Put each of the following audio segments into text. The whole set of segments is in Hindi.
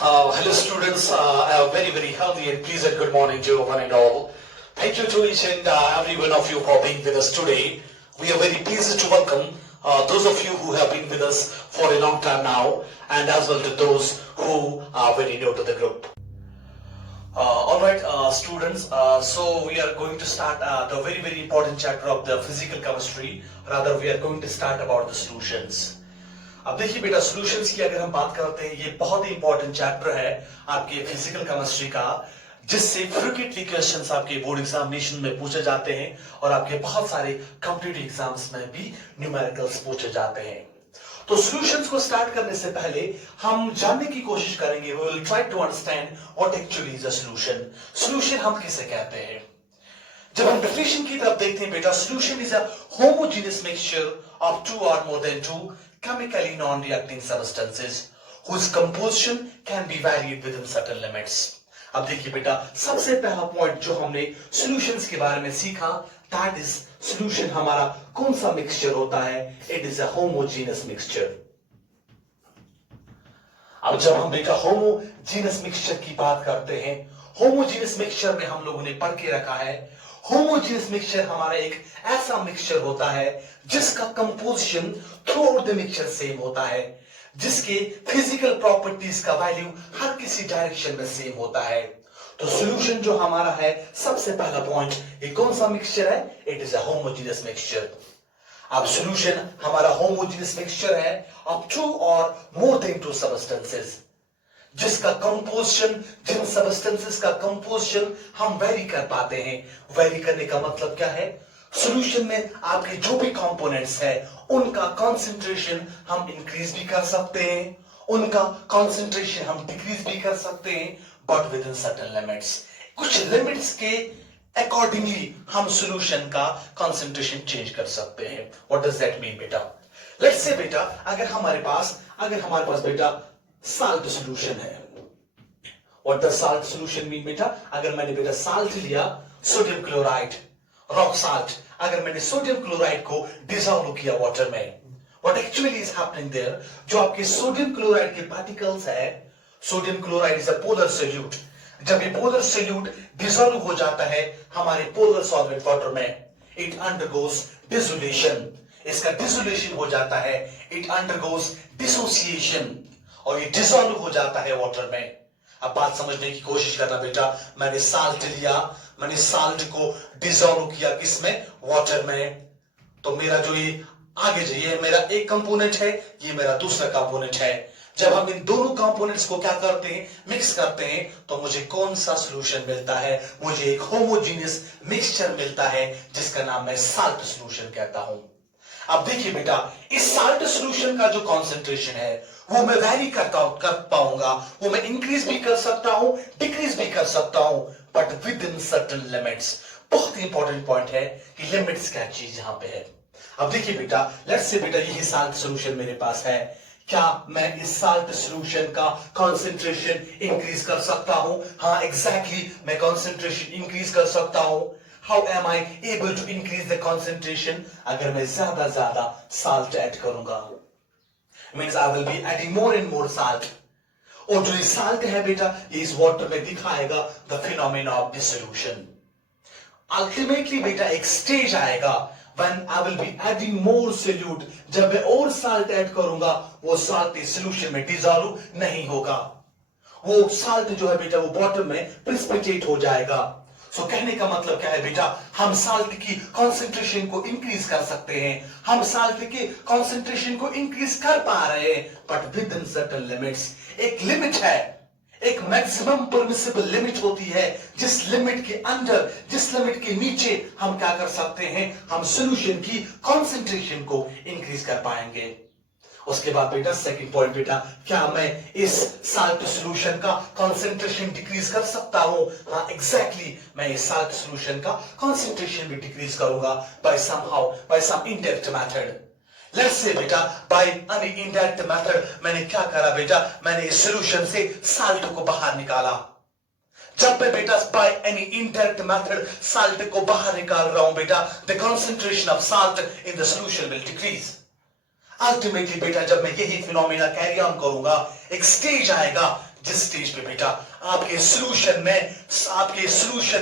Hello students, a very healthy and pleasant good morning to one and all. Thank you to each and every one of you for being with us today. We are very pleased to welcome those of you who have been with us for a long time now, and as well to those who are very new to the group. Alright students, so we are going to start the very important chapter of the physical chemistry. Rather we are going to start about the solutions. अब देखिए बेटा सॉल्यूशंस की अगर हम बात करते हैं, ये बहुत ही इंपॉर्टेंट चैप्टर है आपके फिजिकल केमिस्ट्री का, जिससे फ्रीक्वेंटली क्वेश्चंस आपके बोर्ड एग्जामिनेशन में पूछे जाते हैं और आपके बहुत सारे कॉम्पिटिटिव एग्जाम्स में भी न्यूमेरिकल्स पूछे जाते हैं। तो सॉल्यूशंस को स्टार्ट करने से पहले हम जानने की कोशिश करेंगे, we will try to understand what actually is a solution. Solution हम किसे कहते हैं? जब हम डेफिनेशन की तरफ देखते हैं बेटा, solution is a homogeneous mixture of two और more than two chemically non-reacting substances whose composition can be varied within certain limits। अब देखिए बेटा, सबसे पहला पॉइंट जो हमने सॉल्यूशंस के बारे में सीखा, दैट इज सॉल्यूशन हमारा कौन सा मिक्सचर होता है? It is a homogeneous mixture. अब जब हम बेटा होमोजेनियस मिक्सचर की बात करते हैं, होमोजेनियस मिक्सचर में हम लोगों ने पढ़ के रखा है, होमोजेनियस मिक्सचर हमारा एक ऐसा मिक्सचर होता है जिसका composition through out the mixture same होता है, जिसके फिजिकल प्रॉपर्टीज का वैल्यू हर किसी डायरेक्शन में सेम होता है। तो सॉल्यूशन जो हमारा है, सबसे पहला पॉइंट, ये कौन सा मिक्सचर है? It is a homogeneous mixture. अब सॉल्यूशन हमारा होमोजेनियस मिक्सचर है ऑफ टू और मोर देन टू सब्सटेंसेस, जिसका कंपोजिशन, जिन सब्सटेंसेस का कंपोजिशन हम वेरी कर पाते हैं। वेरी करने का मतलब क्या है? सॉल्यूशन में आपके जो भी कंपोनेंट्स है, उनका कंसंट्रेशन हम इंक्रीज भी कर सकते हैं, उनका कंसंट्रेशन हम डिक्रीज भी कर सकते हैं, but with in certain limits. कुछ लिमिट्स के अकॉर्डिंगली हम सॉल्यूशन का कंसंट्रेशन चेंज कर सकते हैं। व्हाट डज दैट मीन बेटा? लेट्स से बेटा, अगर हमारे पास बेटा साल्ट सॉल्यूशन है। What does salt solution mean बेटा? अगर मैंने बेटा साल्ट लिया, सोडियम क्लोराइड, रॉक साल्ट, अगर मैंने सोडियम क्लोराइड को डिसॉल्व किया वाटर में, what actually is happening there, जो आपके सोडियम क्लोराइड के पार्टिकल्स है, sodium chloride is a polar solute. जब ये पोलर सोल्यूट डिसॉल्व हो जाता है हमारे पोलर सॉल्वेंट वाटर में, इट अंडरगोस डिसोल्यूशन। इसका डिसोल्यूशन हो जाता है, इट अंडरगोस डिसोसिएशन, और ये डिसॉल्व हो जाता है वाटर में। अब बात समझने की कोशिश करना बेटा, मैंने साल्ट लिया, मैंने साल्ट को डिसॉल्व किया किसमें? वाटर में। तो मेरा जो ये आगे जो ये मेरा एक कंपोनेंट है, ये मेरा दूसरा कंपोनेंट है। जब हम इन दोनों कंपोनेंट्स को क्या करते हैं? मिक्स करते हैं, तो मुझे कौन सा सॉल्यूशन मिलता है? मुझे एक होमोजेनियस मिक्सचर मिलता है, जिसका नाम मैं साल्ट सॉल्यूशन कहता हूं। अब देखिए बेटा, इस साल्ट सॉल्यूशन का जो कॉन्सेंट्रेशन है वो मैं वेरी कर पाऊंगा, वो मैं इंक्रीज भी कर सकता हूं, डिक्रीज भी कर सकता हूं, but with in certain limits. बहुत इंपॉर्टेंट पॉइंट है कि लिमिट्स क्या चीज यहां पे है। अब देखिए बेटा, लेट्स से बेटा यही साल्ट सॉल्यूशन मेरे पास है, क्या मैं इस साल्ट सॉल्यूशन का कंसंट्रेशन इंक्रीज कर सकता हूं? हाँ एग्जैक्टली, मैं कंसंट्रेशन इंक्रीज कर सकता हूं। How am I able to increase the concentration? अगर मैं ज्यादा साल्ट ऐड करूंगा, means I will be adding more and more salt, और जो ये साल्ट है बेटा, ये इस वाटर में दिखाएगा the phenomena of dissolution. Ultimately बेटा एक स्टेज आएगा when I will be adding more solute, जब मैं और साल्ट ऐड करूंगा, वो साल्ट इस सॉल्यूशन में डिसॉल्व नहीं होगा, वो साल्ट जो है बेटा वो बॉटम में प्रेसिपिटेट हो जाएगा। सो कहने का मतलब क्या है बेटा? हम साल्ट की कंसंट्रेशन को इंक्रीज कर सकते हैं, हम साल्ट के कंसंट्रेशन को इंक्रीज कर पा रहे हैं, but with in certain limits. एक लिमिट है, एक मैक्सिमम परमिसिबल लिमिट होती है, जिस लिमिट के अंदर, जिस लिमिट के नीचे हम क्या कर सकते हैं? हम सॉल्यूशन की कंसंट्रेशन को इंक्रीज कर पाएंगे। उसके बाद बेटा सेकंड पॉइंट बेटा, क्या मैं इस साल्ट सॉल्यूशन का कंसंट्रेशन डिक्रीज कर सकता हूं? हाँ एग्जैक्टली, मैं इस साल्ट सॉल्यूशन का कंसंट्रेशन भी डिक्रीज करूंगा by some indirect method. Let's say बेटा बाय एनी इनडायरेक्ट मेथड मैंने क्या करा बेटा? मैंने इस सॉल्यूशन से साल्ट को बाहर निकाला। जब मैं बेटा by any indirect method salt को बाहर निकाल रहा हूं बेटा, the concentration of salt in the solution will decrease. Ultimately बेटा जब मैं यही फिनोमेना कैरी ऑन करूंगा, एक स्टेज आएगा जिस स्टेज पे बेटा आपके सॉल्यूशन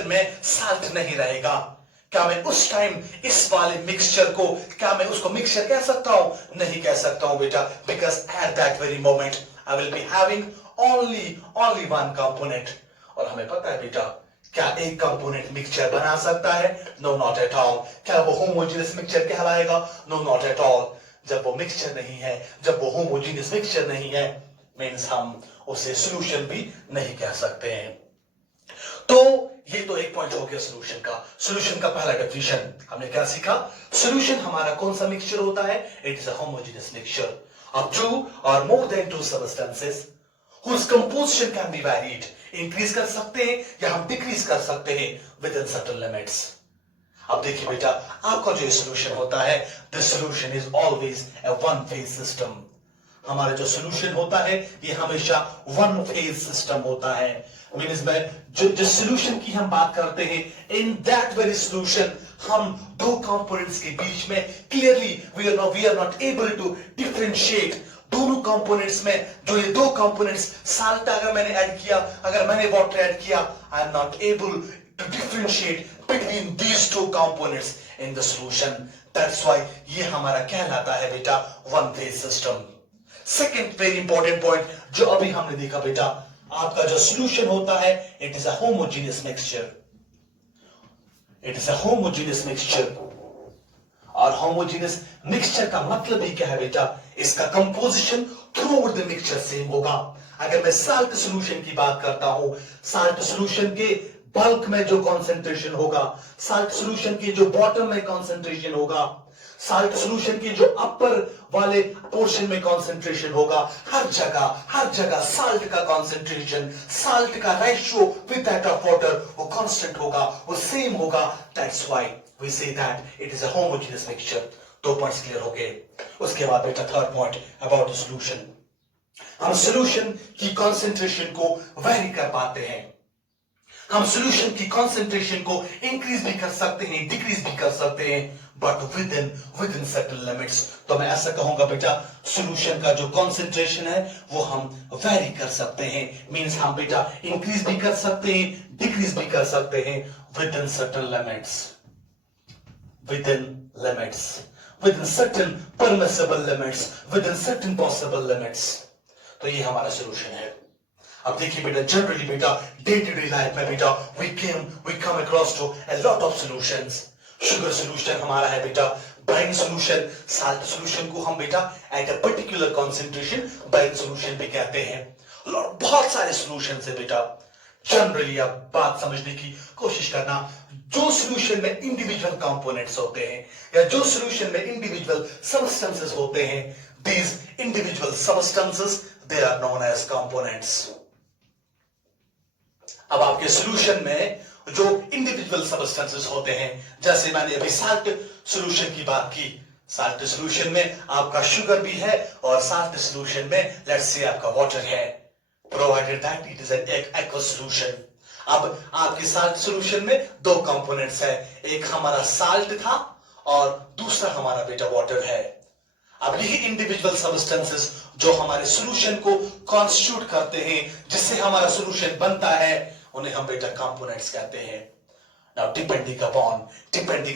में साल्ट नहीं रहेगा, क्या मैं उस टाइम इस वाले मिक्सचर को, क्या मैं उसको मिक्सचर कह सकता हूं? नहीं कह सकता हूं बेटा, because at that very moment I will be having only one component. और हमें पता है बेटा, क्या एक कंपोनेंट मिक्सचर बना सकता है? No, not at all. क्या वो होमोजेनियस मिक्सचर कहलाएगा? No, not at all. जब वो मिक्सचर नहीं है, जब वो होमोजेनियस मिक्सचर नहीं है, मींस हम उसे सॉल्यूशन भी नहीं कह सकते हैं। तो ये तो एक पॉइंट हो गया सॉल्यूशन का। सॉल्यूशन का पहला डेफिनेशन हमने क्या सीखा? सॉल्यूशन हमारा कौन सा मिक्सचर होता है? It is a homogeneous mixture of two or more than two substances whose composition can be varied। Increase कर सकते हैं या हम डिक्रीज कर सकते हैं विद इन सर्टेन लिमिट्स। अब देखिए बेटा, आपका जो सॉल्यूशन होता है, this solution is always a one phase system. हमारा जो सॉल्यूशन होता है ये हमेशा वन फेज सिस्टम होता है। मींस में जिस सॉल्यूशन की हम बात करते हैं, इन दैट वेरी सॉल्यूशन हम दो कंपोनेंट्स के बीच में clearly we are not able to differentiate दोनों कंपोनेंट्स में। जो ये दो कंपोनेंट्स, साल्ट अगर मैंने ऐड किया, अगर मैंने वाटर ऐड किया, I am not able to differentiate between these two components in the solution. That's why ये हमारा कहलाता है बेटा one phase system. Second very important point जो अभी हमने देखा बेटा, आपका जो सॉल्यूशन होता है, it is a homogeneous mixture. It is a homogeneous mixture. और होमोजेनियस मिक्सचर का मतलब ही क्या है बेटा? इसका composition through out the mixture same होगा। अगर मैं साल्ट सॉल्यूशन की बात करता हूं, साल्ट सॉल्यूशन के बल्क में जो कॉन्सेंट्रेशन होगा, साल्ट सॉल्यूशन के जो बॉटम में कॉन्सेंट्रेशन होगा, साल्ट सॉल्यूशन के जो अपर वाले पोर्शन में कॉन्सेंट्रेशन होगा, हर जगह साल्ट का कॉन्सेंट्रेशन, साल्ट का ratio with that of water वो कांस्टेंट होगा, वो सेम होगा। That's why we say that it is a homogeneous mixture. दो पॉइंट्स क्लियर हो गए। उसके बाद बेटा third point about the solution. हम सॉल्यूशन की कॉन्सेंट्रेशन को वेरी कर पाते हैं। हम सॉल्यूशन की कॉन्सेंट्रेशन को इंक्रीज भी कर सकते हैं, डिक्रीज भी कर सकते हैं, but with in certain limits. तो मैं ऐसा कहूंगा बेटा, सॉल्यूशन का जो कॉन्सेंट्रेशन है वो हम वेरी कर सकते हैं। मींस हम बेटा इंक्रीज भी कर सकते हैं, डिक्रीज भी कर सकते हैं with in certain limits, with in certain permissible limits, with in certain possible limits. तो ये हमारा सॉल्यूशन है। अब देखिए बेटा, जनरली बेटा डे टू डे लाइफ में बेटा we come across to a lot of solutions. Sugar solution हमारा है बेटा, ब्राइन सॉल्यूशन, साल्ट सॉल्यूशन को हम बेटा eight a particular concentration brine solution भी कहते हैं। बहुत सारे सॉल्यूशंस है बेटा। जनरली आप बात समझने की कोशिश करना, जो सॉल्यूशन में इंडिविजुअल कंपोनेंट्स होते हैं या जो सॉल्यूशन में इंडिविजुअल सब्सटेंसेस होते हैं, these individual substances they are known as components. अब आपके सॉल्यूशन में जो इंडिविजुअल सब्सटेंसेस होते हैं, जैसे मैंने अभी साल्ट सॉल्यूशन की बात की, साल्ट सॉल्यूशन में आपका शुगर भी है और साल्ट सॉल्यूशन में लेट्स से आपका वाटर है, provided that it is an aqueous solution. अब आपके साल्ट सॉल्यूशन में दो कंपोनेंट्स है, एक हमारा साल्ट था और दूसरा हमारा बेटा वाटर है। अब यही इंडिविजुअल सब्सटेंसेस जो हमारे सॉल्यूशन को कॉन्स्टिट्यूट करते हैं, जिससे हमारा सॉल्यूशन बनता है, उन्हें हम बेटा कंपोनेंट्स कहते हैं। नाउ डिपेंडिंग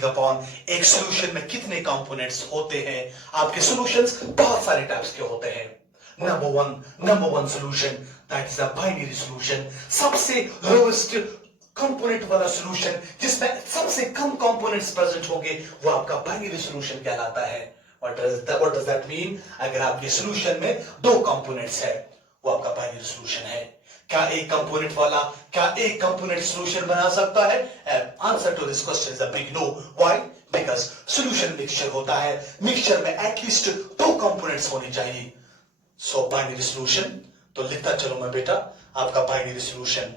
अपॉन एक सॉल्यूशन में कितने कंपोनेंट्स होते हैं। आपके सॉल्यूशंस बहुत सारे टाइप्स के होते हैं। Number one solution that is a binary solution, सबसे लोएस्ट कंपोनेंट वाला सॉल्यूशन जिसमें सबसे कम कंपोनेंट्स प्रेजेंट होंगे, वो आपका बाइनरी सॉल्यूशन कहलाता है। What does that mean? अगर आपके सॉल्यूशन में दो कंपोनेंट्स है, वो आपका बाइनरी सॉल्यूशन है। क्या एक कंपोनेंट सॉल्यूशन बना सकता है? Answer to this question is a big no. Why? Because solution mixture होता है, मिक्सचर में एटलीस्ट दो कंपोनेंट्स होने चाहिए। सो बाइनरी सॉल्यूशन, तो लिखता चलो मैं बेटा आपका binary solution.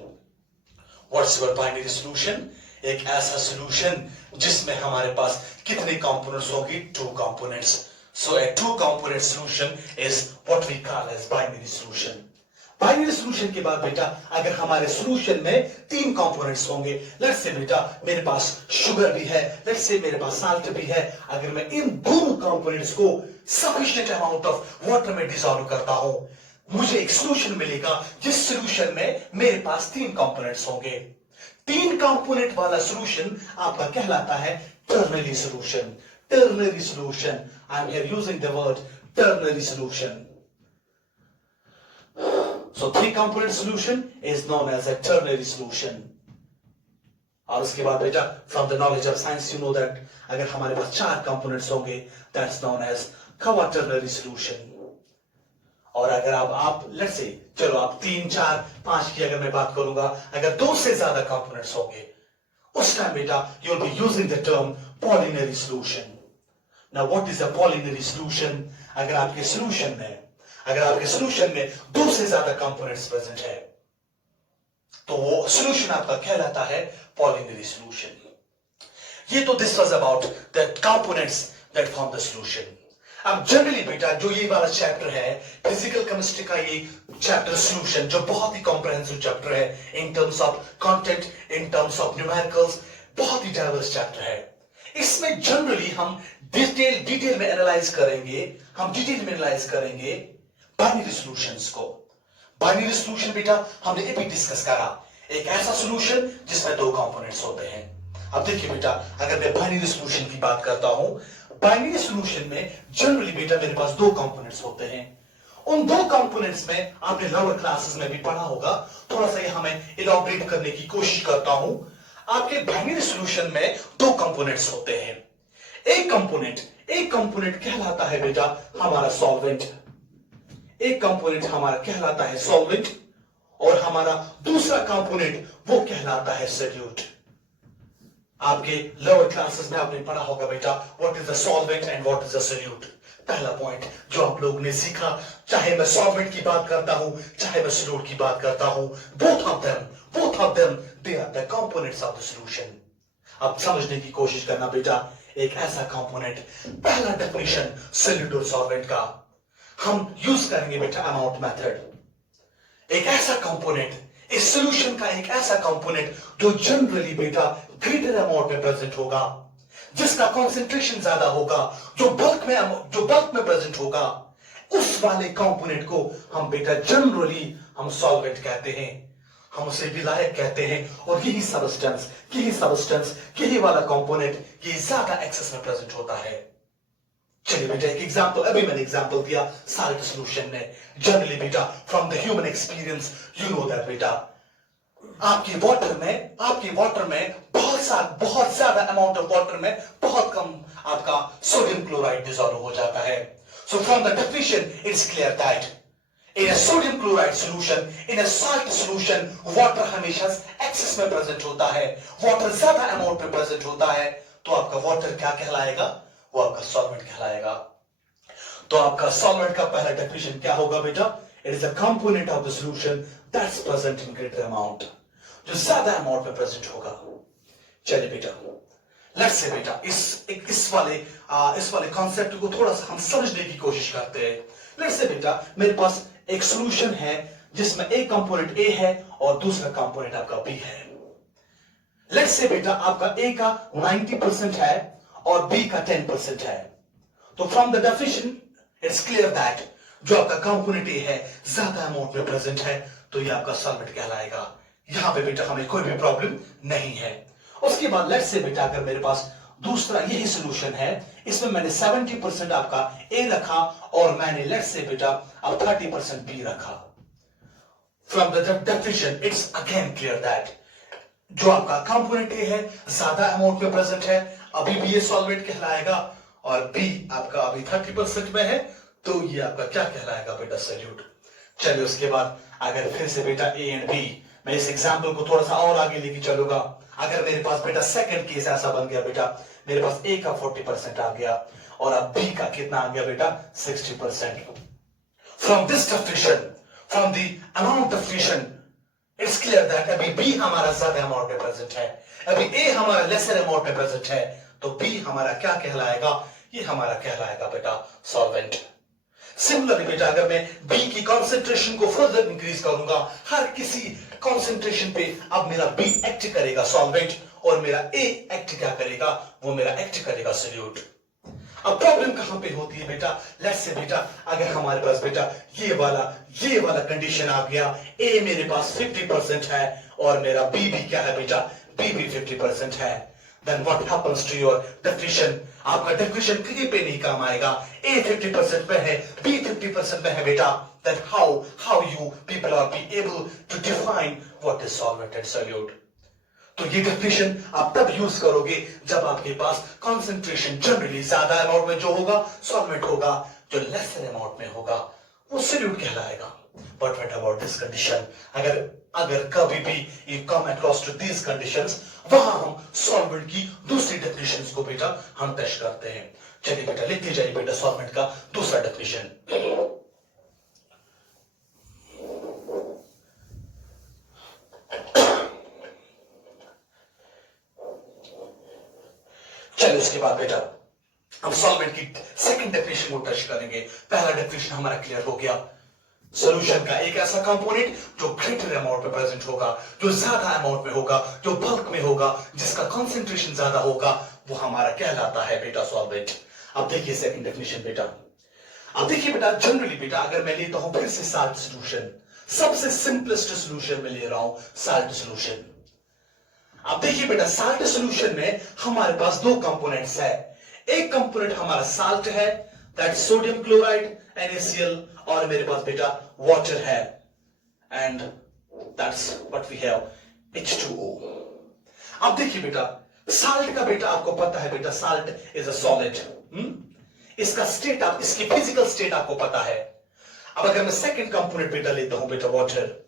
What's your binary solution? एक ऐसा सॉल्यूशन जिसमें हमारे पास कितने कंपोनेंट्स होंगे? Two components. So a two component solution is what we call as binary solution. Binary solution के बाद बेटा अगर हमारे सॉल्यूशन में तीन कंपोनेंट्स होंगे, लेट्स से बेटा मेरे पास शुगर भी है, लेट्स से मेरे पास साल्ट भी है, अगर मैं इन दोनों कंपोनेंट्स को सफिशिएंट अमाउंट ऑफ वाटर में डिसॉल्व करता हूं, मुझे एक सोल्यूशन मिलेगा जिस सोल्यूशन में मेरे पास 3 कंपोनेंट्स होंगे। 3 कंपोनेंट वाला सोल्यूशन आपका कहलाता है ternary solution. Ternary solution, I am here using the word ternary solution. So 3 component solution is known as a ternary solution. और उसके बाद बेटा from the knowledge of science you know that अगर हमारे पास 4 components होंगे that's known as quaternary solution. और अगर आप let's say चलो आप 3, 4, 5 की अगर मैं बात करूंगा, अगर 2 से ज्यादा components होंगे उस टाइम बेटा you'll be using the term polynary solution. Now what is a polynary solution? अगर आपके सॉल्यूशन में 2 से ज्यादा कंपोनेंट्स प्रेजेंट है तो वो सॉल्यूशन आपका कहलाता है पॉलिनरी सॉल्यूशन। ये तो this was about the components that form the solution. अब जनरली बेटा जो ये वाला चैप्टर है फिजिकल केमिस्ट्री का, ये चैप्टर सॉल्यूशन जो बहुत ही कॉम्प्रिहेंसिव चैप्टर है in terms of content, in terms of numericals, बहुत ही डाइवर्स चैप्टर है। इसमें जनरली हम डिटेल में एनालाइज करेंगे बाइनरी सॉल्यूशंस को। बाइनरी सॉल्यूशन बेटा हमने ये भी डिस्कस करा, एक ऐसा सॉल्यूशन जिसमें 2 कंपोनेंट्स होते हैं। अब देखिए बेटा अगर मैं बाइनरी सॉल्यूशन की बात करता हूं, बाइनरी सॉल्यूशन में जनरली बेटा मेरे पास 2 कंपोनेंट्स होते हैं। उन 2 कंपोनेंट्स में आपने लोअर क्लासेस में भी पढ़ा होगा, थोड़ा सा यहां मैं इलैबोरेट करने की कोशिश करता हूं। आपके बाइनरी सॉल्यूशन में 2 कंपोनेंट्स होते हैं। एक कंपोनेंट कहलाता है बेटा हमारा सॉल्वेंट, एक कंपोनेंट हमारा कहलाता है सॉल्वेंट और हमारा दूसरा कंपोनेंट वो कहलाता है सॉल्यूट। आपके लोअर क्लासेस में आपने पढ़ा होगा बेटा what is the solvent and what is the solute. पहला पॉइंट जो आप लोगों ने सीखा, चाहे मैं सॉल्वेंट की बात करता हूं चाहे मैं सॉल्यूट की बात करता हूं, both of them they are the components of the solution. अब समझने की कोशिश करना बेटा, एक ऐसा कंपोनेंट, पहला डेफिनेशन सॉल्यूट और सॉल्वेंट का हम यूज करेंगे बेटा अमाउंट मेथड। एक ऐसा कंपोनेंट, इस सॉल्यूशन का एक ऐसा कंपोनेंट जो जनरली बेटा ग्रेटर अमाउंट में प्रेजेंट होगा, जिसका कंसंट्रेशन ज्यादा होगा, जो बल्क में प्रेजेंट होगा, उस वाले कंपोनेंट को हम बेटा जनरली हम सॉल्वेंट कहते हैं, हम उसे विलायक कहते हैं। और यही सब्सटेंस यही वाला कंपोनेंट ये ज्यादा एक्सेस में प्रेजेंट होता है। चलिए बेटा एक एग्जांपल, अभी मैंने एग्जांपल दिया साल्ट सॉल्यूशन में। जनरली बेटा from the human experience you know that बेटा आपके वाटर में बहुत ज्यादा अमाउंट ऑफ वाटर में बहुत कम आपका सोडियम क्लोराइड डिसॉल्व हो जाता है। So from the definition it's clear that in a sodium chloride solution, in a salt solution water हमेशा एक्सेस में प्रेजेंट होता है, वाटर ज्यादा अमाउंट में प्रेजेंट होता है, तो आपका वाटर क्या कहलाएगा, वो आपका सॉल्वेंट कहलाएगा। तो आपका सॉल्वेंट का पहला डेफिनेशन क्या होगा बेटा, it is a component of the solution that's present in greater amount, जो ज्यादा अमाउंट में प्रेजेंट होगा। चलिए बेटा लेट्स से बेटा इस वाले कॉन्सेप्ट को थोड़ा सा हम समझने की कोशिश करते हैं। लेट्स से बेटा मेरे पास एक सॉल्यूशन है जिसमें एक कंपोनेंट ए है और दूसरा कंपोनेंट आपका बी है। लेट्स से बेटा आपका ए का 90% है और बी का 10% है। तो from the definition it's clear that जो आपका कंपोनेंट ए है ज्यादा अमाउंट में प्रेजेंट है, तो ये आपका सॉल्वेंट कहलाएगा। यहां पे बेटा हमें कोई भी प्रॉब्लम नहीं है। उसके बाद लेट्स से बेटा अगर मेरे पास दूसरा यही सॉल्यूशन है, इसमें मैंने 70% आपका ए रखा और मैंने लेट्स से बेटा अब 30% बी रखा। From the definition it's again clear that जो आपका कंपोनेंट ए है ज्यादा अमाउंट में प्रेजेंट है, अभी भी ये सॉल्वेंट कहलाएगा, और बी आपका अभी 30% में है, तो ये आपका क्या कहलाएगा बेटा, सॉल्यूट। चलिए उसके बाद अगर फिर से बेटा ए एंड बी, मैं इस एग्जांपल को थोड़ा सा और आगे लेके चलूंगा। अगर मेरे पास बेटा सेकंड केस ऐसा बन गया बेटा, मेरे पास ए का 40% आ गया और अब बी का कितना आ गया बेटा, 60%। From this definition, from the amount definition it's clear that अभी बी हमारा ज्यादा अमाउंट में प्रेजेंट है, अभी ए हमारा लेसर अमाउंट में प्रेजेंट है, तो बी हमारा क्या कहलाएगा, ये हमारा कहलाएगा बेटा सॉल्वेंट। सिमिलरली बेटा अगर मैं बी की कंसंट्रेशन को फर्दर इंक्रीज करूंगा, हर किसी कंसंट्रेशन पे अब मेरा बी एक्ट करेगा सॉल्वेंट और मेरा ए एक्ट क्या करेगा, वो मेरा एक्ट करेगा सॉल्यूट। अब प्रॉब्लम कहां पे होती है बेटा? लेट्स से बेटा अगर हमारे पास बेटा ये वाला कंडीशन आ गया, ए मेरे पास 50% है और मेरा बी भी क्या है बेटा? बी भी 50% है, then what happens to your definition? आपका डेफिनेशन कहीं पे नहीं काम आएगा। ए 50% पे है, बी 50% पे है बेटा, then how you people are be able to define what is solvent and solute? तो ये डेफिनेशन आप तब यूज करोगे जब आपके पास कंसंट्रेशन जनरली ज्यादा अमाउंट में जो होगा सॉल्वेंट होगा, जो लेसर अमाउंट में होगा वो सोल्यूट कहलाएगा। But what about this condition? अगर कभी भी you come across to these conditions, वहां हम सॉल्वेंट की दूसरी डेफिनेशंस को बेटा हम पेश करते हैं। चलिए बेटा लिखते जाइए बेटा सॉल्वेंट का दूसरा डेफिनेशन। चलिए उसके बाद बेटा हम सॉल्वेंट की सेकंड डेफिनेशन को टच करेंगे। पहला डेफिनेशन हमारा क्लियर हो गया, सॉल्यूशन का एक ऐसा कंपोनेंट जो ग्रेटर अमाउंट में प्रेजेंट होगा, जो ज्यादा अमाउंट में होगा, जो बल्क में होगा, जिसका कंसंट्रेशन ज्यादा होगा, वो हमारा कहलाता है बेटा सॉल्वेंट। अब देखिए सेकंड डेफिनेशन बेटा। अब देखिए बेटा जनरली बेटा अगर मैं लेता हूं फिर से साल्ट सॉल्यूशन, सबसे सिंपलेस्ट सॉल्यूशन में ले रहा हूं साल्ट सॉल्यूशन। अब देखिए बेटा साल्ट सॉल्यूशन में हमारे पास दो कंपोनेंट्स है। एक कंपोनेंट हमारा साल्ट है, दैट सोडियम क्लोराइड NaCl, और मेरे पास बेटा वाटर है and that's what we have H2O। अब देखिए बेटा साल्ट का बेटा आपको पता है बेटा साल्ट इज अ सॉलिड, इसका स्टेट आप इसकी फिजिकल स्टेट आपको पता है। अब अगर मैं सेकंड कंपोनेंट बेटा लेता हूं बेटा water,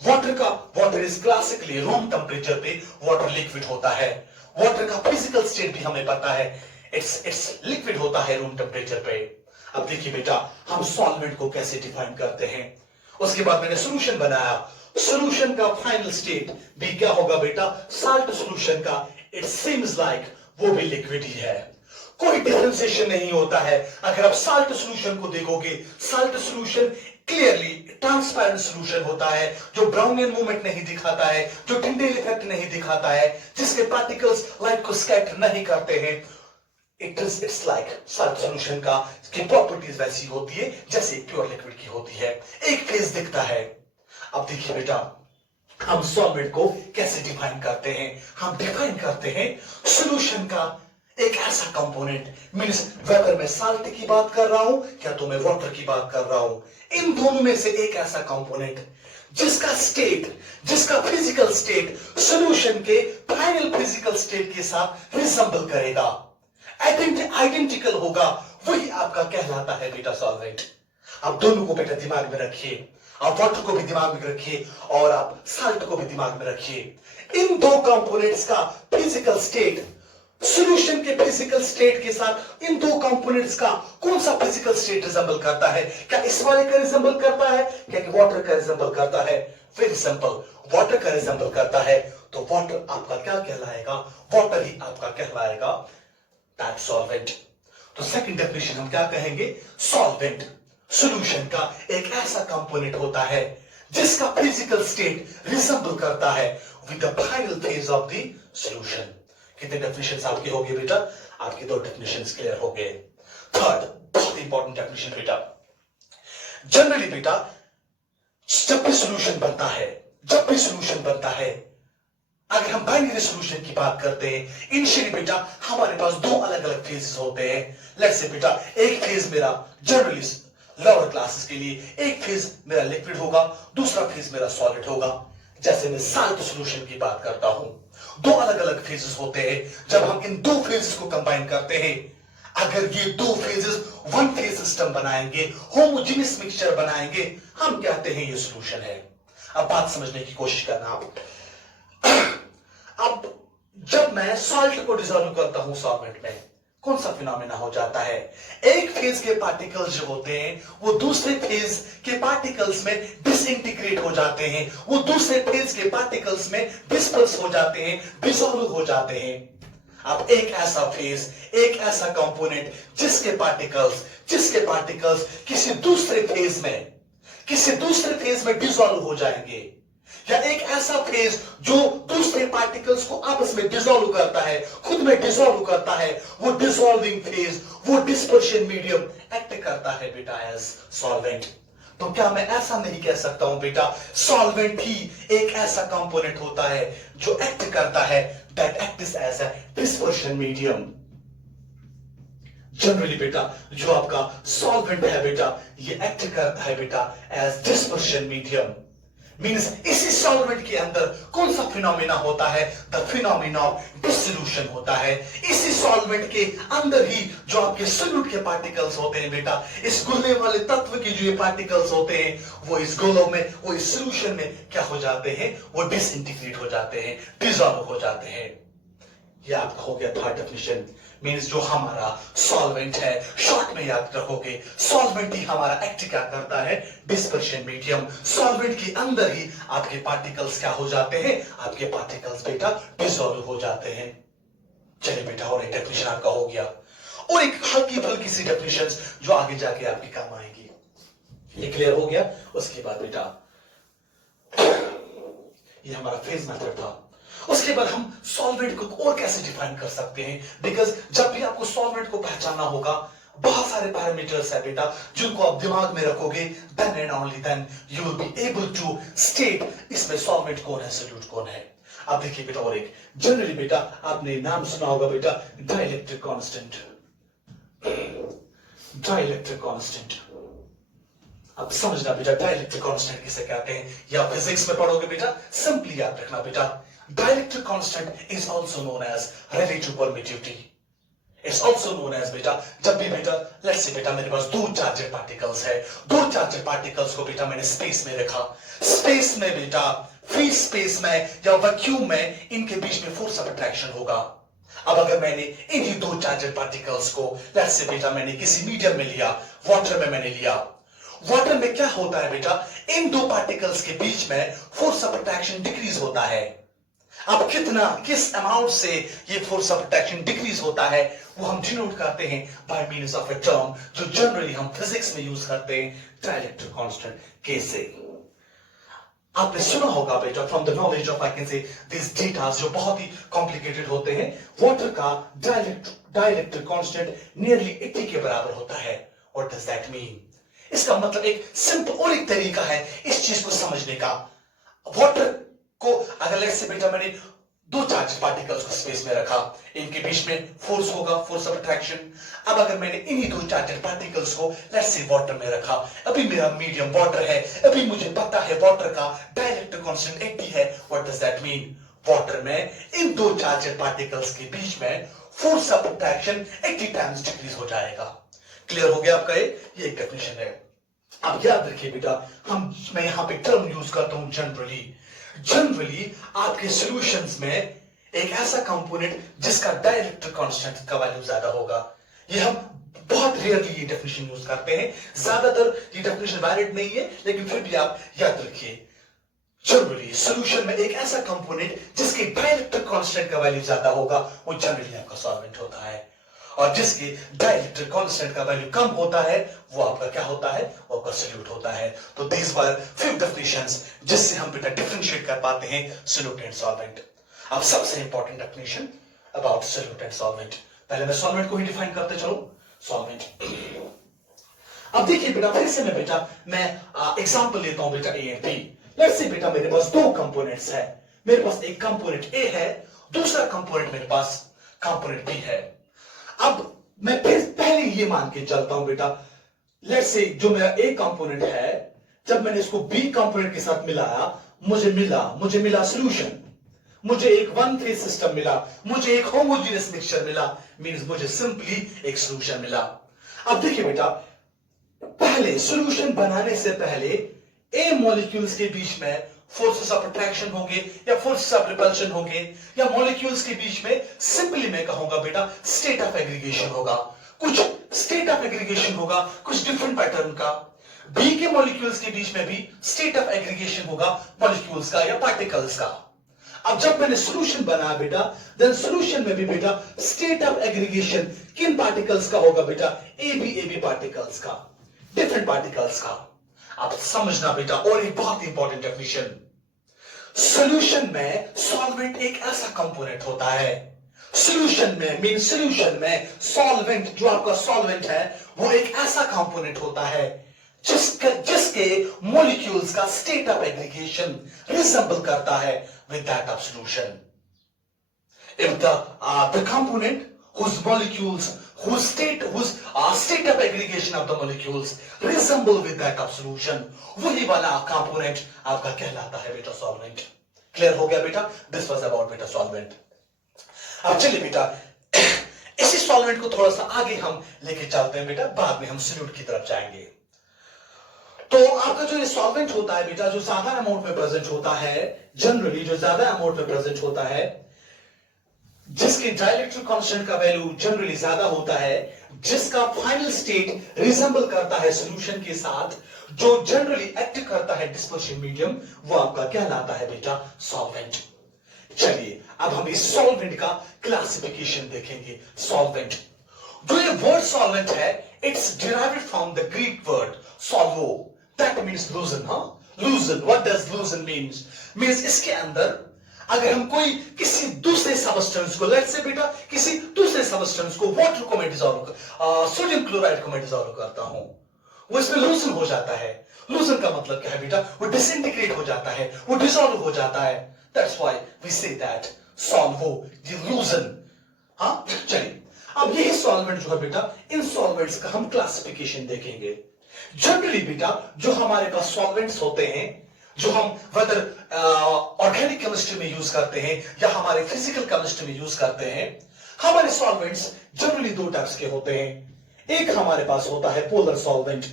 water is classically room temperature पे वाटर लिक्विड होता है। वाटर का फिजिकल स्टेट भी हमें पता है, इट्स लिक्विड होता है रूम टेम्परेचर पे। अब देखिए बेटा हम सॉल्वेंट को कैसे डिफाइन करते हैं। उसके बाद मैंने सॉल्यूशन बनाया, सॉल्यूशन का फाइनल स्टेट भी क्या होगा बेटा? साल्ट सॉल्यूशन का इट सीम्स लाइक वो भी लिक्विड ही है, कोई डिफरेंशिएशन नहीं होता है। अगर आप साल्ट सॉल्यूशन को देखोगे, salt solution clearly transparent solution होता है, जो ब्राउनियन मूवमेंट नहीं दिखाता है, जो टिंडेल इफेक्ट नहीं दिखाता है, जिसके पार्टिकल्स लाइट को स्कैटर नहीं करते हैं। इट्स लाइक साल्ट सॉल्यूशन का की प्रॉपर्टीज वैसी होती है जैसे प्योर लिक्विड की होती है, एक फेज दिखता है। अब देखिए बेटा हम सॉल्वेंट को कैसे डिफाइन करते हैं? हम डिफाइन करते हैं सॉल्यूशन का एक ऐसा कंपोनेंट, मींस वेदर मैं साल्ट की बात कर रहा हूं या तो मैं वाटर की बात कर रहा हूं, इन दोनों में से एक ऐसा कंपोनेंट जिसका फिजिकल स्टेट सॉल्यूशन के फाइनल फिजिकल स्टेट के साथ रिसेंबल करेगा, आइडेंटिकल होगा, वही आपका कहलाता है बेटा सॉल्वेंट। आप दोनों को बेटा दिमाग में रखिए, आप वाटर को भी दिमाग में रखिए और आप साल्ट को भी दिमाग में रखिए। इन दो कंपोनेंट्स का फिजिकल स्टेट, सॉल्यूशन के फिजिकल स्टेट के साथ इन दो कंपोनेंट्स का कौन सा फिजिकल स्टेट रिजेंबल करता है? क्या इस वाले का रिजेंबल करता है, क्या कि वाटर का रिजेंबल करता है? वेरी सिंपल, वाटर का रिजेंबल करता है तो वाटर आपका क्या कहलाएगा? वाटर ही आपका कहलाएगा दैट सॉल्वेंट। तो सेकंड डेफिनेशन हम क्या कहेंगे? सॉल्वेंट सॉल्यूशन का एक ऐसा कंपोनेंट होता है जिसका फिजिकल स्टेट रिजेंबल करता है with the final phase of the solution. कितने डेफिनेशंस आपके हो गए बेटा? आपके दो डेफिनेशंस क्लियर हो गए। थर्ड बहुत इंपॉर्टेंट डेफिनेशन बेटा, जनरली बेटा जब भी सॉल्यूशन बनता है, अगर हम बाइनरी सॉल्यूशन की बात करते हैं, इनिशियली बेटा हमारे पास दो अलग अलग फेजेस होते हैं। लेट्स से बेटा एक फेज मेरा जनरली लोअर क्लासेस के लिए एक फेज मेरा लिक्विड होगा, दूसरा फेज मेरा सॉलिड होगा। जैसे मैं साल्ट सॉल्यूशन की बात करता हूं, दो अलग अलग फेजेस होते हैं। जब हम इन दो फेजेस को कंबाइन करते हैं, अगर ये दो फेजेस वन फेज सिस्टम बनाएंगे, होमोजेनियस मिक्सचर बनाएंगे, हम कहते हैं ये सॉल्यूशन है। अब बात समझने की कोशिश करना आप। अब जब मैं सॉल्ट को डिसॉल्व करता हूं सॉल्वेंट में, कौन सा फिनोमेना हो जाता है? एक फेज के पार्टिकल्स जो होते हैं वो दूसरे फेज के पार्टिकल्स में डिसइंटीग्रेट हो जाते हैं, वो दूसरे फेज के पार्टिकल्स में डिस्पर्स हो जाते हैं, डिसॉल्व हो जाते हैं। अब एक ऐसा फेज, एक ऐसा कंपोनेंट जिसके पार्टिकल्स किसी दूसरे फेज में डिसॉल्व हो जाएंगे, या एक ऐसा फेज जो दूसरे पार्टिकल्स को आपस में डिसॉल्व करता है, खुद में डिसॉल्व करता है, वो डिसॉल्विंग फेज, वो डिस्पर्शन मीडियम एक्ट करता है बेटा एज सॉल्वेंट। तो क्या मैं ऐसा नहीं कह सकता हूं बेटा सॉल्वेंट ही एक ऐसा कंपोनेंट होता है जो एक्ट करता है, that acts as a dispersion medium. Generally बेटा जो आपका सॉल्वेंट है बेटा ये एक्ट करता है बेटा एज डिस्पर्शन मीडियम। मीन्स इसी सॉल्वेंट के अंदर कौन सा फिनोमिना होता है, द फिनोमिना ऑफ डिसोल्यूशन होता है। इसी सॉल्वेंट के अंदर ही जो आपके सोल्यूट के पार्टिकल्स होते हैं बेटा, इस घुलने वाले तत्व के जो ये पार्टिकल्स होते हैं वो इस गोलों में, वो इस सोल्यूशन में क्या हो जाते हैं, वो डिसइंटीग्रेट हो जाते हैं, डिसॉल्व हो जाते हैं। ये आपका हो गया थर्ड डेफिनेशन। मीन्स जो हमारा सॉल्वेंट है, शॉर्ट में याद रखोगे सॉल्वेंट ही हमारा एक्ट क्या करता है, डिस्पर्शन मीडियम। सॉल्वेंट के अंदर ही आपके पार्टिकल्स क्या हो जाते हैं, आपके पार्टिकल्स बेटा डिसॉल्व हो जाते हैं। चलिए बेटा और एक डेफिनेशन आपका हो गया, और एक हल्की फुल्की सी डेफिनेशन जो आगे जाके आपके काम आएगी। ये क्लियर हो गया। उसके बाद बेटा ये हमारा फेज मेथड था। उसके बाद हम सॉल्वेंट को और कैसे डिफाइन कर सकते हैं, बिकॉज जब भी आपको सॉल्वेंट को पहचानना होगा बहुत सारे पैरामीटर्स है बेटा जिनको आप दिमाग में रखोगे, then and only then you will be able to state इसमें सॉल्वेंट कौन है, सोल्यूट कौन है। अब देखिए बेटा और एक जनरली बेटा आपने नाम सुना होगा बेटा डाइलेक्ट्रिक कांस्टेंट। डाइलेक्ट्रिक कांस्टेंट अब समझना बेटा डाइलेक्ट्रिक कांस्टेंट किसे कहते हैं, या फिजिक्स में पढ़ोगे बेटा सिंपली याद रखना बेटा dielectric constant is also known as relative permittivity. It's also known as बेटा जब भी बेटा लेट्स से बेटा मेरे पास दो चार्जेड पार्टिकल्स है, दो चार्जेड पार्टिकल्स को बेटा मैंने स्पेस में रखा, स्पेस में बेटा फ्री स्पेस में या वैक्यूम में इनके बीच में फोर्स ऑफ अट्रैक्शन होगा। अब अगर मैंने इन्हीं दो चार्जेड पार्टिकल्स को लेट्स से बेटा मैंने किसी मीडियम में लिया, वाटर में मैंने लिया, वाटर में क्या होता है बेटा इन दो पार्टिकल्स के बीच में फोर्स ऑफ अट्रैक्शन डिक्रीज होता है। अब कितना किस अमाउंट से ये फोर्स ऑफ अट्रैक्शन डिक्रीज होता है वो हम डिनोट करते हैं bye means of a term जो जनरली हम फिजिक्स में यूज करते हैं डाइलेक्ट्रिक कांस्टेंट के से। आपने सुना होगा बेटा from the knowledge of I can से दिस डेटा जो बहुत ही कॉम्प्लिकेटेड होते हैं, वाटर का डाइलेक्ट्रिक कांस्टेंट नियरली 80 के बराबर होता है। What does that mean? इसका मतलब एक सिंपल और एक तरीका है इस चीज को समझने का। वाटर को अगर लेट्स से बेटा मैंने दो चार्ज पार्टिकल्स को स्पेस में रखा, इनके बीच में फोर्स होगा, फोर्स ऑफ अट्रैक्शन। अब अगर मैंने इन्हीं दो चार्ज पार्टिकल्स को लेट्स से वाटर में रखा, अभी मेरा मीडियम वाटर है, अभी मुझे पता है वाटर का डाइलेक्ट्रिक कांस्टेंट 80 है। What does that mean? Water में इन दो चार्ज पार्टिकल्स के बीच में force of attraction 80 times decrease हो जाएगा। क्लियर हो गया आपका? ये एक डेफिनेशन है। अब याद रखिए बेटा मैं यहां पे टर्म यूज करता हूं जनरली आपके सॉल्यूशंस में एक ऐसा कंपोनेंट जिसका डाइलेक्ट्रिक कांस्टेंट का वैल्यू ज्यादा होगा। ये हम बहुत रेयरली ये डेफिनेशन यूज करते हैं, ज्यादातर ये डेफिनेशन वैलिड नहीं है, लेकिन फिर भी आप याद रखिए जनरली सॉल्यूशन में एक ऐसा कंपोनेंट जिसके डाइलेक्ट्रिक कांस्टेंट का वैल्यू ज्यादा होगा वो जनरली आपका सॉल्वेंट होता है, और जिसके डाइलेक्ट्रिक कांस्टेंट का वैल्यू कम होता है वो आपका क्या होता है, वो आपका सोल्यूट होता है। तो दीज वर फ्यू डेफिनेशंस जिससे हम बेटा डिफरेंशिएट कर पाते हैं सोल्यूट एंड सॉल्वेंट। अब सबसे important definition about solute and solvent, पहले मैं सॉल्वेंट को ही डिफाइन करते चलो। सॉल्वेंट अब देखिए बेटा फिर से मैं एग्जांपल लेता हूं बेटा A and B. Let's say बेटा मेरे पास दो कंपोनेंट्स है, मेरे पास एक कंपोनेंट ए है, दूसरा कंपोनेंट मेरे पास कंपोनेंट बी है। अब मैं फिर पहले ये मान के चलता हूं बेटा लेट्स से जो मेरा ए कंपोनेंट है जब मैंने इसको बी कंपोनेंट के साथ मिलाया मुझे मिला सॉल्यूशन, मुझे एक वन फेज सिस्टम मिला, मुझे एक होमोजेनियस मिक्सचर मिला, मींस मुझे सिंपली एक सॉल्यूशन मिला। अब देखिए बेटा पहले सॉल्यूशन बनाने से पहले ए मॉलिक्यूल्स के बीच में फोर्सेस ऑफ अट्रैक्शन होंगे या फोर्सेस ऑफ रिपल्शन होंगे, या मॉलिक्यूल्स के बीच में सिंपली मैं कहूंगा बेटा स्टेट ऑफ एग्रीगेशन होगा, कुछ स्टेट ऑफ एग्रीगेशन होगा, कुछ डिफरेंट पैटर्न का। बी के मॉलिक्यूल्स के बीच में भी स्टेट ऑफ एग्रीगेशन होगा मॉलिक्यूल्स का या पार्टिकल्स का। अब जब मैंने सॉल्यूशन बनाया बेटा देन सॉल्यूशन में भी बेटा स्टेट ऑफ एग्रीगेशन किन पार्टिकल्स का होगा बेटा, ए बी पार्टिकल्स का, डिफरेंट पार्टिकल्स का। आप समझना बेटा और एक बहुत इंपॉर्टेंट डेफिनेशन, सॉल्यूशन में सॉल्वेंट एक ऐसा कंपोनेंट होता है, सॉल्यूशन में सॉल्वेंट, जो आपका सॉल्वेंट है वो एक ऐसा कंपोनेंट होता है जिसके मॉलिक्यूल्स का स्टेट ऑफ एग्रीगेशन रिसेंबल करता है with that of solution. If the component whose molecules, whose state of aggregation of the molecules resemble with that of solution, वही वाला component आपका कहलाता है बेटा solvent. Clear हो गया बेटा? This was about बेटा solvent. अब चलिए बेटा इसी solvent को थोड़ा सा आगे हम लेके चलते हैं बेटा, बाद में हम solute की तरफ जाएंगे. तो आपका जो ये solvent होता है बेटा, जो ज्यादा अमाउंट में प्रेजेंट होता है, जनरली जो ज्यादा अमाउंट में प्रेजेंट होता है, जिसके डाइलेक्ट्रिक कांस्टेंट का वैल्यू जनरली ज्यादा होता है, जिसका फाइनल स्टेट रिजेंबल करता है सॉल्यूशन के साथ, जो जनरली एक्ट करता है डिस्पर्शन मीडियम, वो आपका कहलाता है बेटा सॉल्वेंट. चलिए अब हम इस सॉल्वेंट का क्लासिफिकेशन देखेंगे. सॉल्वेंट, जो ये वर्ड सॉल्वेंट है, it's derived from the Greek word solvo, that means loosen. Loosen, what does loosen means इसके अंदर अगर हम कोई किसी दूसरे सबस्टेंस को, लेट्स से बेटा किसी दूसरे सबस्टेंस को, वाटर को मैं डिसॉल्व, सोडियम क्लोराइड को मैं डिसॉल्व करता हूं, वो इसमें लूजन हो जाता है. लूजन का मतलब क्या है बेटा? वो डिसइंटीग्रेट हो जाता है, वो डिसॉल्व हो जाता है. That's why we say that solvo, loosen. चलिए अब यही सॉल्वेंट जो है बेटा, इन सॉल्वेंट्स का हम क्लासिफिकेशन देखेंगे. जनरली बेटा जो हमारे पास सॉल्वेंट्स होते हैं, जो हम वेदर ऑर्गेनिक केमिस्ट्री में यूज करते हैं या हमारे फिजिकल केमिस्ट्री में यूज करते हैं, हमारे सॉल्वेंट्स जनरली दो टाइप्स के होते हैं. एक हमारे पास होता है polar solvent,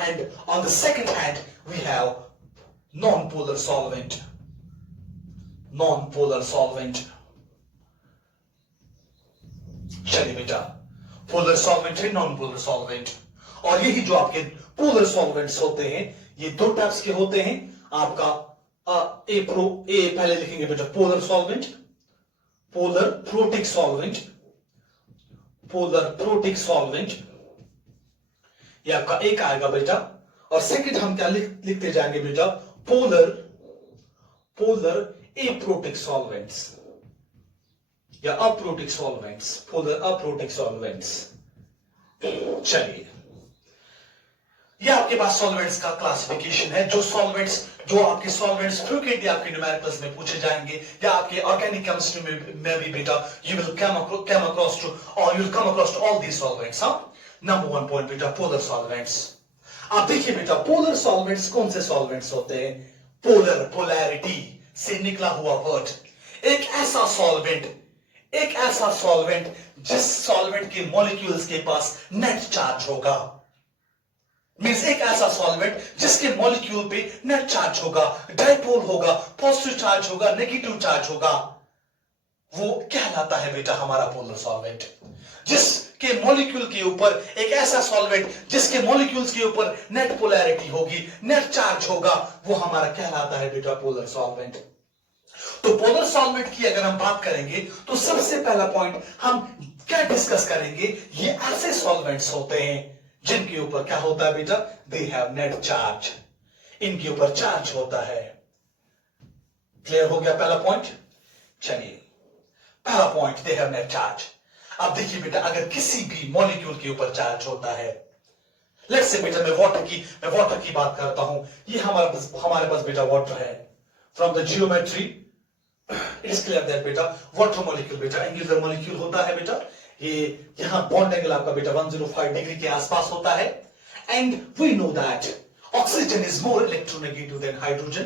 and on the second hand we have non polar solvent. चलिए बेटा, पोलर सॉल्वेंट है, नॉन पोलर सॉल्वेंट. और यही जो आपके पोलर सॉल्वेंट्स होते हैं, ये दो टाइप्स के होते हैं. आपका ए पहले लिखेंगे बेटा polar solvent, polar protic solvent, ये आपका एक आएगा बेटा. और सेकंड हम क्या लिखते जाएंगे बेटा? पोलर एप्रोटिक सॉल्वेंट्स या aprotic solvents, polar aprotic solvents. चलिए ये आपके पास सॉल्वेंट्स का क्लासिफिकेशन है. जो आपके सॉल्वेंट्स फ्रीक्वेंटली आपके न्यूमेरिकल्स में पूछे जाएंगे या आपके ऑर्गेनिक केमिस्ट्री में भी बेटा, you will come across to all these solvents. Number 1 point बेटा, पोलर सॉल्वेंट्स. आप देखिए बेटा, पोलर सॉल्वेंट्स कौन से सॉल्वेंट्स होते हैं? पोलर, पोलैरिटी से निकला हुआ वर्ड. एक ऐसा सॉल्वेंट जिस सॉल्वेंट के मॉलिक्यूल्स के पास नेट चार्ज होगा. मींस एक ऐसा सॉल्वेंट जिसके मॉलिक्यूल पे नेट चार्ज होगा, डाइपोल होगा, पॉजिटिव चार्ज होगा, नेगेटिव चार्ज होगा, वो कहलाता है बेटा हमारा पोलर सॉल्वेंट. जिसके मॉलिक्यूल के ऊपर, एक ऐसा सॉल्वेंट जिसके मॉलिक्यूल्स के ऊपर नेट पोलैरिटी होगी, नेट चार्ज होगा, वो हमारा कहलाता है बेटा पोलर सॉल्वेंट. तो पोलर सॉल्वेंट की अगर हम बात करेंगे तो सबसे पहला पॉइंट हम क्या डिस्कस करेंगे? ये ऐसे सॉल्वेंट्स होते हैं जिनके ऊपर क्या होता है बेटा? दे हैव नेट चार्ज, इनके ऊपर चार्ज होता है. क्लियर हो गया पहला पॉइंट? चलिए पहला point, they have net charge. अब देखिए बेटा, अगर किसी भी मॉलिक्यूल के ऊपर चार्ज होता है, लेट्स से बेटा मैं वाटर की बात करता हूं. ये हमारे पास बेटा वाटर है. From the geometry it is clear that बेटा वाटर मॉलिक्यूल बेटा एंगुलर मॉलिक्यूल होता है बेटा. ये यहां बॉन्ड एंगल आपका बेटा 105 डिग्री के आसपास होता है. And we know that oxygen is more electronegative than hydrogen.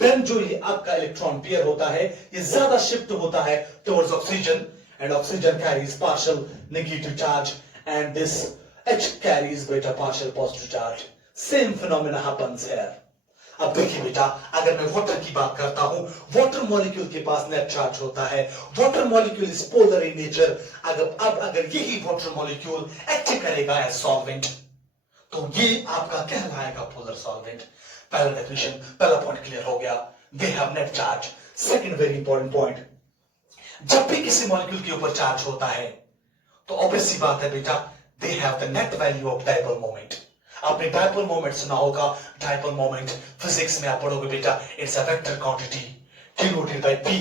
Then जो ये आपका इलेक्ट्रॉन पेयर होता है, ये ज्यादा शिफ्ट होता है towards oxygen, and oxygen carries partial negative charge and this H carries बेटा partial positive charge. Same phenomena happens here. अब देखिए बेटा, अगर मैं वाटर की बात करता हूं, वाटर मॉलिक्यूल के पास नेट चार्ज होता है. Water molecule is polar in nature. अगर यही वाटर मॉलिक्यूल एक्ट करेगा एज सॉल्वेंट, तो ये आपका कहलाएगा पोलर सॉल्वेंट. पहला डेफिनेशन, पहला पॉइंट क्लियर हो गया. दे have net charge. Second very important point, जब भी किसी मॉलिक्यूल के ऊपर चार्ज होता है तो ऑब्वियस सी बात है बेटा, they have the net value of dipole moment. आपने डायपोल मोमेंट सुना होगा। डायपोल मोमेंट फिजिक्स में आप पढ़ोगे बेटा, it's a vector quantity denoted by P.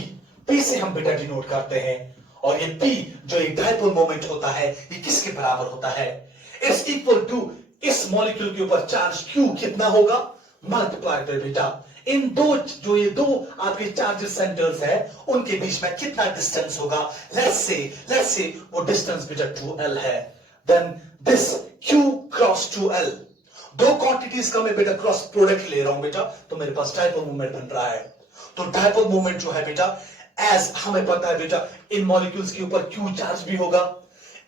P से हम बेटा डिनोट करते हैं, और ये पी जो एक डायपोल मोमेंट होता है, ये किसके बराबर होता है? इट्स इक्वल टू, इस मॉलिक्यूल के ऊपर चार्ज क्यू कितना होगा, मल्टीप्लाई बाय बेटा इन दो, जो ये दो आपके चार्जेस सेंटर्स है, उनके बीच में कितना डिस्टेंस होगा। लेट्स से वो डिस्टेंस बेटा 2l है। Then this q cross 2l, दो क्वांटिटीज का मैं बेटा क्रॉस प्रोडक्ट ले रहा हूं बेटा, तो मेरे पास डायपोल मोमेंट बन रहा है। तो डायपोल मोमेंट जो है बेटा, एज हमें पता है बेटा, इन मॉलिक्यूल्स के ऊपर q चार्ज भी होगा,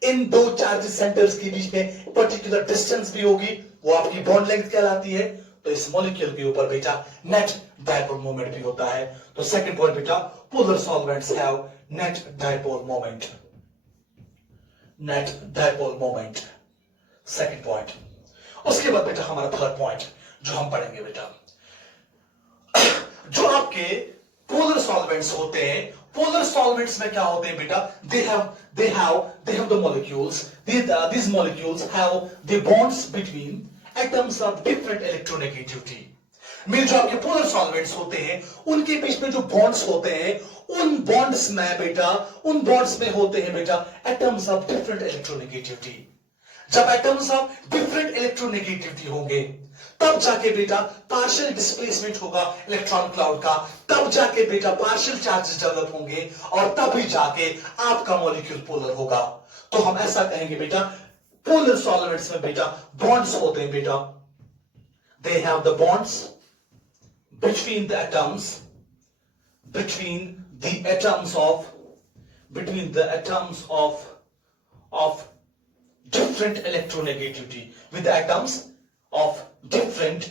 इन दो चार्ज सेंटर्स के बीच में पर्टिकुलर डिस्टेंस भी होगी, वो आपकी बॉन्ड लेंथ कहलाती है। तो इस मॉलिक्यूल के ऊपर बेटा नेट डायपोल मोमेंट भी होता है। तो सेकंड पॉइंट बेटा, polar solvents have net dipole moment, net dipole moment, second point. उसके बाद बेटा हमारा थर्ड पॉइंट जो हम पढ़ेंगे बेटा, जो आपके पोलर सॉल्वेंट्स होते हैं, पोलर सॉल्वेंट्स में क्या होते हैं बेटा, they have the molecules, these molecules have the bonds between atoms of different electronegativity। में जो आपके पोलर सॉल्वेंट्स होते हैं, उनके बीच में जो बॉन्ड्स होते हैं, उन बॉन्ड्स में बेटा, उन बॉन्ड्स में होते हैं बेटा एटम्स ऑफ डिफरेंट इलेक्ट्रोनेगेटिविटी। जब एटम्स ऑफ डिफरेंट इलेक्ट्रोनेगेटिविटी होंगे, तब जाके बेटा पार्शियल डिस्प्लेसमेंट होगा इलेक्ट्रॉन क्लाउड का, तब जाके बेटा पार्शियल चार्जेस डेवलप होंगे, और तभी जाके आपका मॉलिक्यूल पोलर होगा। तो हम ऐसा कहेंगे बेटा, पोलर सॉल्वेंट्स में बेटा बॉन्ड्स होते हैं बेटा, they have the bonds between the atoms, between the atoms of different electronegativity, with the atoms of different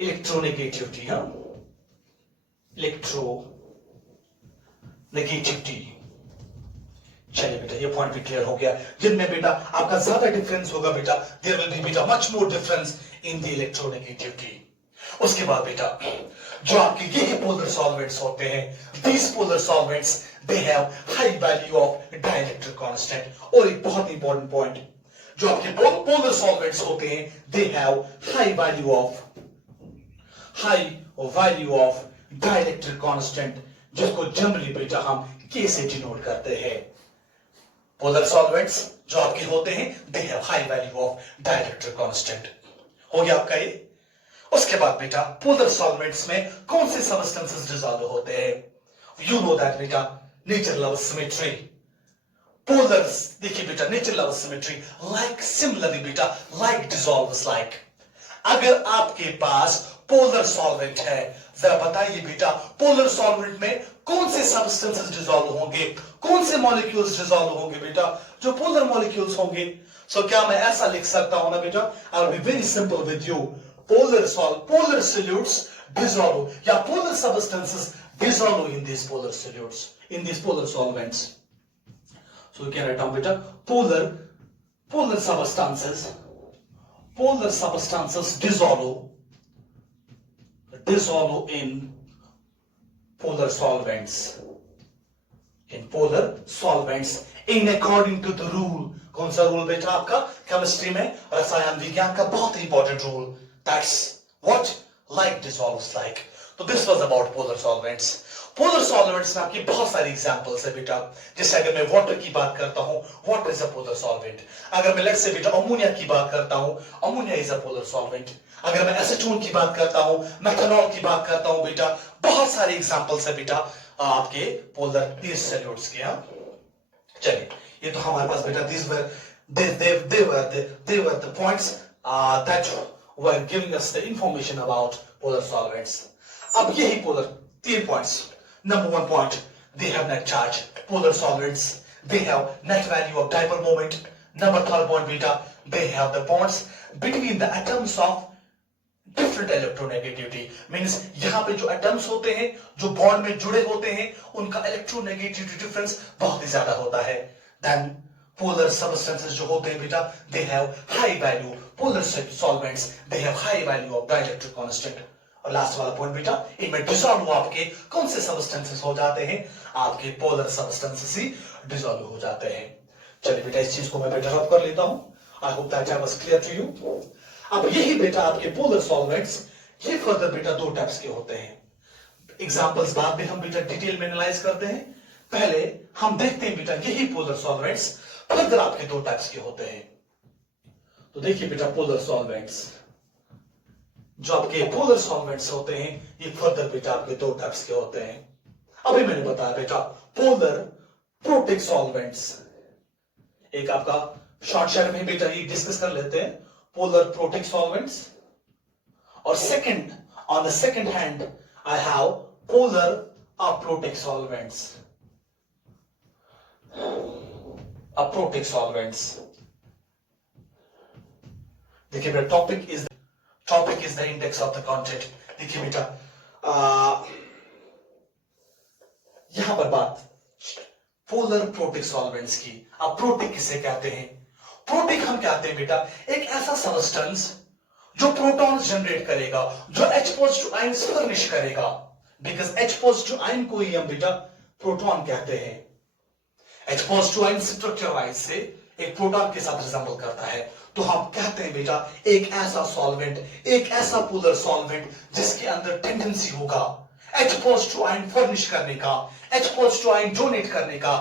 electronegativity, electronegativity। चलिए बेटा ये पॉइंट भी क्लियर हो गया। जिनमें बेटा आपका ज्यादा डिफरेंस होगा बेटा, देयर विल बी बेटा much more difference in the electronegativity. उसके बाद बेटा जो आपके ये पोलर सॉल्वेंट्स होते हैं, these polar solvents they have high value of dielectric constant। और एक बहुत इंपॉर्टेंट पॉइंट, जो आपके पोलर सॉल्वेंट्स होते हैं, they have high value of dielectric constant, जिसको जनरली बेटा हम K से डिनोट करते हैं। पोलर सॉल्वेंट्स जो आपके होते हैं, they have high value of dielectric constant। हो गया आपका ये। उसके बाद बेटा पोलर सॉल्वेंट्स में कौन से सबस्टेंसेस डिसॉल्व होते हैं? यू नो दैट बेटा, नेचर लव्स सिमेट्री। पोलर्स देखिए बेटा, nature loves symmetry, like similarly बेटा, लाइक डिसॉल्व्स लाइक। अगर आपके पास पोलर सॉल्वेंट है, जरा बताइए बेटा पोलर सॉल्वेंट में कौन से सबस्टेंसेस डिसॉल्व होंगे, कौन से मॉलिक्यूल्स डिसॉल्व होंगे बेटा, जो पोलर मॉलिक्यूल्स होंगे। सो क्या मैं ऐसा लिख सकता हूं ना बेटा, I will be very simple with you, polar solutes dissolve, या polar substances dissolve in these polar solutes, in these polar solvents। So you can write down beta, polar substances dissolve in polar solvents in according to the rule। कौन सा रूल बेटा आपका केमिस्ट्री में, रसायन विज्ञान का बहुत important rule, that's what like dissolves like। तो this was about polar solvents। Polar solvents में आपकी बहुत सारी एग्जांपल्स है बेटा। जैसे अगर मैं वाटर की बात करता हूं, water is a polar solvent. अगर मैं लेट्स से बेटा अमोनिया की बात करता हूं, ammonia is a polar solvent. अगर मैं एसीटोन की बात करता हूं, मेथनॉल की बात करता हूं बेटा, बहुत सारे एग्जांपल्स है बेटा आपके पोलर these सॉल्यूट्स के। चलिए ये तो हमारे पास बेटा they were the points that were giving us the information about polar solvents। अब यही पोलर तीन points. Number one point, they have net charge, polar solvents they have net value of dipole moment। number third point beta, they have the bonds between the atoms of different electronegativity, means यहां पे जो एटम्स होते हैं, जो बॉन्ड में जुड़े होते हैं, उनका इलेक्ट्रोनेगेटिविटी डिफरेंस बहुत ही ज्यादा होता है। then polar substances जो होते हैं बेटा, they have high value, polar solvents they have high value of dielectric constant। और लास्ट वाला पॉइंट बेटा, इनमें डिसॉल्व आपके कौन से सबस्टेंसेस हो जाते हैं, आपके पोलर सबस्टेंसेस ही डिसॉल्व हो जाते हैं। चलिए बेटा इस चीज को मैं बेटा रब कर लेता हूं। I hope that I was clear to you. अब यही बेटा आपके पोलर सॉल्वेंट्स, ये फर्दर बेटा दो टाइप्स के होते हैं। एग्जांपल्स बाद में हम बेटा डिटेल में एनालाइज करते हैं, पहले हम देखते हैं बेटा यही पोलर सॉल्वेंट्स फर्दर आपके दो टाइप्स के होते हैं। तो देखिए बेटा पोलर सॉल्वेंट्स, जो आपके पोलर सॉल्वेंट्स होते हैं ये फर्दर बेटा आपके दो टाइप्स के होते हैं। अभी मैंने बताया बेटा पोलर प्रोटिक सॉल्वेंट्स, एक आपका शॉर्ट में बेटा ये डिस्कस कर लेते हैं पोलर प्रोटिक सॉल्वेंट्स, और second on the second hand I have polar aprotic solvents. Aprotic solvents, देखिए बेटा topic is the index of the content. देखिए बेटा यहां पर बात पोलर प्रोटिक सॉल्वेंट्स की। अब प्रोटिक किसे कहते हैं? प्रोटिक हम कहते हैं बेटा एक ऐसा सबस्टेंस जो प्रोटॉन्स जनरेट करेगा, जो H पॉजिटिव आयंस फर्निश करेगा, बिकॉज H पॉजिटिव आयन को ही हम बेटा प्रोटॉन कहते हैं। H positive ion structure wise से एक प्रोटॉन के साथ रिजेंबल करता है, तो हम कहते हैं बेटा एक ऐसा सॉल्वेंट, एक ऐसा पोलर सॉल्वेंट जिसके अंदर टेंडेंसी होगा H पॉजिटिव आयन फर्निश करने का, H पॉजिटिव आयन डोनेट करने का,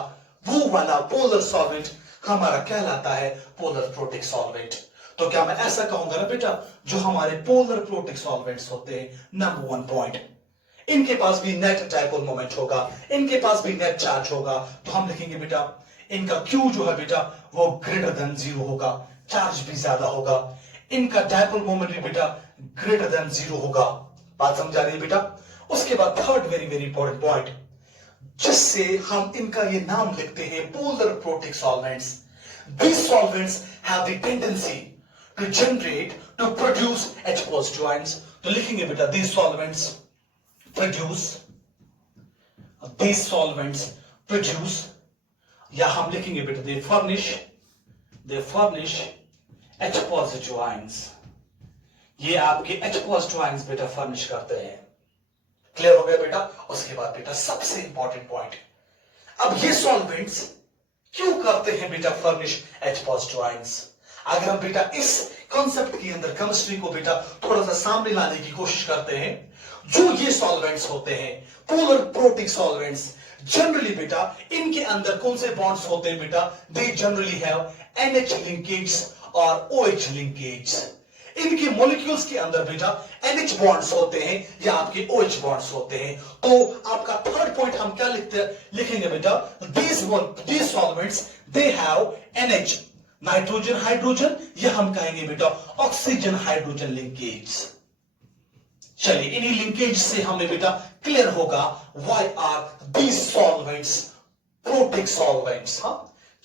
वो वाला पोलर सॉल्वेंट हमारा कहलाता है पोलर प्रोटिक सॉल्वेंट। तो क्या मैं ऐसा कहूंगा ना बेटा जो हमारे पोलर प्रोटिक सॉल्वेंट्स होते हैं, नंबर वन पॉइंट, इनके पास भी नेट डाइपोल मोमेंट होगा, इनके पास भी नेट चार्ज होगा, तो हम लिखेंगे बेटा इनका Q जो है बेटा वो ग्रेटर देन 0 होगा, चार्ज भी ज्यादा होगा, इनका डाइपोल मोमेंट भी बेटा ग्रेटर देन 0 होगा। बात समझा रही है बेटा? उसके बाद third very very important point, जिससे हम इनका ये नाम लिखते हैं polar protic solvents. These solvents have the tendency to generate, to produce H positive ions। तो लिखेंगे बेटा these solvents produce, या हम लिखेंगे बेटा they furnish H positive ions। ये आपके H positive ions बेटा फर्निश करते हैं। क्लियर हो गया बेटा? उसके बाद बेटा सबसे इंपॉर्टेंट पॉइंट, अब ये सॉल्वेंट्स क्यों करते हैं बेटा फर्निश H पॉजिटिव आयंस? अगर हम बेटा इस कॉन्सेप्ट के अंदर केमिस्ट्री को बेटा थोड़ा सा सामने लाने की कोशिश करते हैं, जो ये सॉल्वेंट्स होते हैं पोलर प्रोटिक सॉल्वेंट्स, जनरली बेटा इनके अंदर कौन से बॉन्ड्स होते हैं बेटा? They generally have NH linkage और OH लिंकेज। इनके मॉलिक्यूल्स के अंदर बेटा NH बॉन्ड्स होते हैं या आपके OH बॉन्ड्स होते हैं। तो आपका थर्ड पॉइंट हम क्या लिखेंगे बेटा? these solvents they have NH nitrogen hydrogen, या हम कहेंगे बेटा ऑक्सीजन हाइड्रोजन लिंकेज। चलिए इन्हीं लिंकेज से हमें बेटा क्लियर होगा why are these solvents protic solvents. हाँ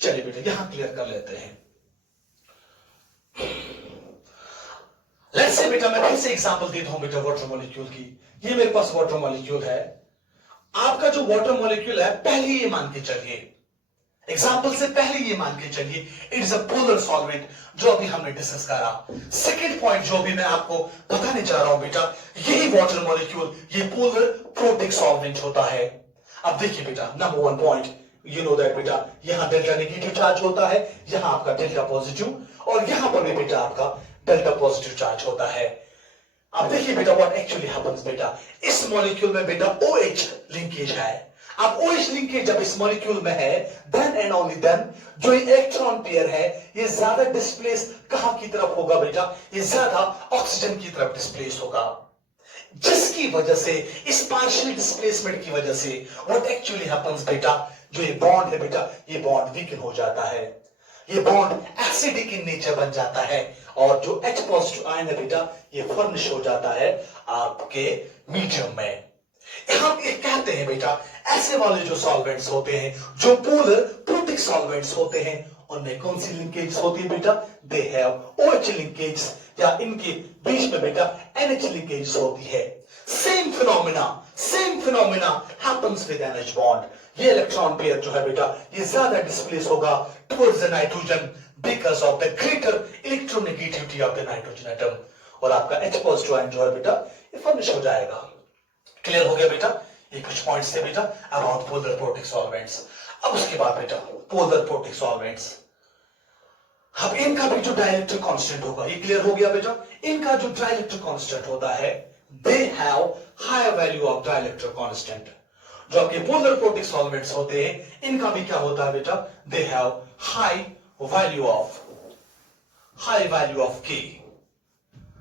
चलिए बेटा यहां क्लियर कर लेते हैं। लेट्स से बेटा मैं फिर से एग्जांपल देता हूं बेटा वाटर मॉलिक्यूल की। ये मेरे पास वाटर मॉलिक्यूल है, आपका जो वाटर मॉलिक्यूल है पहले ये मान के चलिए, एग्जांपल से पहले ये मान के चलिए it is a polar solvent, जो अभी हमने डिस्कस करा। सेकंड पॉइंट जो भी मैं आपको बताने जा रहा हूं बेटा, यही वाटर मॉलिक्यूल ये पोलर प्रोटिक सॉल्वेंट होता है। अब देखिए बेटा number one point, you know that बेटा यहां डेल्टा नेगेटिव चार्ज होता है, यहां आपका डेल्टा पॉजिटिव, और यहां पर भी बेटा आपका डेल्टा पॉजिटिव चार्ज होता है। अब देखिए बेटा व्हाट एक्चुअली हैपेंस बेटा, इस मॉलिक्यूल में बेटा OH लिंकेज है। अब OH लिंकेज जब इस मॉलिक्यूल में है, देन एंड ओनली देन जो इलेक्ट्रॉन पेयर है ये ज्यादा डिस्प्लेस कहां की तरफ होगा बेटा? ये ज्यादा ऑक्सीजन की तरफ डिस्प्लेस होगा, जिसकी वजह से इस पार्शियल डिस्प्लेसमेंट की वजह से व्हाट एक्चुअली हैपेंस बेटा, जो ये बॉन्ड है बेटा ये बॉन्ड वीकन हो जाता है, ये बॉन्ड एसिडिक इन नेचर बन जाता है, और जो H पॉजिटिव आयन है बेटा ये फर्निश हो जाता है आपके मीडियम में। हम एक कहते हैं बेटा ऐसे वाले जो सॉल्वेंट्स होते हैं जो पोलर प्रोटिक सॉल्वेंट्स होते हैं, उनमें कौन सी लिंकेज होती है बेटा? दे हैव OH लिंकेज, या इनके बीच में बेटा NH लिंकेज होती है। Same phenomena happens with NH bond. ये इलेक्ट्रॉन पेयर जो है बेटा ये ज्यादा डिस्प्लेस होगा towards the nitrogen because of the greater electronegativity of the nitrogen atom, और आपका H पॉजिटिव आयन जो है बेटा ये फर्निश हो जाएगा। क्लियर हो गया बेटा? ये कुछ पॉइंट्स थे बेटा अबाउट पोलर प्रोटिक सॉल्वेंट्स। अब उसके बाद बेटा पोलर प्रोटिक सॉल्वेंट्स अब इनका भी जो डाइलेक्ट्रिक कांस्टेंट होगा, ये क्लियर हो गया बेटा, इनका जो डाइलेक्ट्रिक कांस्टेंट होता है, they have higher value of dielectric constant. जो आपके पोलर प्रोटिक सॉल्वेंट्स होते हैं, इनका भी क्या होता है बेटा, they have high value of के,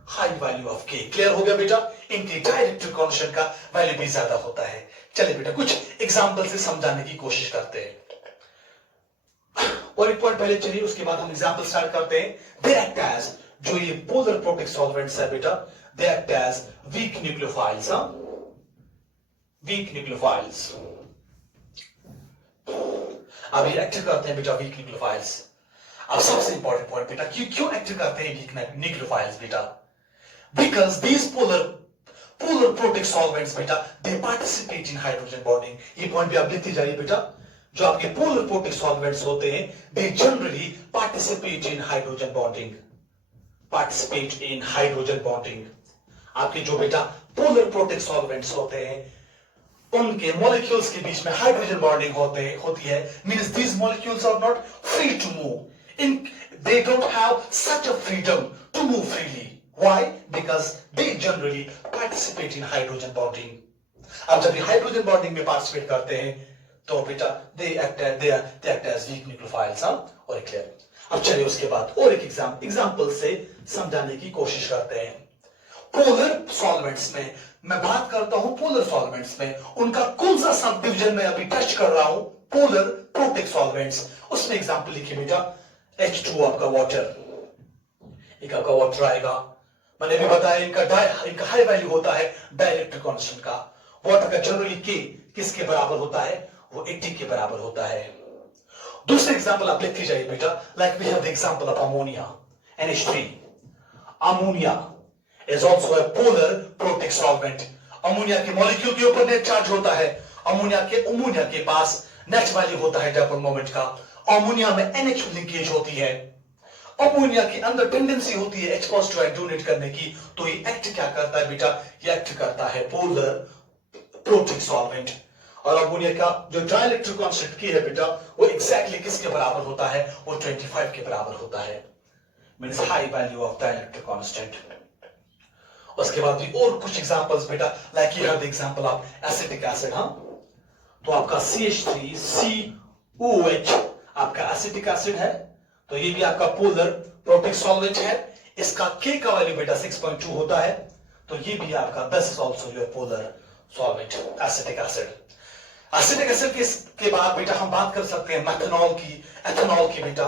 हाई वैल्यू ऑफ के। क्लियर हो गया बेटा, इनके डाइलेक्ट्रिक कांस्टेंट का वैल्यू भी ज्यादा होता है। चलिए बेटा कुछ एग्जांपल से समझाने की कोशिश करते हैं, और एक पॉइंट पहले चलिए, उसके बाद हम एग्जांपल स्टार्ट करते हैं। दे एक्ट एज, जो ये पोलर प्रोटिक सॉल्वेंट्स है बेटा, they act as weak nucleophiles, weak nucleophiles. अब ये एक्ट करते हैं बेटा वीक न्यूक्लियोफाइल्स। अब सबसे इंपॉर्टेंट पॉइंट बेटा, क्यों एक्ट करते हैं वीक न्यूक्लियोफाइल्स बेटा, because these polar protic solvents बेटा, they participate in hydrogen bonding. ये पॉइंट भी आप लिखते जाइए बेटा, जो आपके पोलर प्रोटिक सॉल्वेंट्स होते हैं, दे generally participate in hydrogen bonding, participate in hydrogen bonding. आपके जो बेटा पोलर प्रोटिक सॉल्वेंट्स होते हैं, उनके मॉलिक्यूल्स के बीच में हाइड्रोजन बॉन्डिंग होती है, means these molecules are not free to move in, they don't have such a freedom to move freely. Why? Because they generally participate in hydrogen bonding. अब जब ये हाइड्रोजन बॉन्डिंग में पार्टिसिपेट करते हैं, तो बेटा they act as weak nucleophiles. और क्लियर। अब चलिए उसके बाद और एक एग्जांपल से समझाने की कोशिश करते हैं। पोलर सॉल्वेंट्स में मैं बात करता हूं, पोलर सॉल्वेंट्स में उनका कौन सा सब डिवीजन में अभी टच कर रहा हूं, पोलर प्रोटिक सॉल्वेंट्स। उसमें एग्जांपल लिखिए बेटा, H2 आपका वाटर, एक आपका वाटर आएगा। मैंने भी बताया इनका हाई वैल्यू होता है डाइलेक्ट्रिक कांस्टेंट का। वाटर का जनरली के किसके बराबर होता है, वो 80 के बराबर होता है। दूसरे एग्जांपल आप लिखते जाइए बेटा, like we have the example of ammonia, NH3। Ammonia is also a polar protic solvent. Ammonia के मॉलिक्यूल के ऊपर नेट चार्ज होता है। अमोनिया के पास नेट वैल्यू होता है डाइपोल मोमेंट का। अमोनिया में NH लिंकेज होती है। अमोनिया के अंदर टेंडेंसी होती है H पॉजिटिव आयन डोनेट करने की, तो ये एक्ट क्या करता है बेटा, ये एक्ट करता है पोलर प्रोटिक सॉल्वेंट। और अमोनिया का जो डाइलेक्ट्रिक कांस्टेंट की है बेटा, वो एग्जैक्टली किसके बराबर होता है, वो 25 के बराबर होता है, means high value of dielectric constant. उसके बाद भी और कुछ एग्जांपल्स बेटा, like you have the example of acetic acid. तो आपका CH3COOH आपका एसिटिक एसिड है, तो ये भी आपका पोलर प्रोटिक सॉल्वेंट है। इसका K का वैल्यू बेटा 6.2 होता है, तो ये भी आपका this is also your polar solvent, acetic acid. Acetic acid के बाद बेटा हम बात कर सकते हैं मेथनॉल की, एथेनॉल की बेटा,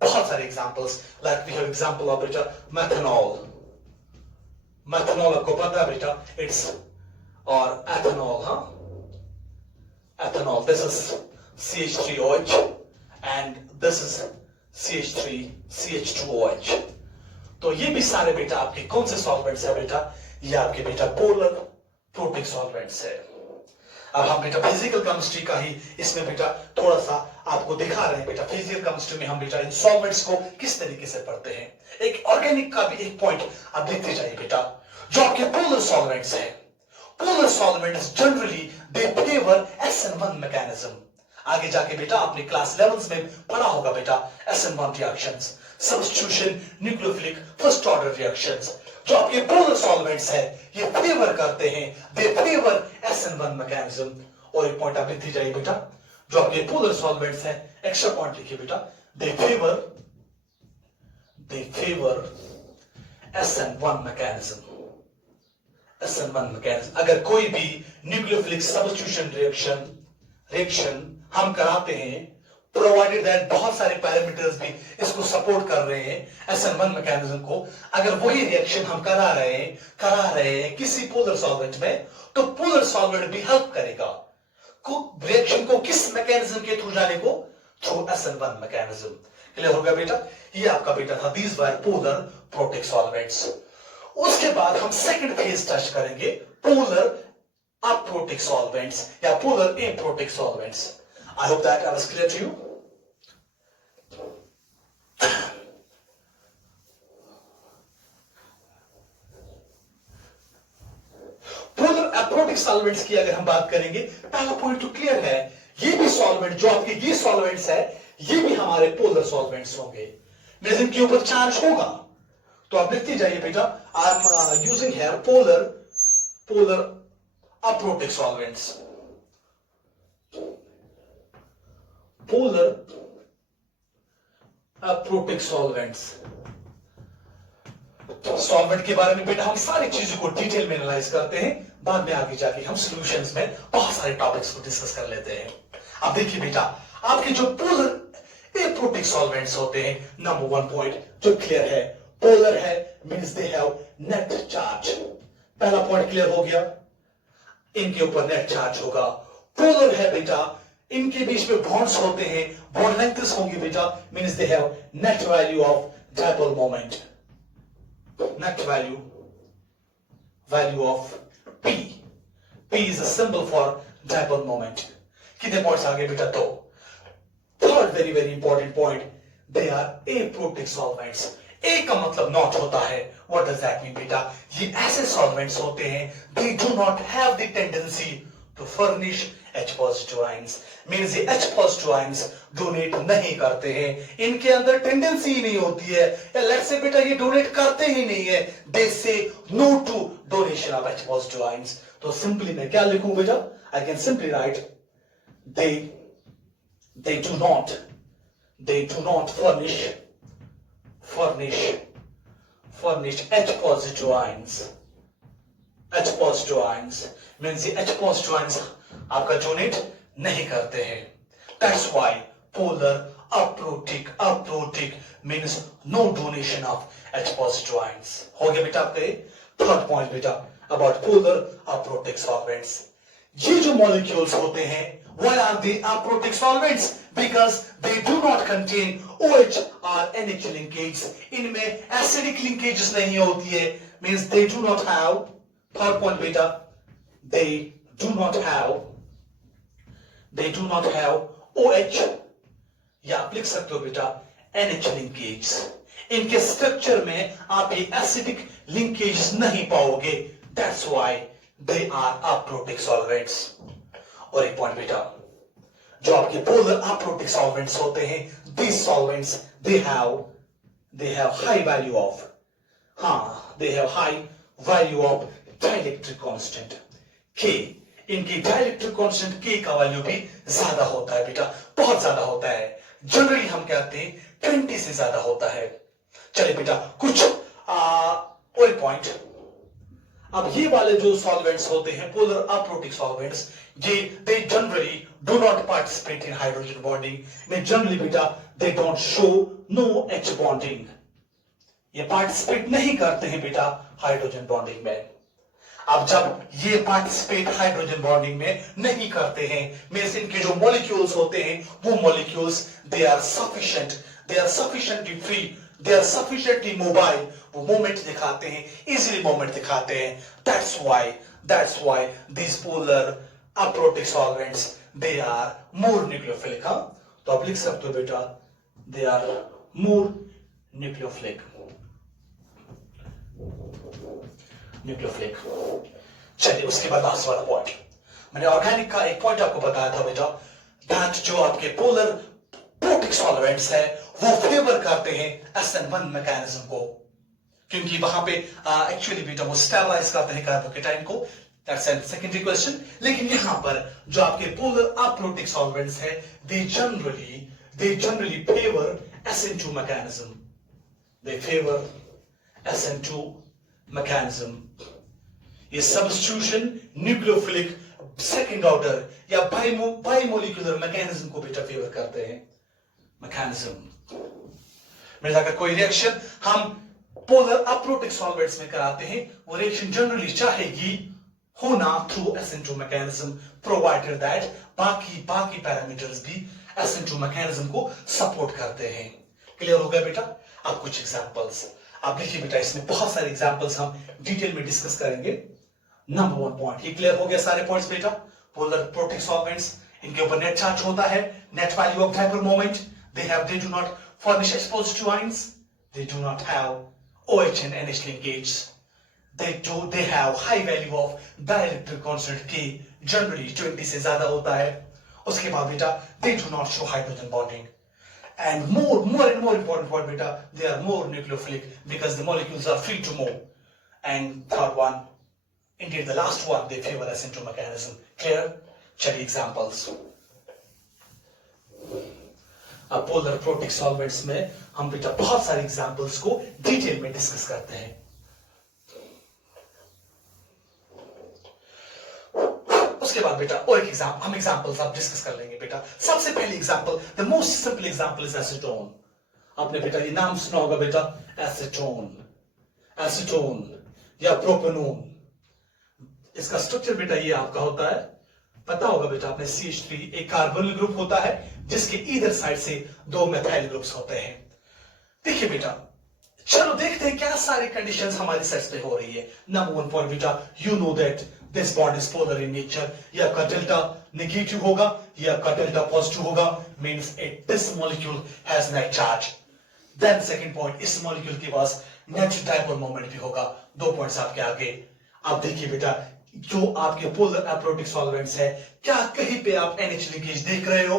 बहुत सारे examples, like we have example of बेटा मेथनॉल। मेथनॉल आपको पता है बेटा, इट्स और ethanol, ethanol, this is CH3OH and this is CH3CH2OH। तो ये भी सारे बेटा आपके कौन से सॉल्वेंट्स है बेटा, ये आपके बेटा पोलर प्रोटिक सॉल्वेंट्स है। अब हम बेटा फिजिकल केमिस्ट्री का ही इसमें बेटा थोड़ा सा आपको दिखा रहे हैं बेटा, फिजिकल केमिस्ट्री में हम बेटा इन सॉल्वेंट्स को किस तरीके से पढ़ते हैं। एक ऑर्गेनिक का भी एक पॉइंट आप देखते जाइए बेटा, जो आपके पोलर सॉल्वेंट्स है, polar solvents generally they favour SN1 mechanism. आगे जाके बेटा आपने क्लास 11 में पढ़ा होगा बेटा, SN1 reactions, substitution, nucleophilic, first order reactions. जो आपके पोलर सॉल्वेंट्स है, ये फेवर करते हैं, दे फेवर SN1 मैकेनिज्म। और एक पॉइंट आप लिखते जाइए बेटा, जो आपके पोलर सॉल्वेंट्स है, एक्स्ट्रा पॉइंट लिखिए बेटा, दे favour SN1 mechanism, SN1 mechanism. अगर कोई भी न्यूक्लियोफिलिक सब्स्टिट्यूशन रिएक्शन हम कराते हैं, प्रोवाइडेड दैट बहुत सारे पैरामीटर्स भी इसको सपोर्ट कर रहे हैं SN1 मैकेनिज्म को, अगर वही रिएक्शन हम करा रहे हैं किसी पोलर सॉल्वेंट में, तो पोलर सॉल्वेंट भी हेल्प करेगा रिएक्शन को किस मैकेनिज्म के थ्रू जाने को, थ्रू SN1 मैकेनिज्म। क्लियर हो गया बेटा, ये आपका बेटा था these were polar protic solvents. उसके बाद हम सेकंड फेज टच करेंगे, पोलर अप्रोटिक सॉल्वेंट्स या polar aprotic solvents. I hope that I was clear to you. Polar aprotic solvents की अगर हम बात करेंगे, पहला पॉइंट तो क्लियर है, ये भी सॉल्वेंट जो आपके ये सॉल्वेंट्स है, ये भी हमारे पोलर सॉल्वेंट्स होंगे। मींस इनके ऊपर चार्ज होगा। तो आप लिखते जाइए बेटा, I am using here polar aprotic solvents, polar aprotic solvents. Solvent के बारे में बेटा हम सारी चीजों को डिटेल में एनालाइज करते हैं, बाद में आगे जाके हम सॉल्यूशंस में बहुत सारे टॉपिक्स को डिस्कस कर लेते हैं। अब देखिए बेटा, आपके जो पोलर एप्रोटिक सॉल्वेंट्स होते हैं, नंबर वन पॉइंट जो क्लियर है, पोलर है means they have net charge. पहला पॉइंट क्लियर हो गया, इनके ऊपर नेट चार्ज होगा। पोलर है बेटा, इनके बीच में बॉन्ड्स होते हैं, बॉन्ड लेंथ्स होंगे बेटा, means they have net value of dipole moment, net value of P. P is a symbol for dipole moment. कितने पॉइंट्स आ गए बेटा? तो third very very important point, they are aprotic solvents. A का मतलब नॉट होता है। व्हाट डज दैट मीन बेटा? ये ऐसे सॉल्वेंट्स होते हैं, they do not have the tendency to furnish H positive ions. Means ये H पॉजिटिव आयंस डोनेट नहीं करते हैं, इनके अंदर टेंडेंसी ही नहीं होती है, या लेट्स से बेटा ये डोनेट करते ही नहीं है, they say no to donation of H positive ions. तो सिंपली मैं क्या लिखूं बेटा? I can simply write they do not furnish H positive ions. H positive ions means the H positive ions आपका डोनेट नहीं करते हैं। That's why polar aprotic means no donation of H positive ions. हो गया बेटा आपका ये थर्ड पॉइंट बेटा about polar aprotic solvents. ये जो मॉलिक्यूल्स होते हैं, why are they aprotic solvents? Because they do not contain OH or NH linkages. इनमें acidic linkages नहीं होती है, means they do not have, third point बेटा, they do not have OH, या आप लिख सकते हो बेटा NH linkages. इनके स्ट्रक्चर में आप ये acidic linkages नहीं पाओगे, that's why they are aprotic solvents. और एक पॉइंट बेटा, जो आपके पोलर अप्रोटिक सॉल्वेंट्स होते हैं, these solvents they have high value of dielectric constant K. इनकी डाइलेक्ट्रिक कांस्टेंट K का वैल्यू भी ज्यादा होता है बेटा, बहुत ज्यादा होता है। जनरली हम कहते हैं 20 से ज्यादा होता है। चलिए बेटा कुछ और पॉइंट। अब ये वाले जो सॉल्वेंट्स होते हैं, पोलर अप्रोटिक सॉल्वेंट्स, ये they generally do not participate in hydrogen bonding में। जनरली बेटा they don't show no H bonding, ये पार्टिसिपेट नहीं करते हैं बेटा हाइड्रोजन बॉन्डिंग में। अब जब ये पार्टिसिपेट हाइड्रोजन बॉन्डिंग में नहीं करते हैं, मींस इनके जो मॉलिक्यूल्स होते हैं वो molecules they are sufficiently free, they are sufficiently mobile, वो मूवमेंट दिखाते हैं, इजीली मूवमेंट दिखाते हैं। That's why these polar aprotic solvents they are more nucleophilic. तो आप लिख सकते हो बेटा दे आर मोर न्यूक्लियोफिलिक। चलिए उसके बाद लास्ट वाला पॉइंट, मैंने ऑर्गेनिक का एक पॉइंट आपको बताया था बेटा, दैट जो आपके पोलर अप्रोटिक सॉल्वेंट्स है वो फेवर करते हैं SN1 मैकेनिज्म को, क्योंकि वहां पे एक्चुअली बेटा वो स्टेबलाइज करते हैं कार्बोकेटाइन को। That's a secondary question. लेकिन यहां पर जो आपके पोलर अप्रोटिक सॉल्वेंट्स है, they generally favour SN2 mechanism, they favour SN2 mechanism. ये सब्स्टिट्यूशन न्यूक्लियोफिलिक सेकंड ऑर्डर या बाइमोलिकुलर मैकेनिज्म को बेटा फेवर करते हैं। मैकेनिज्म में अगर कोई रिएक्शन हम पोलर अप्रोटिक सॉल्वेंट्स में कराते हैं, वो रिएक्शन जनरली चाहेगी होना through SN2 mechanism, provided that बाकी पैरामीटर्स भी SN2 मैकेनिज्म को सपोर्ट करते हैं। क्लियर हो गया बेटा? अब कुछ एग्जांपल्स आप लिखिए बेटा, इसमें बहुत सारे एग्जांपल्स हम डिटेल में डिस्कस करेंगे। नंबर वन पॉइंट, ये क्लियर हो गया सारे पॉइंट्स बेटा। पोलर अप्रोटिक सॉल्वेंट्स, इनके ऊपर नेट चार्ज होता है, net value of dipole moment, they do not furnish H positive ions, they do not have OH and NH linkages, they have high value of dielectric constant K, generally 20 से ज्यादा होता है। उसके बाद बेटा they do not show hydrogen bonding, And more and more important point, beta, they are more nucleophilic because the molecules are free to move. And third one, indeed the last one, they favor ascento mechanism. Clear? चलिए examples. अब पोलर प्रोटिक सॉल्वेंट्स में हम बेटा बहुत सारे एग्जांपल्स को डिटेल में डिस्कस करते हैं. उसके बाद बेटा और एक हम एग्जांपल्स आप डिस्कस कर लेंगे बेटा. सबसे पहले example, the most simple example is acetone. आपने बेटा ये नाम सुना होगा बेटा, एसीटोन, एसीटोन या प्रोपेनोन. इसका स्ट्रक्चर बेटा ये आपका होता है, पता होगा बेटा आपने, CH3 एक कार्बोनिल ग्रुप होता है जिसके इधर साइड से दो मेथाइल ग्रुप्स होते हैं. देखिए बेटा, चलो देखते हैं क्या सारी कंडीशंस हमारी सेट्स पे हो रही है. नंबर वन पॉइंट बेटा, you know that this bond is polar in nature. या आपका डेल्टा नेगेटिव होगा या आपका डेल्टा पॉजिटिव होगा, means this molecule has net charge. Then second point, इस मॉलिक्यूल के पास नेट डायपोल मोमेंट भी होगा. दो पॉइंट्स आपके आगे. अब देखिए बेटा, जो आपके पोलर एप्रोटिक सॉल्वेंट्स है, क्या कहीं पे आप NH लिंकेज देख रहे हो?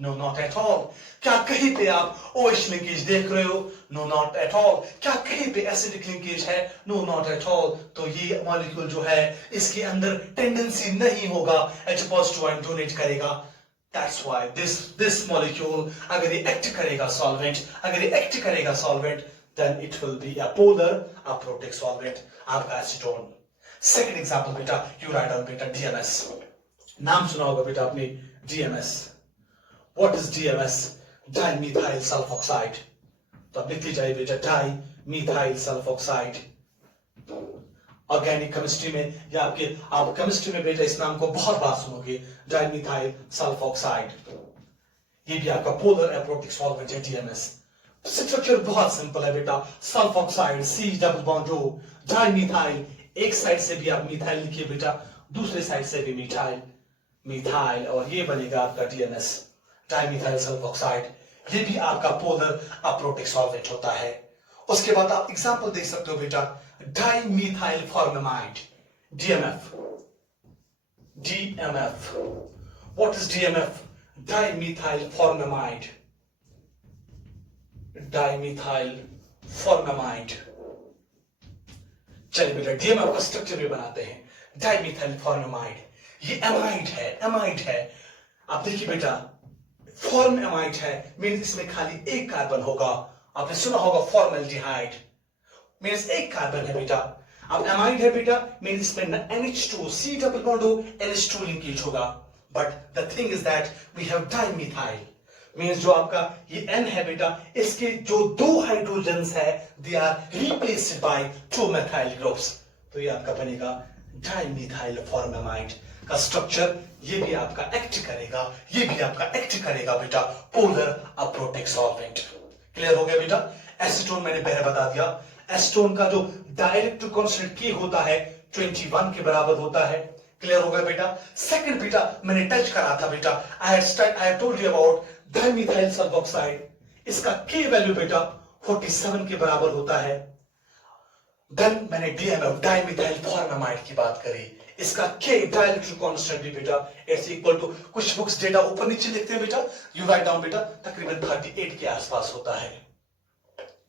No not at all. क्या कहीं पे आप OH लिंकेज देख रहे हो? No not at all. क्या कहीं पे एसिडिक लिंकेज है? No not at all. तो ये मॉलिक्यूल जो है, इसके अंदर टेंडेंसी नहीं होगा H पॉजिटिव आयन डोनेट करेगा. That's why this molecule, अगर ये एक्ट करेगा सॉल्वेंट, अगर ये एक्ट करेगा solvent, then it will be a polar aprotic solvent, आपका एसीटोन. सेकंड एग्जांपल बेटा, यू राइट डाउन बेटा DMS. नाम सुना होगा बेटा आपने, DMS. What is DMS? Dimethyl sulphoxide. तो आप लिख लीजिए बेटा, डाइमिथाइल सल्फोक्साइड. ऑर्गेनिक केमिस्ट्री में या आप केमिस्ट्री में बेटा इस नाम को बहुत बार सुनोगे, डाइमिथाइल सल्फोक्साइड. ये भी आपका पोलर एप्रोटिक सॉल्वेंट है, DMS. स्ट्रक्चर बहुत सिंपल है बेटा, sulphoxide, C double bond O, dimethyl. एक साइड से भी आप मिथाइल लिखिए बेटा, दूसरे साइड से भी मिथाइल, और ये बनेगा आपका DMS, डाइमिथाइल सल्फोक्साइड. ये भी आपका पोलर एप्रोटिक सॉल्वेंट होता है. उसके बाद आप एग्जांपल देख सकते हो बेटा, dimethyl formamide, DMF. What is DMF? Dimethyl formamide. चलिए बेटा, DMF का स्ट्रक्चर भी बनाते हैं. डाइमिथाइल फॉर्मेमाइड, ये एमाइड है. आप देखिए बेटा, फॉर्म एमाइड है, मींस इसमें खाली एक कार्बन होगा. आपने सुना होगा फॉर्मल्डिहाइड, मींस एक कार्बन है बेटा. अब एमाइड है बेटा, मींस इसमें NH2, C double bond O, NH2 linkage होगा. But the thing is that we have dimethyl, means जो आपका ये N है बेटा, इसके जो दो हाइड्रोजन्स है, they are replaced by two methyl groups. तो ये आपका बनेगा डाइमिथाइल फॉर्मेमाइड का स्ट्रक्चर. ये भी आपका एक्ट करेगा बेटा पोलर एप्रोटिक सॉल्वेंट. क्लियर हो गया बेटा? एसीटोन मैंने पहले बता दिया, एसीटोन का जो डायरेक्ट कांस्टेंट K होता है 21 के बराबर होता है. क्लियर हो गया बेटा? सेकंड बेटा मैंने टच करा था बेटा, I have told you about dimethyl sulphoxide. इसका K वैल्यू बेटा 47 के बराबर होता है. देन मैंने DMF, डाइमिथाइल फॉर्मेमाइड की बात करी. इसका K डाइलेक्ट्रिक कांस्टेंट भी बेटा इट्स इक्वल टू, कुछ बुक्स डेटा ऊपर नीचे लिखते हैं बेटा, यू राइट डाउन बेटा, तकरीबन 38 के आसपास होता है.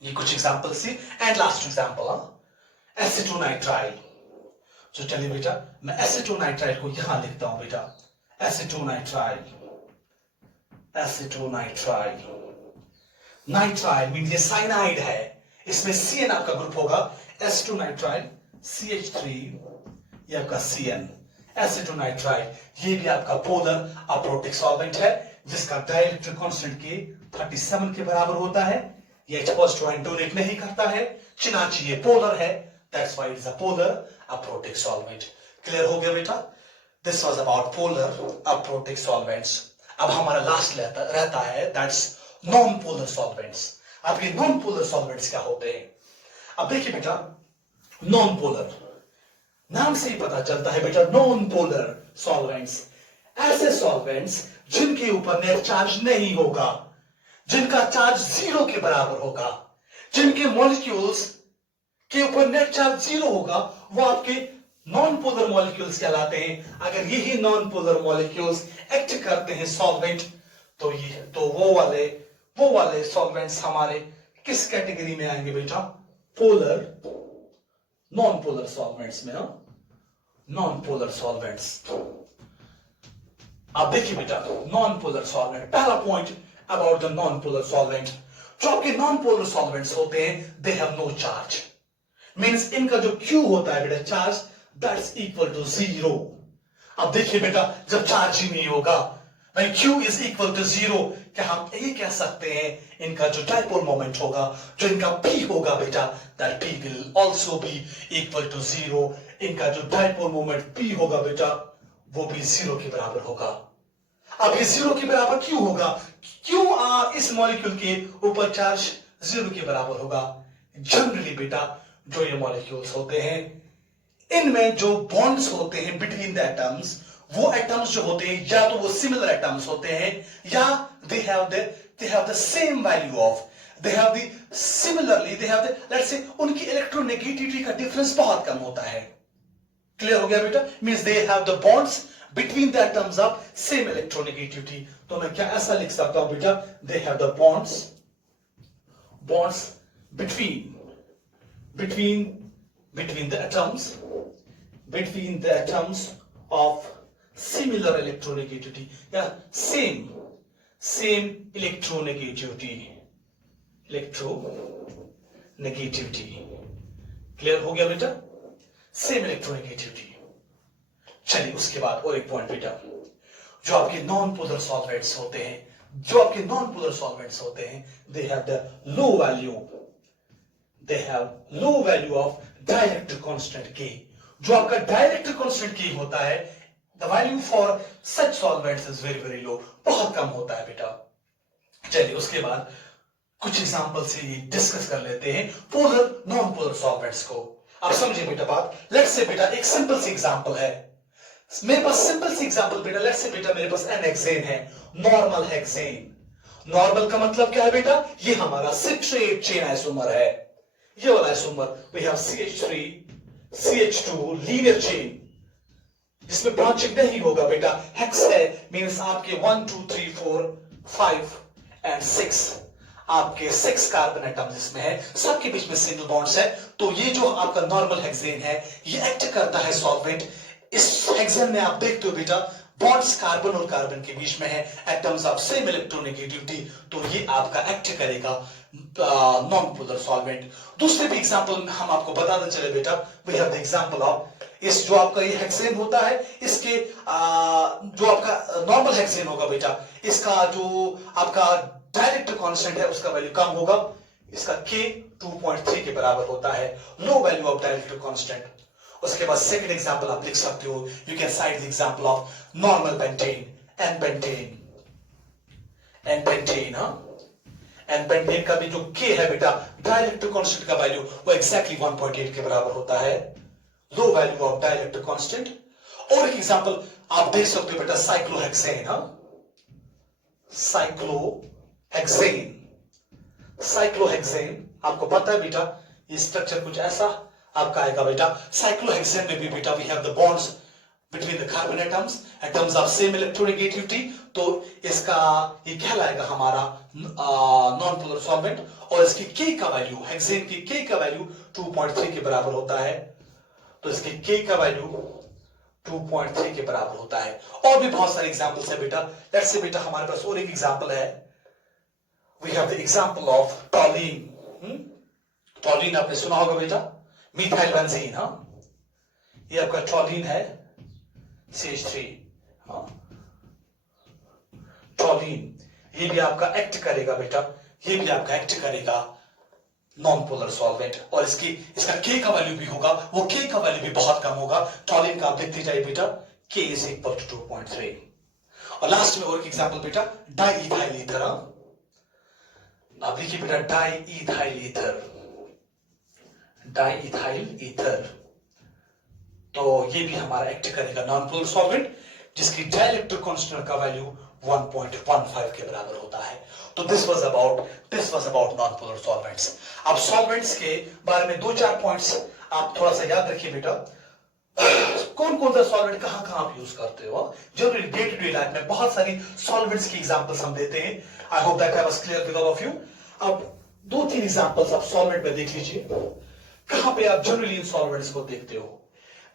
ये कुछ एग्जांपल सी. And last example, acetonitrile. तो चलिए बेटा, मैं एसीटोनाइट्राइल को यहां लिखता हूं बेटा, एसीटोनाइट्राइल. नाइट्राइल मीन ये साइनाइड है, इसमें CN आपका ग्रुप होगा. एसीटोनाइट्राइल CH3, ये आपका CN, एसीटोनाइट्राइल. ये भी आपका पोलर एप्रोटिक सॉल्वेंट है, जिसका डाइलेक्ट्रिक कांस्टेंट K 37 के बराबर होता है. ये H पॉजिटिव आयन डोनेट नहीं करता है, चिनाची ये पोलर है, that's why it is a polar aprotic solvent. Clear हो गया बेटा? This was about polar aprotic solvents. अब हमारा लास्ट रहता है, दैट्स नॉन पोलर सॉल्वेंट्स. अब ये नॉन पोलर सॉल्वेंट्स क्या होते हैं? अब देखिए बेटा, नॉन पोलर, नाम से ही पता चलता है बेटा, नॉन पोलर सॉल्वेंट्स, ऐसे सॉल्वेंट्स जिनके ऊपर नेट चार्ज नहीं होगा, जिनका चार्ज 0 के बराबर होगा, जिनके मॉलिक्यूल्स के ऊपर नेट चार्ज 0 होगा, वो आपके नॉन पोलर मॉलिक्यूल्स कहलाते हैं. अगर यही नॉन पोलर मॉलिक्यूल्स एक्ट करते हैं सॉल्वेंट, तो वो वो वाले सॉल्वेंट्स हमारे किस कैटेगरी में आएंगे बेटा? पोलर, नॉन पोलर सॉल्वेंट्स में। नॉन पोलर सॉल्वेंट्स, आप देखिए बेटा, नॉन पोलर सॉल्वेंट, पहला point about the non polar solvent, जो आपके नॉन पोलर सॉल्वेंट्स होते हैं, they have no charge, means इनका जो Q होता है बेटा, चार्ज, दैट्स इक्वल टू 0। अब देखिए बेटा, जब चार्ज ही नहीं होगा, when Q is equal to 0, क्या हम ये कह सकते हैं इनका जो डाइपोल मोमेंट होगा, जो इनका P होगा बेटा, that P will also be equal to 0। इनका जो डाइपोल मोमेंट P होगा बेटा, वो भी 0 के बराबर होगा। अब ये 0 के बराबर क्यों होगा? क्यों इस मॉलिक्यूल के ऊपर चार्ज 0 के बराबर होगा? जनरली बेटा, जो ये मॉलिक्यूल्स होते हैं, इनमें जो बॉन्ड्स होते हैं बिटवीन द एटम्स, वो एटम्स जो होते हैं, या तो वो सिमिलर एटम्स होते हैं, या they have the same value of, they have the similarly, they have the, let's say उनकी इलेक्ट्रोनेगेटिविटी का डिफरेंस बहुत कम होता है। क्लियर हो गया बेटा? Means they have the bonds between the atoms of same electronegativity. तो मैं क्या ऐसा लिख सकता हूं बेटा? They have the bonds between the atoms of similar electronegativity, या same electronegativity। क्लियर हो गया बेटा? Same electronegativity. चलिए उसके बाद और एक पॉइंट बेटा, जो आपके नॉन पोलर सॉल्वेंट्स होते हैं, they have the low value of dielectric constant K। जो आपका डाइलेक्ट्रिक कांस्टेंट K होता है, the value for such solvents is very very low, बहुत कम होता है बेटा। चलिए उसके बाद कुछ एग्जांपल से ये डिस्कस कर लेते हैं पोलर नॉन पोलर सॉल्वेंट्स को। आप समझिए बेटा बात। लेट्स से बेटा एक सिंपल सी एग्जांपल है, मेरे पास सिंपल सी एग्जांपल बेटा, लेट्स से बेटा मेरे पास एन हेक्सेन है, नॉर्मल हेक्सेन। नॉर्मल का मतलब क्या है बेटा? ये हमारा सिट्रेट चेन आइसोमर है, ये वाला isomer. We have CH3 CH2 linear chain, इसमें ब्रांचिंग नहीं होगा बेटा। हेक्स है मींस आपके 1 2 3 4 5 एंड 6, आपके 6 कार्बन एटम्स इसमें है, सबके बीच में सिंगल बॉन्ड्स है। तो ये जो आपका नॉर्मल हेक्सेन है, ये एक्ट करता है सॉल्वेंट। इस हेक्सेन में आप देखते हो बेटा, बॉन्ड्स कार्बन और कार्बन के बीच में है, एटम्स ऑफ सेम इलेक्ट्रोनेगेटिविटी, तो ये आपका एक्ट करेगा नॉन पोलर सॉल्वेंट। दूसरे भी एग्जांपल हम आपको बताते चले बेटा। We have the example of इस जो आपका ये हेक्सेन होता है, इसके जो आपका नॉर्मल हेक्सेन होगा बेटा, इसका जो आपका डायरेक्ट कांस्टेंट है उसका वैल्यू कम होगा, इसका K 2.3 के बराबर होता है, low value of direct constant. उसके बाद सेकंड एग्जांपल आप लिख सकते हो, you can cite the example of normal pentane, n pentane का भी जो K है बेटा, डायरेक्ट कांस्टेंट का वैल्यू वो एग्जैक्टली 1.8 के बराबर होता है, low value of direct constant. और एक एग्जांपल आप देख सकते हो बेटा, साइक्लोहेक्सेन, आपको पता है बेटा ये स्ट्रक्चर कुछ ऐसा आपका आएगा बेटा। साइक्लोहेक्सेन में भी बेटा we have the bonds between the carbon atoms of same electronegativity, तो इसका ये कहलाएगा हमारा नॉन पोलर सॉल्वेंट। और इसकी K का वैल्यू, हेक्सेन की K का वैल्यू 2.3 के बराबर होता है, तो इसकी K का वैल्यू 2.3 के बराबर होता है। और भी बहुत सारे एग्जांपल्स है बेटा। लेट्स से बेटा हमारे पास और एक एग्जांपल है, we have the example of toluene. Toluene आपने सुना होगा बेटा, मिथाइल बेंजीन। ये आपका टॉलीन है, CH3। टॉलीन ये भी आपका एक्ट करेगा बेटा, ये भी आपका एक्ट करेगा नॉन पोलर सॉल्वेंट। और इसका K का वैल्यू भी होगा, वो K का वैल्यू भी बहुत कम होगा। टॉलीन का आप देखते जाइए बेटा, K इज इक्वल टू 2.3। और लास्ट में और एक एग्जांपल बेटा, डाइईथाइल ईथर। आप देखिए बेटा, डाइईथाइल ईथर, तो ये भी हमारा एक्ट करेगा नॉन पोलर सॉल्वेंट, जिसकी डाइलेक्ट्रिक कांस्टेंट का वैल्यू 1.15 के बराबर होता है। तो this was about non polar solvents. अब सॉल्वेंट्स के बारे में 2-4 पॉइंट्स आप थोड़ा सा याद रखिए बेटा। कौन कौन सा सॉल्वेंट कहां कहां आप यूज करते हो? Generally day to day life में बहुत सारी सॉल्वेंट्स की एग्जांपल्स हम देते हैं। I hope that I was clear with all of you. अब 2-3 एग्जांपल्स आप सॉल्वेंट में देख लीजिए, कहां पे आप जनरली इन सॉल्वेंट्स को देखते हो।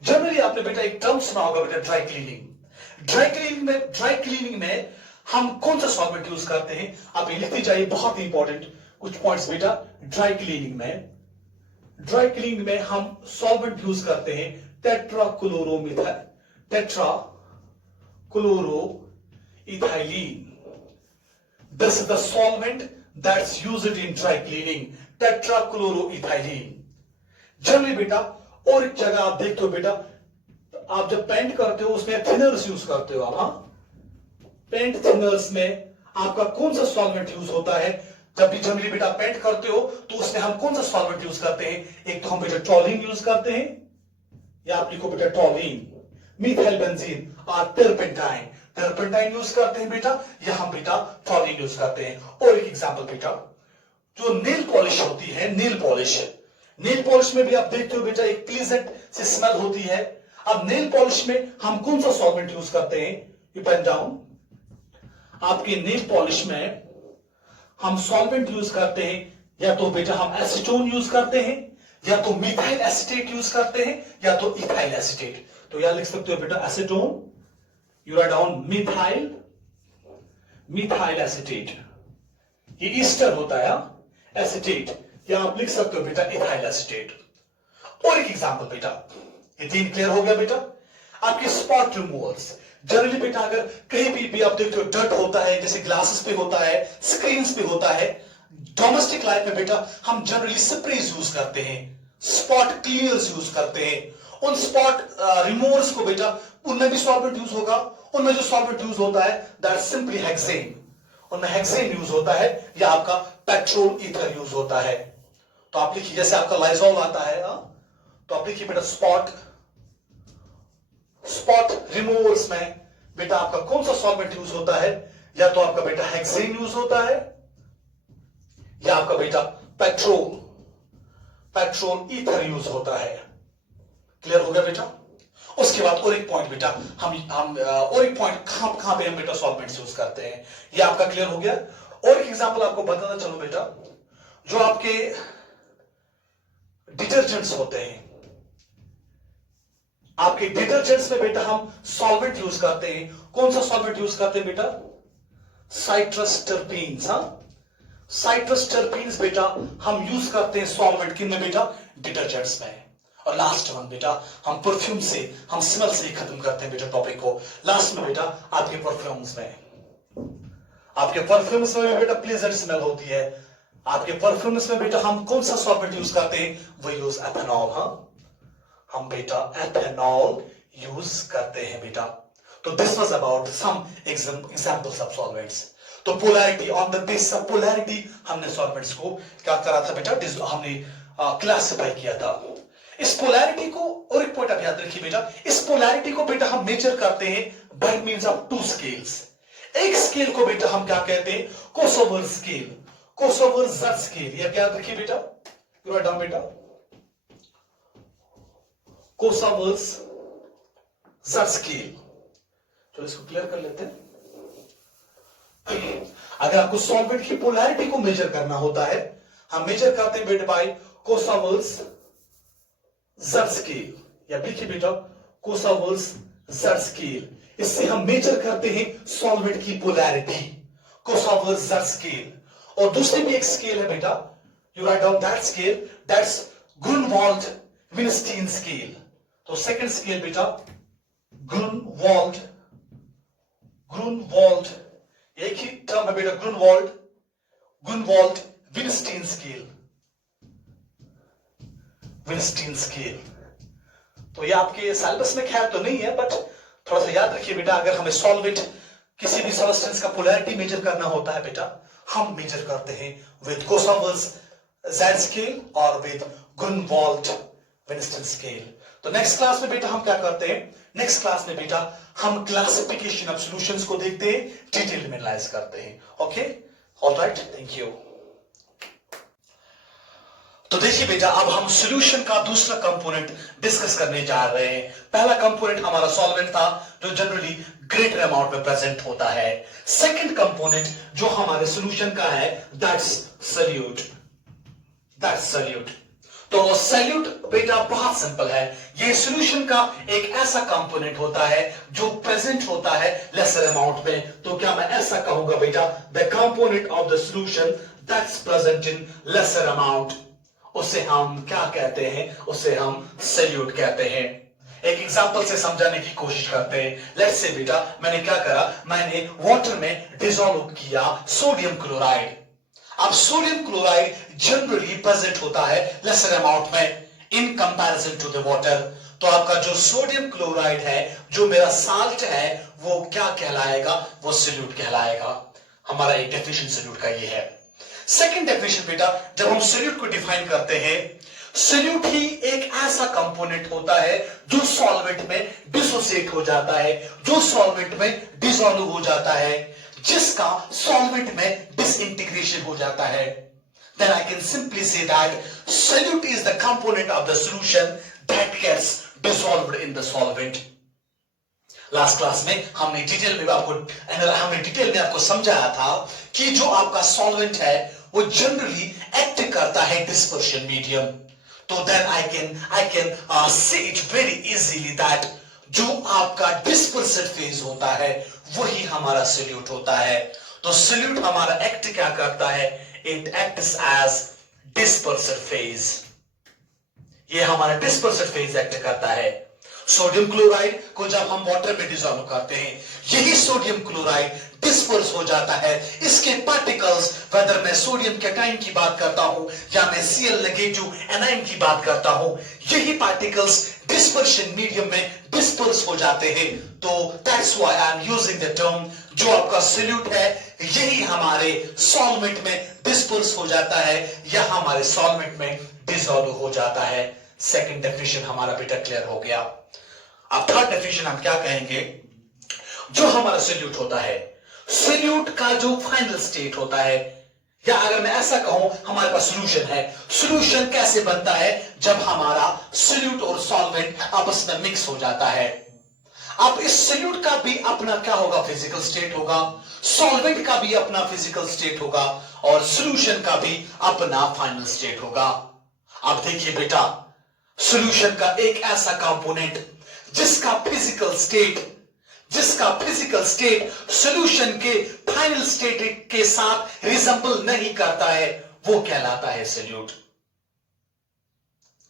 जनरली आपने बेटा एक टर्म सुना होगा बेटा, ड्राई क्लीनिंग। ड्राई क्लीनिंग में हम कौन सा सॉल्वेंट यूज करते हैं, आप ये लिखते जाइए, बहुत ही इंपॉर्टेंट कुछ पॉइंट्स बेटा। ड्राई क्लीनिंग में हम सॉल्वेंट यूज करते हैं tetrachloroethylene. This is the solvent that's used in dry cleaning, tetrachloroethylene. Generally बेटा और एक जगह आप देखते हो बेटा, आप जब पेंट करते हो उसमें थिनर्स यूज करते हो आप। हाँ, पेंट थिनर्स में आपका कौन सा सॉल्वेंट यूज होता है? जब भी जनरली बेटा पेंट करते हो तो उसमें हम कौन सा सॉल्वेंट यूज करते हैं? एक तो हम बेटा टॉलिन यूज करते हैं, या आप लिखो बेटा टॉलिन, मिथाइल बेंजीन और टर्पेंटाइन यूज करते हैं बेटा, या हम बेटा टॉलिन यूज करते हैं। और एक एग्जांपल बेटा, जो नेल पॉलिश होती है, नेल पॉलिश में भी आप देखते हो बेटा एक प्लीजेंट सी स्मेल होती है। अब नेल पॉलिश में हम कौन सा सॉल्वेंट यूज करते हैं? You pen down. आपके नेल पॉलिश में हम सॉल्वेंट यूज करते हैं, या तो बेटा हम एसीटोन यूज करते हैं, या तो मिथाइल एसीटेट यूज करते हैं, या तो इथाइल एसीटेट। तो यहां लिख सकते हो बेटा acetone, you write down methyl acetate, ये ईस्टर होता है एसीटेट, या आप लिख सकते हो बेटा इथाइल एसीटेट। और एक एग्जांपल बेटा, ये 3 क्लियर हो गया बेटा। आपके स्पॉट रिमूवर्स, जनरली बेटा अगर कहीं भी आप देखते हो डर्ट होता है, जैसे ग्लासेस पे होता है, स्क्रीन्स पे होता है, डोमेस्टिक लाइफ में बेटा हम जनरली स्प्रेज यूज करते हैं, स्पॉट क्लीनर्स यूज करते हैं। उन स्पॉट रिमूवर्स को बेटा, उनमें भी सॉल्वेंट यूज होगा। उनमें जो सॉल्वेंट यूज होता है दैट सिंपली हेक्सेन, उनमें हेक्सेन यूज होता है, या आपका पेट्रोल ईथर यूज होता है। तो आप लिखिए, जैसे आपका लाइजॉल आता है, तो आप लिखिए बेटा स्पॉट रिमूवर्स में बेटा आपका कौन सा सॉल्वेंट यूज होता है? या तो आपका बेटा हेक्सेन यूज होता है, या आपका बेटा पेट्रोल ईथर यूज होता है। क्लियर हो गया बेटा? उसके बाद और एक पॉइंट बेटा, हम और एक पॉइंट कहां पे हम बेटा सॉल्वेंट्स यूज करते हैं, ये आपका क्लियर हो गया। और एक एग्जांपल आपको बताना चलो बेटा, जो आपके डिटर्जेंट्स होते हैं, आपके डिटर्जेंट्स में बेटा हम सॉल्वेंट यूज करते हैं। कौन सा सॉल्वेंट यूज करते हैं बेटा? Citrus terpenes. साइट्रस टर्पीन्स बेटा हम यूज करते हैं सॉल्वेंट किन में बेटा? डिटर्जेंट्स में। और लास्ट वन बेटा, हम परफ्यूम से, हम स्मेल से ही खत्म करते हैं बेटा टॉपिक को। लास्ट में बेटा आपके परफ्यूम्स में बेटा प्लेजेंट स्मेल होती है। आपके परफ्यूम्स में बेटा हम कौन सा सॉल्वेंट यूज करते हैं? वो यूज एथेनॉल। हम बेटा एथेनॉल यूज करते हैं बेटा। तो this was about some examples of solvents. तो polarity, on the basis of polarity हमने सॉल्वेंट्स को क्या करा था बेटा? हमने क्लासिफाई किया था। इस पोलैरिटी को, और एक पॉइंट आप याद रखिए बेटा, इस पोलैरिटी को बेटा हम मेजर करते हैं बाय मींस ऑफ 2 स्केल्स। एक स्केल को बेटा हम क्या कहते हैं? कोसोवर स्केल, कोसोवर ज़र स्केल। ये याद रखिए बेटा, राइट डाउन बेटा, कोसोवर ज़र स्केल। चलो इसको क्लियर कर लेते हैं। अगर आपको सॉल्वेंट की पोलैरिटी को मेजर करना होता है, हम मेजर करते हैं बेटा बाय कोसोवर ज़र स्केल, या लिखिए बेटा कोसोवर ज़र स्केल। इससे हम मेजर करते हैं सॉल्वेंट की पोलैरिटी, कोसोवर ज़र स्केल। और दूसरी भी एक स्केल है बेटा, you write down that scale, that's Grunwald Winstein scale. तो सेकंड स्केल बेटा ग्रुनवाल्ड, एक ही टर्म है बेटा, ग्रुनवाल्ड विन्स्टीन स्केल। तो ये आपके सिलेबस में खैर तो नहीं है, बट थोड़ा सा याद रखिए बेटा, अगर हमें सॉल्वेंट किसी भी सब्सटेंस का पोलैरिटी मेजर करना होता है बेटा, हम मेजर करते हैं विद कोसोवर ज़र स्केल और विद ग्रुनवाल्ड विन्स्टीन स्केल। तो नेक्स्ट क्लास में बेटा हम क्या करते हैं? नेक्स्ट क्लास में बेटा हम क्लासिफिकेशन ऑफ सॉल्यूशंस को देखते हैं, डिटेल में एनालाइज करते हैं। Okay, alright, thank you. तो देखिए बेटा, अब हम सॉल्यूशन का दूसरा कंपोनेंट डिस्कस करने जा रहे हैं। पहला कंपोनेंट हमारा सॉल्वेंट था, जो जनरली ग्रेटर अमाउंट में प्रेजेंट होता है। सेकंड कंपोनेंट जो हमारे सॉल्यूशन का है, दैट्स सॉल्यूट। तो सॉल्यूट बेटा बहुत सिंपल है। ये सॉल्यूशन का एक ऐसा कंपोनेंट होता है जो प्रेजेंट होता है लेसर अमाउंट में। तो क्या मैं ऐसा कहूंगा बेटा, the component of the solution that's present in lesser amount, उसे हम क्या कहते हैं? उसे हम सॉल्यूट कहते हैं। एक एग्जांपल से समझाने की कोशिश करते हैं। लेट्स से बेटा, मैंने क्या करा, मैंने वाटर में डिसॉल्व किया सोडियम क्लोराइड। अब सोडियम क्लोराइड जनरली प्रेजेंट होता है लेसर अमाउंट में in comparison to the water. तो आपका जो सोडियम क्लोराइड है, जो मेरा साल्ट है, वो क्या कहलाएगा? वो सॉल्यूट कहलाएगा। हमारा एक डेफिनेशन सॉल्यूट का ये है। सेकंड डेफिनेशन बेटा, जब हम सॉल्यूट को डिफाइन करते हैं, सॉल्यूट ही एक ऐसा कंपोनेंट होता है जो सॉल्वेंट में डिसोसिएट हो जाता है, जो सॉल्वेंट में डिसॉल्व हो जाता है, जिसका सॉल्वेंट में डिसइंटीग्रेशन हो जाता है। Then I can simply say that solute is the component of the solution that gets dissolved in the solvent. Last class में हमने डिटेल में आपको समझाया था कि जो आपका सॉल्वेंट है वो जनरली एक्ट करता है डिस्पर्शन मीडियम। तो then I can say it very easily that जो आपका डिस्पर्सिव फेज होता है वही हमारा सॉल्यूट होता है। तो सॉल्यूट हमारा एक्ट क्या करता है? It acts as dispersive phase. ये हमारा डिस्पर्सिव फेज एक्ट करता है। सोडियम क्लोराइड को जब हम वाटर में डिसॉल्व करते हैं, यही सोडियम क्लोराइड डिस्पर्स हो जाता है। इसके पार्टिकल्स, वेदर मैं सोडियम कैटायन की बात करता हूं या मैं Cl नेगेटिव एनायन की बात करता हूं, यही पार्टिकल्स डिस्पर्शन मीडियम में डिस्पर्स हो जाते हैं। तो that's why I am using the term, जो आपका सॉल्यूट है यही हमारे सॉल्वेंट में डिस्पर्स हो जाता है या हमारे सॉल्वेंट में डिसॉल्व हो जाता है। सेकंड डेफिनेशन हमारा बेटा क्लियर हो गया। अब थर्ड डेफिनेशन हम क्या कहेंगे? जो हमारा सॉल्यूट होता है, सॉल्यूट का जो फाइनल स्टेट होता है, या अगर मैं ऐसा कहूं हमारे पास सॉल्यूशन है, सॉल्यूशन कैसे बनता है? जब हमारा सॉल्यूट और सॉल्वेंट आपस में मिक्स हो जाता है। अब इस सॉल्यूट का भी अपना क्या होगा? फिजिकल स्टेट होगा, सॉल्वेंट का भी अपना फिजिकल स्टेट होगा और सॉल्यूशन का भी अपना फाइनल स्टेट होगा। अब देखिए बेटा, सॉल्यूशन का एक ऐसा कंपोनेंट जिसका फिजिकल स्टेट सॉल्यूशन के फाइनल स्टेट के साथ रिजेंबल नहीं करता है, वो कहलाता है solute.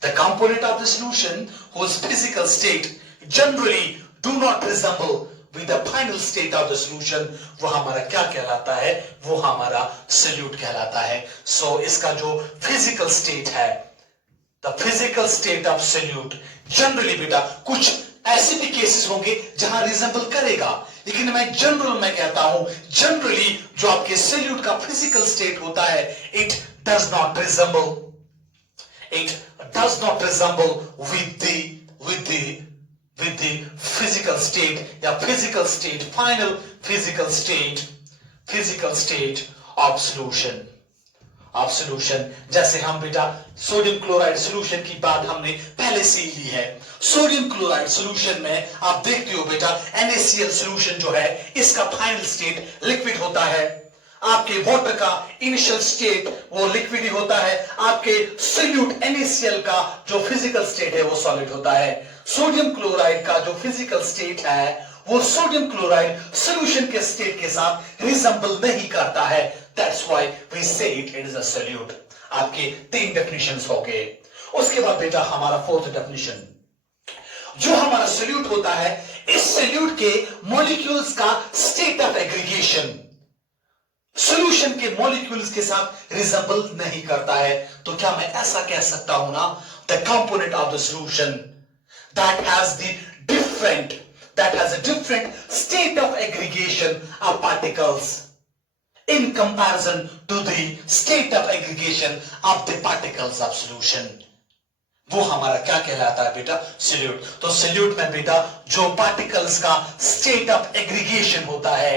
The component of the solution whose physical state generally do not resemble with the final state of the solution, वो हमारा क्या कहलाता है? वो हमारा सॉल्यूट कहलाता है। सो इसका जो फिजिकल स्टेट है, the physical state of solute, generally बेटा कुछ ऐसे भी केसेस होंगे जहां रिजेंबल करेगा, लेकिन मैं जनरल में कहता हूं जनरली जो आपके सॉल्यूट का फिजिकल स्टेट होता है, it does not resemble with the physical state या final physical state of solution। जैसे हम बेटा सोडियम क्लोराइड सॉल्यूशन की बात हमने पहले से ही ली है। सोडियम क्लोराइड सॉल्यूशन में आप देखते हो बेटा, NaCl सॉल्यूशन जो है इसका फाइनल स्टेट लिक्विड होता है। आपके वाटर का इनिशियल स्टेट वो लिक्विड ही होता है। आपके सॉल्यूट NaCl का जो फिजिकल स्टेट है वो सॉलिड होता है। सोडियम क्लोराइड का जो फिजिकल स्टेट है वो सोडियम क्लोराइड सॉल्यूशन के स्टेट के साथ रिजेंबल नहीं करता है। That's why we say it is a solute। आपके 3 डेफिनेशंस हो गए। उसके बाद बेटा हमारा फोर्थ डेफिनेशन, जो हमारा सॉल्यूट होता है, इस सॉल्यूट के मॉलिक्यूल्स का स्टेट ऑफ एग्रीगेशन सॉल्यूशन के मॉलिक्यूल्स के साथ रिजेंबल नहीं करता है। तो क्या मैं ऐसा कह सकता हूं ना, the component of the solution that has a different state of aggregation of particles in comparison to the state of aggregation of the particles of solution, वो हमारा क्या कहलाता है बेटा? सॉल्यूट। तो सॉल्यूट में बेटा जो पार्टिकल्स का स्टेट ऑफ एग्रीगेशन होता है,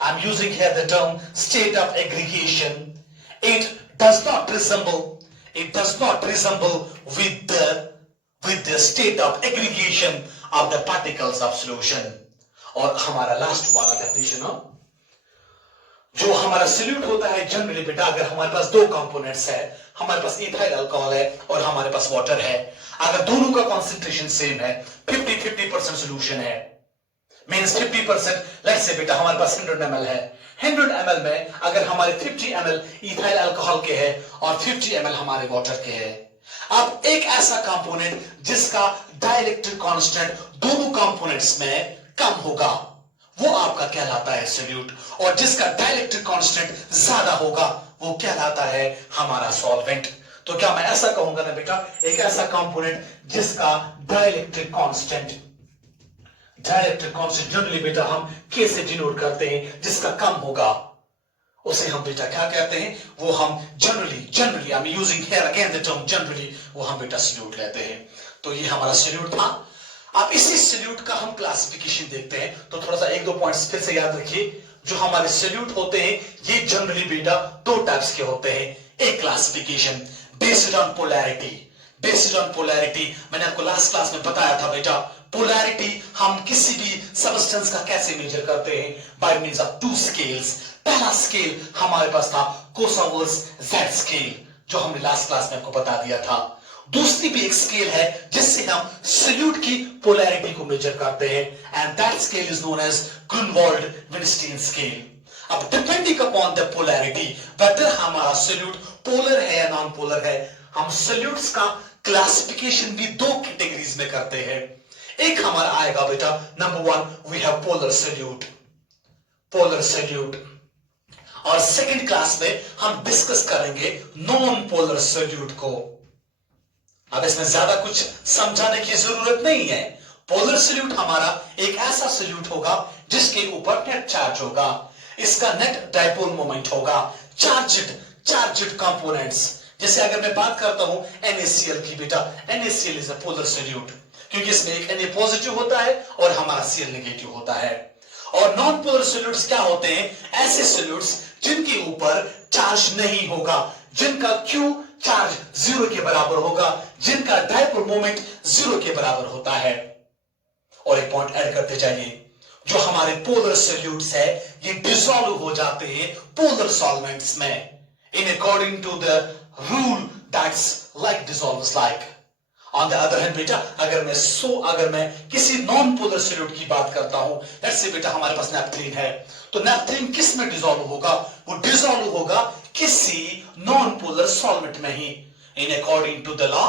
आई am using here the term state of aggregation, it does not resemble it does not resemble with the state of aggregation of the particles of solution. और हमारा लास्ट वाला डेफिनेशन हो, जो हमारा सोल्यूट होता है जनरली बेटा, अगर हमारे पास दो कंपोनेंट्स है, हमारे पास इथाइल अल्कोहल है और हमारे पास वाटर है, अगर दोनों का कंसंट्रेशन सेम है, 50-50% सोल्यूशन है, मींस 50%, लेट्स से बेटा हमारे पास 100 ml है, 100 ml में अगर हमारे 50 ml इथाइल अल्कोहल के है और 50 ml हमारे वाटर के है, अब एक ऐसा कंपोनेंट जिसका डाइलेक्ट्रिक कांस्टेंट दोनों कंपोनेंट्स में कम होगा, वो आपका कहलाता है सोल्यूट, और जिसका डाइलेक्ट्रिक कांस्टेंट ज्यादा होगा वो कहलाता है हमारा सॉल्वेंट। तो क्या मैं ऐसा कहूंगा ना बेटा, एक ऐसा कंपोनेंट जिसका डाइलेक्ट्रिक कांस्टेंट जनरली बेटा हम के से डिनोट करते हैं, जिसका कम होगा उसे हम बेटा क्या कहते हैं, वो हम generally I am using here again the term generally, वो हम बेटा सोल्यूट कहते हैं। तो ये हमारा सोल्यूट था। अब इसी सोल्यूट का हम क्लासिफिकेशन देखते हैं, तो थोड़ा सा एक दो पॉइंट्स फिर से याद रखिए। जो हमारे सोल्यूट होते हैं ये जनरली बेटा दो टाइप्स के होते हैं। एक क्लासिफिकेशन बेस्ड ऑन पोलैरिटी, मैंने आपको लास्ट क्लास में बताया था बेटा, पोलैरिटी हम किसी भी सबस्टेंस का कैसे मेजर करते हैं, by means of two scales. पहला स्केल हमारे पास था कोसावर्स जेड स्केल, जो हमने लास्ट क्लास में आपको बता दिया था। दूसरी भी एक स्केल है जिससे हम सोल्यूट की पोलैरिटी को मेजर करते हैं, and that scale is known as Grunwald Winstein scale. अब depending upon the polarity, whether हमारा सोल्यूट पोलर है या नॉन पोलर है, हम सोल्यूट्स का क्लासिफिकेशन भी दो कैटेगरीज में करते हैं। एक हमारा आएगा बेटा, number 1 we have polar solute, और सेकंड क्लास में हम डिस्कस करेंगे नॉन पोलर सोल्यूट को। अब इसमें ज्यादा कुछ समझाने की जरूरत नहीं है। पोलर सोल्यूट हमारा एक ऐसा सोल्यूट होगा जिसके ऊपर नेट चार्ज होगा, इसका नेट डाइपोल मोमेंट होगा, चार्ज्ड कंपोनेंट्स। जैसे अगर मैं बात करता हूं NaCl की बेटा, NaCl is a polar solute, क्योंकि इसमें एक Na पॉजिटिव होता है और हमारा Cl नेगेटिव होता है। और नॉन पोलर सोल्यूट्स क्या होते हैं, ऐसे सोल्यूट्स जिनके ऊपर चार्ज नहीं होगा, जिनका Q चार्ज 0 के बराबर होगा, जिनका डाइपोल मोमेंट 0 के बराबर होता है। और एक पॉइंट ऐड करते जाइए, जो हमारे पोलर सोल्यूट्स है ये डिसॉल्व हो जाते हैं पोलर सॉल्वेंट्स में, in according to the rule that's like dissolves like. On the other hand बेटा, अगर मैं किसी नॉन पोलर सोल्यूट की बात करता हूं, लेट्स से बेटा हमारे पास नैप्थलीन है, तो नैप्थलीन किस में डिसॉल्व होगा, वो डिसॉल्व होगा किसी नॉन पोलर सॉल्वेंट में ही, in according to the law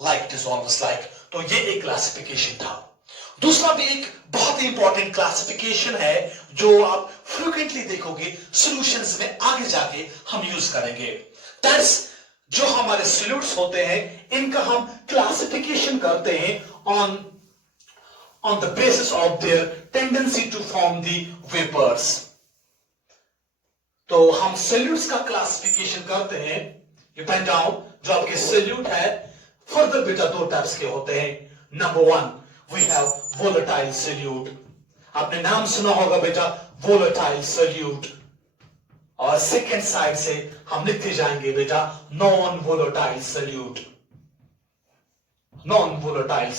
like dissolves like. तो ये एक क्लासिफिकेशन था। दूसरा भी एक बहुत ही इंपॉर्टेंट क्लासिफिकेशन है जो आप फ्रीक्वेंटली देखोगे सॉल्यूशंस में, आगे जाके हम यूज करेंगे। दैट्स जो हमारे सोल्यूट्स होते हैं इनका हम क्लासिफिकेशन करते हैं on the basis of their tendency to form the vapours. तो हम सोल्यूट्स का क्लासिफिकेशन करते हैं डिपेंड ऑन जो आपके सोल्यूट है। फर्दर बेटा दो टाइप्स के होते हैं। Number 1 we have volatile solute, आपने नाम सुना होगा बेटा वोलेटाइल सोल्यूट, और सेकेंड साइड से हम लिखते जाएंगे बेटा non volatile solute. Volatile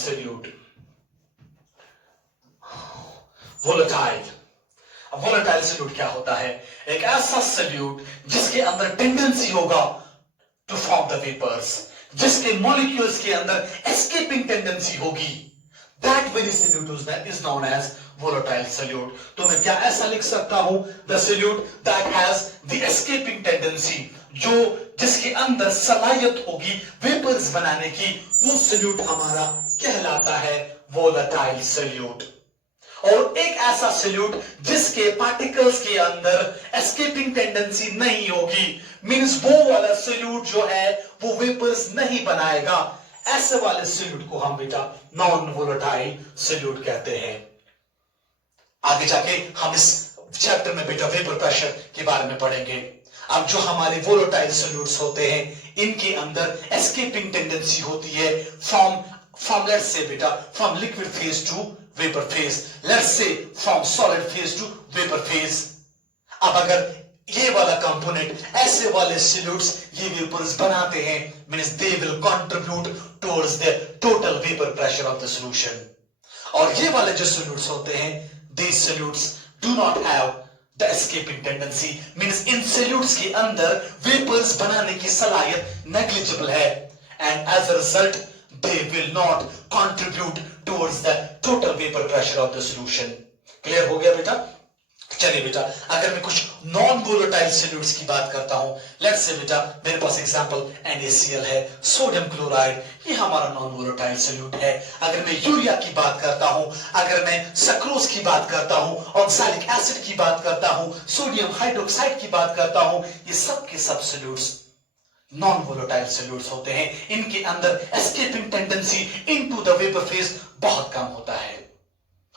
solute क्या होता है, एक ऐसा सोल्यूट जिसके अंदर टेंडेंसी होगा टू फॉर्म द वेपर्स, जिसके मॉलिक्यूल्स के अंदर एस्केपिंग टेंडेंसी होगी, that very solute is known as volatile solute। तो मैं क्या ऐसा लिख सकता हूं, the solute that has the escaping tendency, जिसके अंदर सलाहियत होगी वेपर्स बनाने की, वो सोल्यूट हमारा कहलाता है volatile solute। और एक ऐसा सोल्यूट जिसके पार्टिकल्स के अंदर एस्केपिंग टेंडेंसी नहीं होगी, मींस वो वाला सोल्यूट जो है वो वेपर्स नहीं बनाएगा, ऐसे वाले सोल्यूट को हम बेटा नॉन वोलेटाइल सोल्यूट कहते हैं। आगे जाके हम इस चैप्टर में बेटा वेपर प्रेशर के बारे में पढ़ेंगे। अब जो हमारे वोलेटाइल सोल्यूट्स होते हैं इनके अंदर एस्केपिंग टेंडेंसी होती है फ्रॉम लेट्स से बेटा from liquid phase two vapour phase, let's say from solid phase two vapour phase. अब अगर ये वाला कंपोनेंट, ऐसे वाले सॉल्यूट्स ये वेपर्स बनाते हैं, means they will contribute towards the total vapour pressure of the solution. और ये वाले जो सॉल्यूट्स होते हैं, these solutes do not have the escaping tendency, means in solutes के अंदर वेपर्स बनाने की सलाहियत नेग्लिजिबल है, and as a result they will not contribute towards the total vapor pressure of the solution। Clear हो गया बेटा? चलिए बेटा, अगर मैं कुछ नॉन वोलेटाइल सॉल्यूट्स की बात करता हूं, लेट्स से बेटा मेरे पास एग्जांपल NaCl है, सोडियम क्लोराइड, ये हमारा नॉन वोलेटाइल सॉल्यूट है। अगर मैं यूरिया की बात करता हूं, अगर मैं सक्रोज की बात करता हूं, ऑक्सैलिक एसिड की बात करता हूं, सोडियम हाइड्रोक्साइड की बात करता हूं, ये सब के सब सॉल्यूट्स नॉन वोलेटाइल सॉल्यूट्स होते हैं। इनके अंदर escaping tendency into the vapour phase बहुत कम होता है।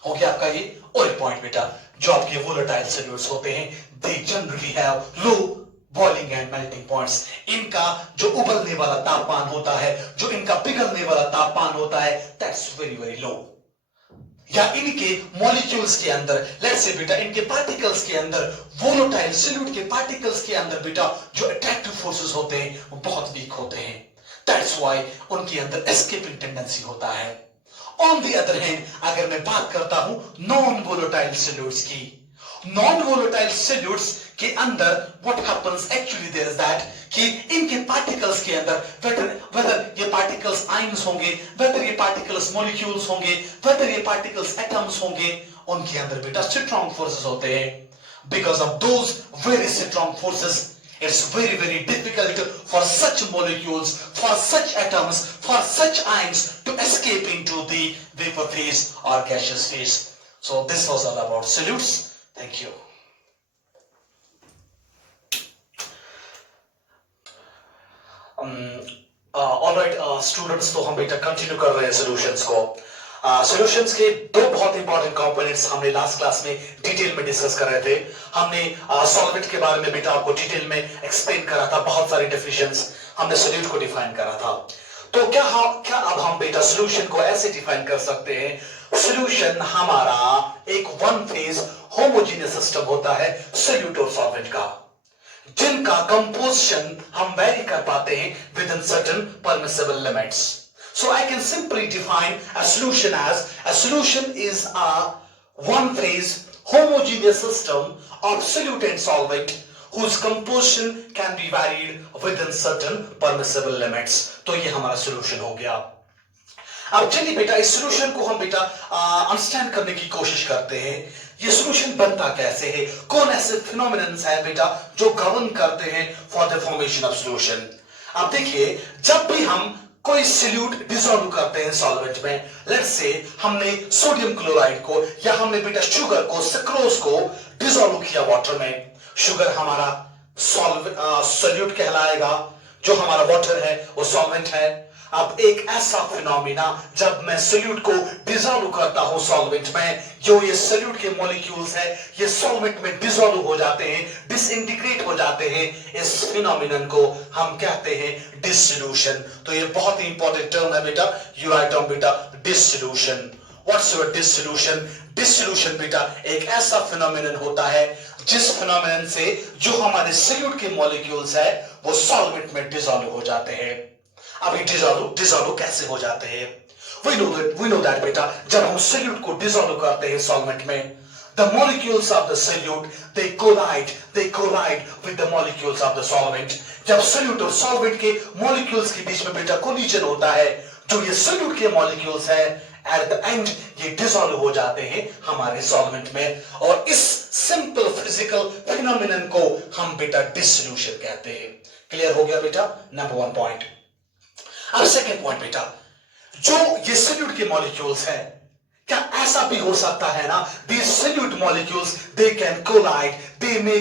हो गया आपका ये। और एक पॉइंट बेटा, जो आपके वोलेटाइल सॉल्यूट्स होते हैं, they generally have low boiling and melting points. इनका जो उबलने वाला तापमान होता है, जो इनका पिघलने वाला तापमान होता है, दैट्स वेरी वेरी लो। या इनके मॉलिक्यूल्स के अंदर, लेट्स से बेटा इनके पार्टिकल्स के अंदर, वोलेटाइल सॉल्यूट के पार्टिकल्स के अंदर बेटा जो अट्रैक्टिव फोर्सेस होते हैं वो बहुत वीक होते हैं। दैट्स व्हाई उनके अंदर एस्केपिंग टेंडेंसी होता है। ऑन द अदर हैंड, अगर मैं बात करता हूं नॉन वोलेटाइल सॉल्यूट्स की, नॉन वोलेटाइल सॉल्यूट्स के अंदर what happens actually there is that कि इनके पार्टिकल्स के अंदर वेदर ये पार्टिकल्स आयंस होंगे, वेदर ये पार्टिकल्स मॉलिक्यूल्स होंगे, वेदर ये पार्टिकल्स एटम्स होंगे, उनके अंदर बेटा स्ट्रॉन्ग फोर्सेस होते हैं। Because of those very strong forces, it's very very difficult for such molecules, for such atoms, for such ions to escape into the vapor phase or gaseous phase. So this was all about solutes. Thank you. All right, students, तो हम बेटा कंटिन्यू कर रहे हैं सॉल्यूशंस को। सॉल्यूशंस के दो बहुत इंपॉर्टेंट कंपोनेंट्स हमने लास्ट क्लास में डिटेल में डिस्कस कर रहे थे। हमने सॉल्वेंट के बारे में बेटा आपको डिटेल में एक्सप्लेन करा था, बहुत सारी डेफिनेशंस हमने सॉल्यूट को डिफाइन करा था। तो क्या अब हम बेटा सॉल्यूशन को ऐसे डिफाइन कर सकते हैं, सॉल्यूशन हमारा एक वन फेज होमोजेनियस सिस्टम होता है सॉल्यूट और सॉल्वेंट का, जिनका कंपोजिशन हम वेरी कर पाते हैं with in certain permissible limits. So I can simply define a solution as a solution is a one phase homogeneous system of solute and solvent whose composition can be varied within certain permissible limits। तो ये हमारा solution हो गया। अब चलिए बेटा इस solution को हम बेटा अंडरस्टैंड करने की कोशिश करते हैं। ये solution बनता कैसे है, कौन ऐसे फिनोमिनन्स है बेटा जो गवर्न करते हैं for the formation of solution। अब देखिए, जब भी हम कोई सॉल्यूट डिसॉल्व करते हैं सॉल्वेंट में, लेट्स से हमने सोडियम क्लोराइड को या हमने बेटा शुगर को, सक्रोज को डिसॉल्व किया वाटर में, शुगर हमारा सॉल्यूट कहलाएगा, जो हमारा वाटर है वो सॉल्वेंट है। अब एक ऐसा फिनोमिना जब मैं सॉल्यूट को डिसॉल्व करता हूं सॉल्वेंट में, जो ये सॉल्यूट के मॉलिक्यूल्स है ये सॉल्वेंट में डिसॉल्व हो जाते हैं, डिसइंटीग्रेट हो जाते हैं, इस फिनोमिनन को हम कहते हैं डिसोल्यूशन। तो ये बहुत ही इंपॉर्टेंट टर्म है बेटा, यू राइट डाउन बेटा dissolution. What's your dissolution? Dissolution बेटा एक ऐसा फिनोमिनन होता है जिस फिनोमिनन से जो हमारे सॉल्यूट के मॉलिक्यूल्स है वो सॉल्वेंट में डिसॉल्व हो जाते हैं। अब ये डिसॉल्व कैसे हो जाते हैं? we know that बेटा जब हम सॉल्यूट को डिसॉल्व करते हैं सॉल्वेंट में, the molecules of the solute they collide with the molecules of the solvent। जब सॉल्यूट और सॉल्वेंट के मॉलिक्यूल्स के बीच में बेटा कोलिजन होता है, जो ये सॉल्यूट के मॉलिक्यूल्स है एट द एंड ये डिसॉल्व हो जाते हैं हमारे सॉल्वेंट में, और इस सिंपल फिजिकल फिनोमिनन को हम बेटा डिसोल्यूशन कहते हैं। क्लियर हो गया बेटा? Number one point. अब सेकंड पॉइंट बेटा, जो ये सॉल्यूट के मॉलिक्यूल्स हैं, क्या ऐसा भी हो सकता है ना, these solute molecules they can collide, they may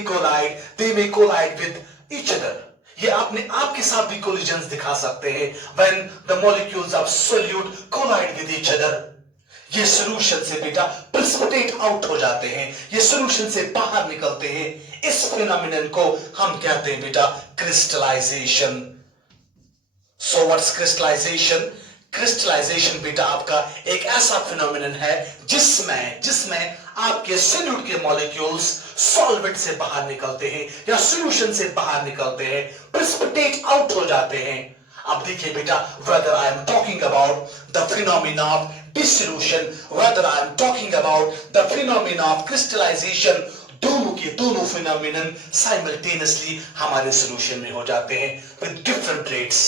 collide with each other। ये अपने आप के साथ भी collisions दिखा सकते हैं when the molecules of solute collide with each other। ये सॉल्यूशन से बेटा प्रेसिपिटेट आउट हो जाते हैं, ये सॉल्यूशन से बाहर निकलते हैं। इस फिनोमिनन को हम कहते हैं बेटा crystallisation. So what's crystallization? Crystallisation बेटा आपका एक ऐसा फिनोमिनन है जिसमें आपके सॉल्यूट के मॉलिक्यूल्स सॉल्वेंट से बाहर निकलते हैं या सॉल्यूशन से बाहर निकलते हैं, प्रेसिपिटेट आउट हो जाते हैं। अब देखिए बेटा, whether I am talking about the phenomena of dissolution, whether I am talking about the phenomena of crystallization, दोनों के दोनों फिनोमिनन साइमल्टेनियसली हमारे सॉल्यूशन में हो जाते हैं विद डिफरेंट रेट्स।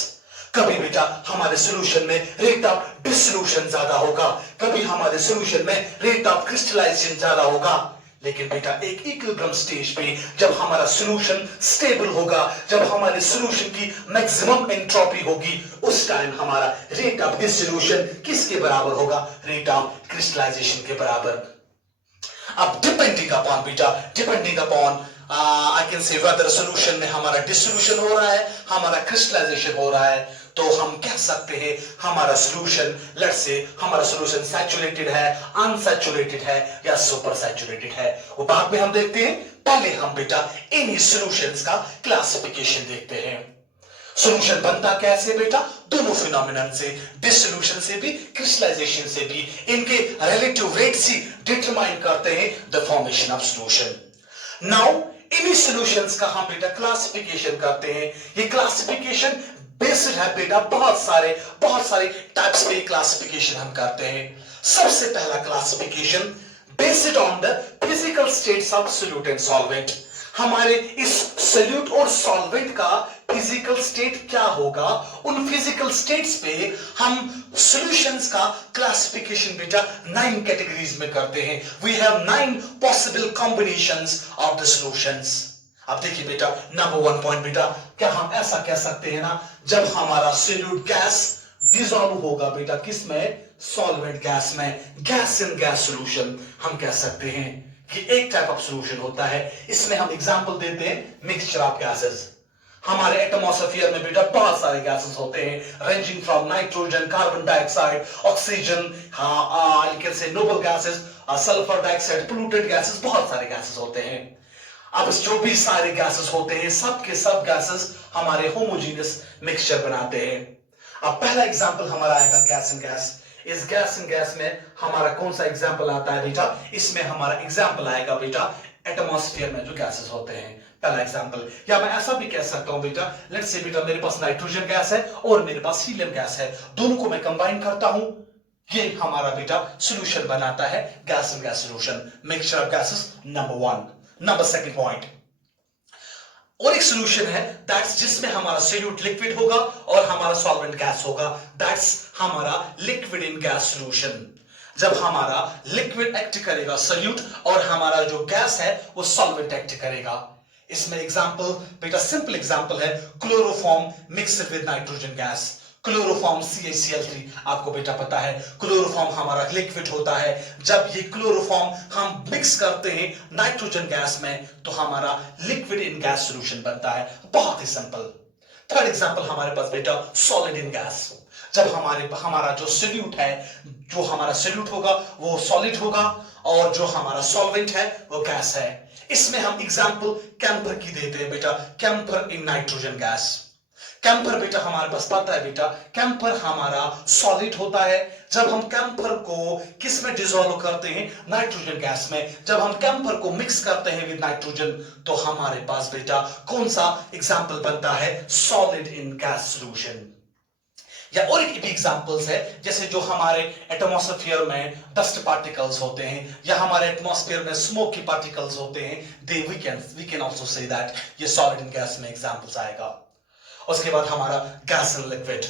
कभी बेटा हमारे सॉल्यूशन में रेट ऑफ डिसोल्यूशन ज्यादा होगा, कभी हमारे सॉल्यूशन में रेट ऑफ क्रिस्टलाइजेशन ज्यादा होगा। लेकिन बेटा एक इक्विलिब्रियम स्टेज पे जब हमारा सॉल्यूशन स्टेबल होगा, जब हमारे सॉल्यूशन की मैक्सिमम एंट्रोपी होगी, उस टाइम हमारा रेट ऑफ डिसोल्यूशन किसके बराबर होगा? रेट ऑफ क्रिस्टलाइजेशन के बराबर। अब depending upon I can say whether solution में हमारा डिसोल्यूशन हो रहा है, हमारा क्रिस्टलाइजेशन हो रहा है, तो हम कह सकते हैं हमारा सॉल्यूशन, लेट्स से हमारा सॉल्यूशन सैचुरेटेड है, अनसैचुरेटेड है या सुपर सैचुरेटेड है, वो बाद में हम देखते हैं। पहले हम बेटा इन सॉल्यूशंस का क्लासिफिकेशन देखते हैं। सॉल्यूशन बनता कैसे बेटा? दोनों फिनोमिनन से, डिसोल्यूशन से भी, क्रिस्टलाइजेशन से भी। इनके रिलेटिव रेट्स ही डिटरमाइन करते हैं the formation of solution. Now इन्हीं सॉल्यूशंस का हम बेटा क्लासिफिकेशन करते हैं। ये क्लासिफिकेशन बेस्ड है बेटा बहुत सारे टाइप्स पे क्लासिफिकेशन हम करते हैं। सबसे पहला classification based on the physical states of solute and solvent. हमारे इस सॉल्यूट और सॉल्वेंट का फिजिकल स्टेट क्या होगा, उन फिजिकल स्टेट्स पे हम सॉल्यूशंस का क्लासिफिकेशन बेटा 9 कैटेगरीज में करते हैं। We have 9 possible combinations of the solutions. अब देखिए बेटा, नंबर 1 पॉइंट बेटा, क्या हम ऐसा कह सकते हैं ना, जब हमारा सॉल्यूट गैस डिसॉल्व होगा बेटा किसमें? सॉल्वेंट गैस में, गैस इन गैस सॉल्यूशन हम कह सकते हैं कि एक टाइप ऑफ सॉल्यूशन होता है। इसमें हम एग्जांपल देते हैं मिक्सचर ऑफ गैसेस। हमारे एटमॉस्फेयर में बेटा बहुत सारे गैसेस होते हैं, ranging from nitrogen, carbon dioxide, oxygen, you can say noble gases, sulphur dioxide, polluted gases, बहुत सारे गैसेस होते हैं। अब जो भी सारे गैसेस होते हैं, सब के सब गैसेस हमारे होमोजेनियस मिक्सचर बनाते हैं। अब पहला एग्जांपल हमारा आएगा गैस इन गैस। इस गैस इन गैस में हमारा कौन सा एग्जांपल आता है बेटा? इसमें हमारा एग्जांपल आएगा बेटा एटमॉस्फेयर में जो गैसेस होते हैं, पहला एग्जांपल। या मैं ऐसा भी कह सकता हूं बेटा, लेट्स से बेटा मेरे पास नाइट्रोजन गैस है और मेरे पास हीलियम गैस है, दोनों को मैं कंबाइन करता हूं, ये हमारा बेटा सॉल्यूशन बनाता है gas in gas solution, mixture of gases, number 1। Number 2 point, और एक सॉल्यूशन है दैट्स जिसमें हमारा सॉल्यूट लिक्विड होगा और हमारा सॉल्वेंट गैस होगा, दैट्स हमारा लिक्विड इन गैस सॉल्यूशन। जब हमारा लिक्विड एक्ट करेगा सॉल्यूट और हमारा जो गैस है वो सॉल्वेंट एक्ट करेगा। इसमें एग्जांपल बेटा, सिंपल एग्जांपल है chloroform mixed with nitrogen gas. Chloroform CaCl3 आपको बेटा पता है, क्लोरोफॉर्म हमारा लिक्विड होता है। जब ये क्लोरोफॉर्म हम मिक्स करते हैं नाइट्रोजन गैस में तो हमारा लिक्विड इन गैस सॉल्यूशन बनता है, बहुत ही सिंपल। थर्ड एग्जांपल हमारे पास बेटा सॉलिड इन गैस। जब हमारा जो सॉल्यूट है, जो हमारा सॉल्यूट होगा वो सॉलिड होगा और जो हमारा सॉल्वेंट है वो गैस है। इसमें हम एग्जांपल कैम्फर की देते हैं बेटा, camphor in nitrogen gas. Camphor बेटा हमारे पास पता है बेटा, कैम्फर हमारा सॉलिड होता है। जब हम कैम्फर को किस में डिसॉल्व करते हैं? नाइट्रोजन गैस में। जब हम कैम्फर को मिक्स करते हैं विद नाइट्रोजन तो हमारे पास बेटा कौन सा एग्जांपल बनता है? Solid in gas solution. या और एक भी एग्जांपल्स है, जैसे जो हमारे एटमॉस्फेयर में डस्ट पार्टिकल्स होते हैं या हमारे एटमॉस्फेयर में स्मोक की पार्टिकल्स होते हैं, we can also say that ये सॉलिड इन गैस में एग्जांपल्स आएगा। उसके बाद हमारा gas in liquid,